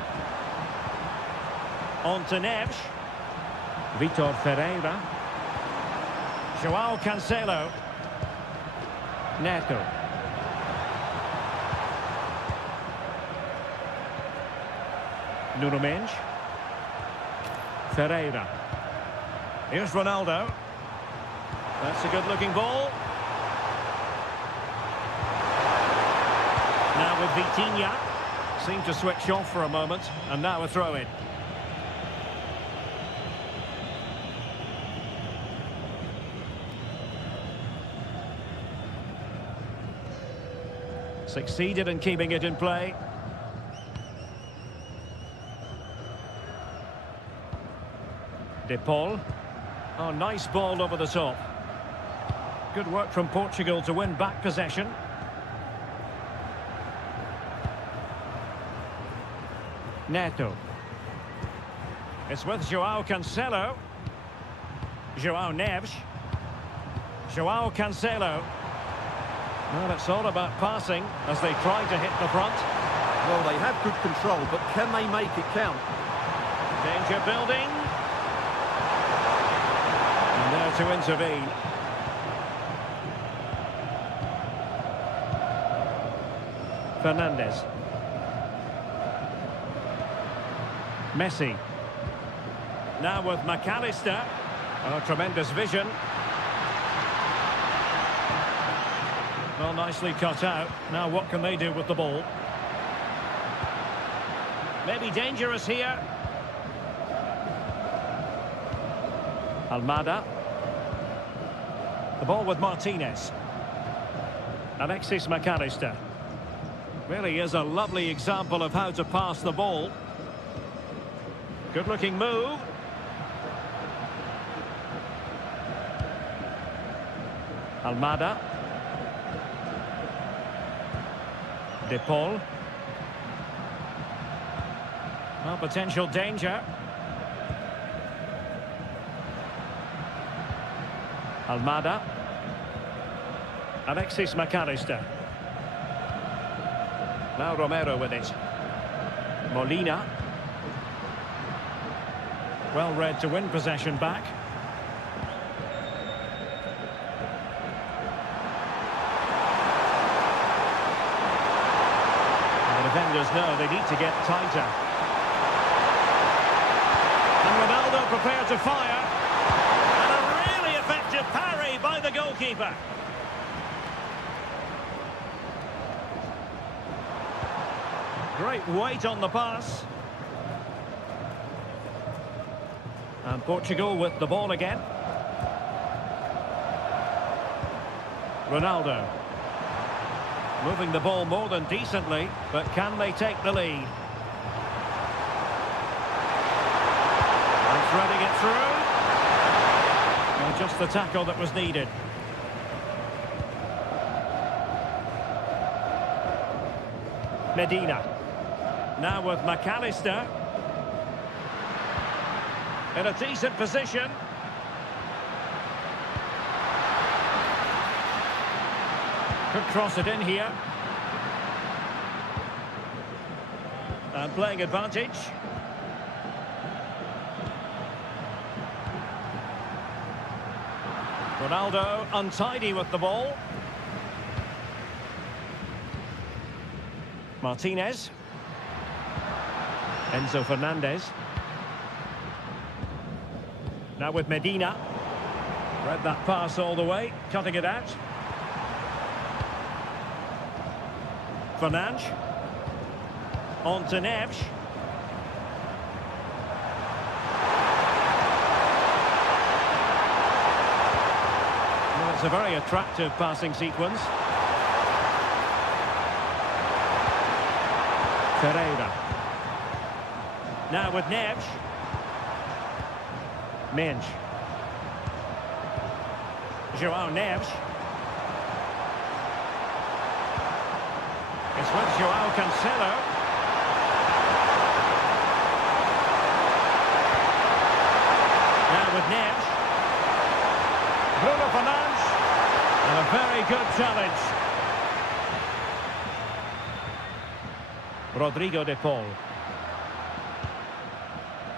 On to Neves. Vitor Ferreira. João Cancelo. Neto. Nuno Mendes. Ferreira. Here's Ronaldo. That's a good-looking ball. Now with Vitinha. Seemed to switch off for a moment, and now a throw-in. Succeeded in keeping it in play. De Paul. Oh, nice ball over the top. Good work from Portugal to win back possession. Neto. It's with João Cancelo. João Neves. João Cancelo. Well, it's all about passing as they try to hit the front. Well, they have good control, but can they make it count? Danger building. And there to intervene. Fernandes. Messi. Now with McAllister. Oh, tremendous vision. Well, nicely cut out. Now what can they do with the ball? Maybe dangerous here. Almada. The ball with Martinez. Alexis McAllister. Really is a lovely example of how to pass the ball. Good-looking move. Almada. De Paul. Well, potential danger. Almada. Alexis McAllister. Now Romero with it. Molina. Well read to win possession back. And the defenders know they need to get tighter. And Ronaldo prepared to fire. And a really effective parry by the goalkeeper. Great weight on the pass. And Portugal with the ball again. Ronaldo. Moving the ball more than decently, but can they take the lead? And threading it through. Well, just the tackle that was needed. Medina. Now with McAllister. In a decent position. Could cross it in here. And playing advantage. Ronaldo untidy with the ball. Martinez. Enzo Fernandez. Now with Medina. Read that pass all the way, cutting it out. Fernandes. On to Neves. Well, it's a very attractive passing sequence. Ferreira. Now with Neves. Minge. João Neves. It's with João Cancelo. Now with Neves. Bruno Fernandes. And a very good challenge. Rodrigo de Paul.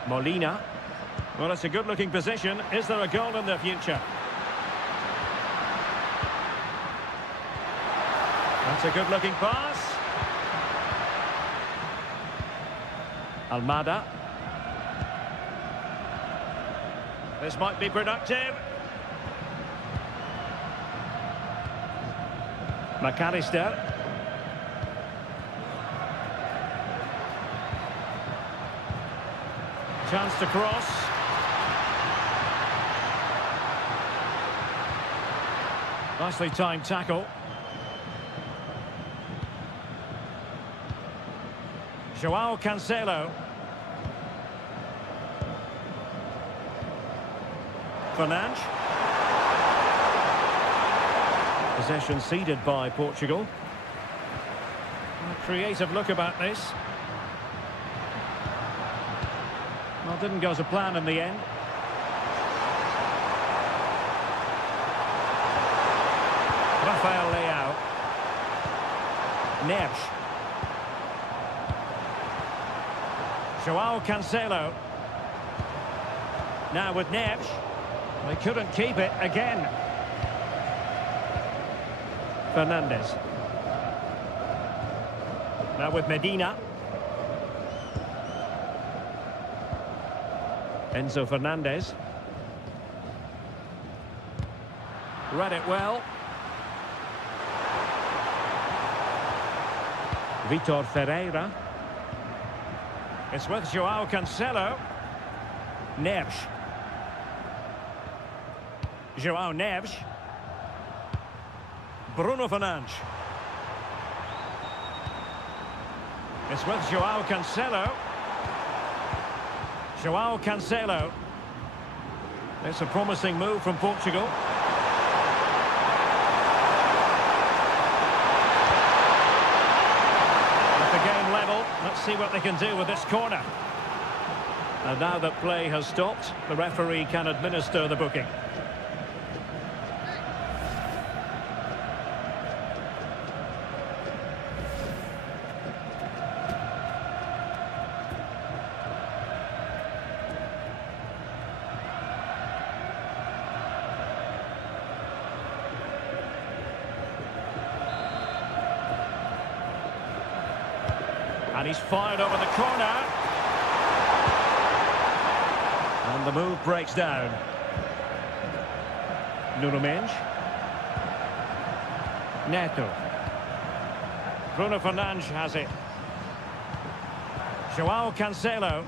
Molina. Well, it's a good-looking position. Is there a goal in the future? That's a good-looking pass. Almada. This might be productive. McAllister. Chance to cross. Nicely timed tackle. João Cancelo. Fernandes. Possession ceded by Portugal. A creative look about this. Well, didn't go to plan in the end. Rafael Leao. Neves. João Cancelo. Now with Neves. They couldn't keep it again. Fernandes. Now with Medina. Enzo Fernandez. Read it well. Vitor Ferreira. It's with João Cancelo. Neves. João Neves. Bruno Fernandes. It's with João Cancelo. João Cancelo. It's a promising move from Portugal. With the game level, let's see what they can do with this corner. And now that play has stopped, the referee can administer the booking. And he's fired over the corner. And the move breaks down. Nuno Mendes. Neto. Bruno Fernandes has it. João Cancelo.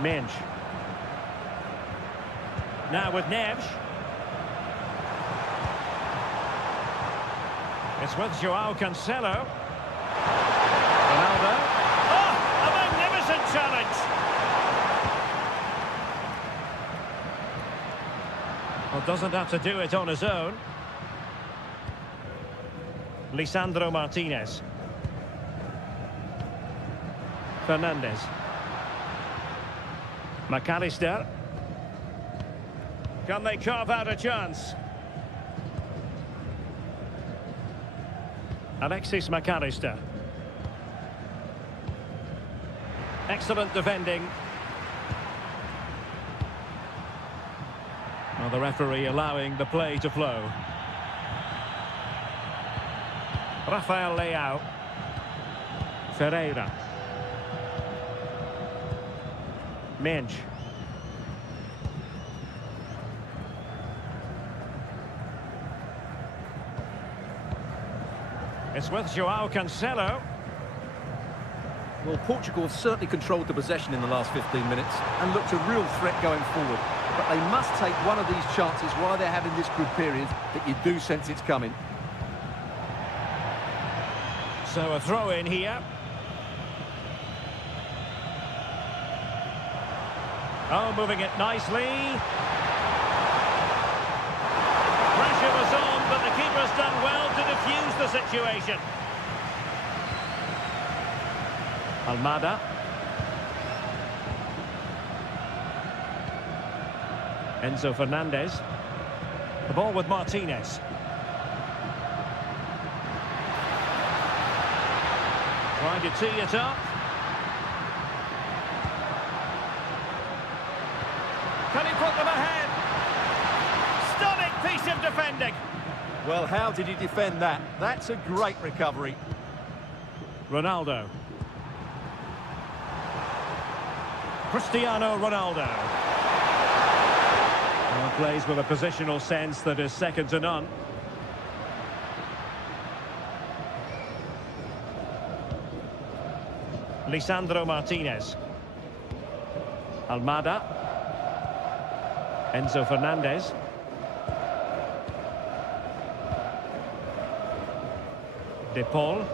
Mendes. Now with Neves. It's with João Cancelo. Ronaldo. Oh, a magnificent challenge. Well, doesn't have to do it on his own. Lisandro Martinez. Fernandes. McAllister. Can they carve out a chance? Alexis McAllister. Excellent defending. Well, the referee allowing the play to flow. Rafael Leao. Ferreira. Minge. It's with João Cancelo. Well, Portugal have certainly controlled the possession in the last 15 minutes and looked a real threat going forward. But they must take one of these chances while they're having this good period that you do sense it's coming. So a throw in here. Oh, moving it nicely. Pressure was on, but the keeper's done well to defuse the situation. Almada. Enzo Fernandez. The ball with Martinez. Trying to tee it up. Can he put them ahead? Stunning piece of defending. Well, how did he defend that? That's a great recovery. Ronaldo. Cristiano Ronaldo. Well, plays with a positional sense that is second to none. Lisandro Martinez. Almada. Enzo Fernandez. De Paul.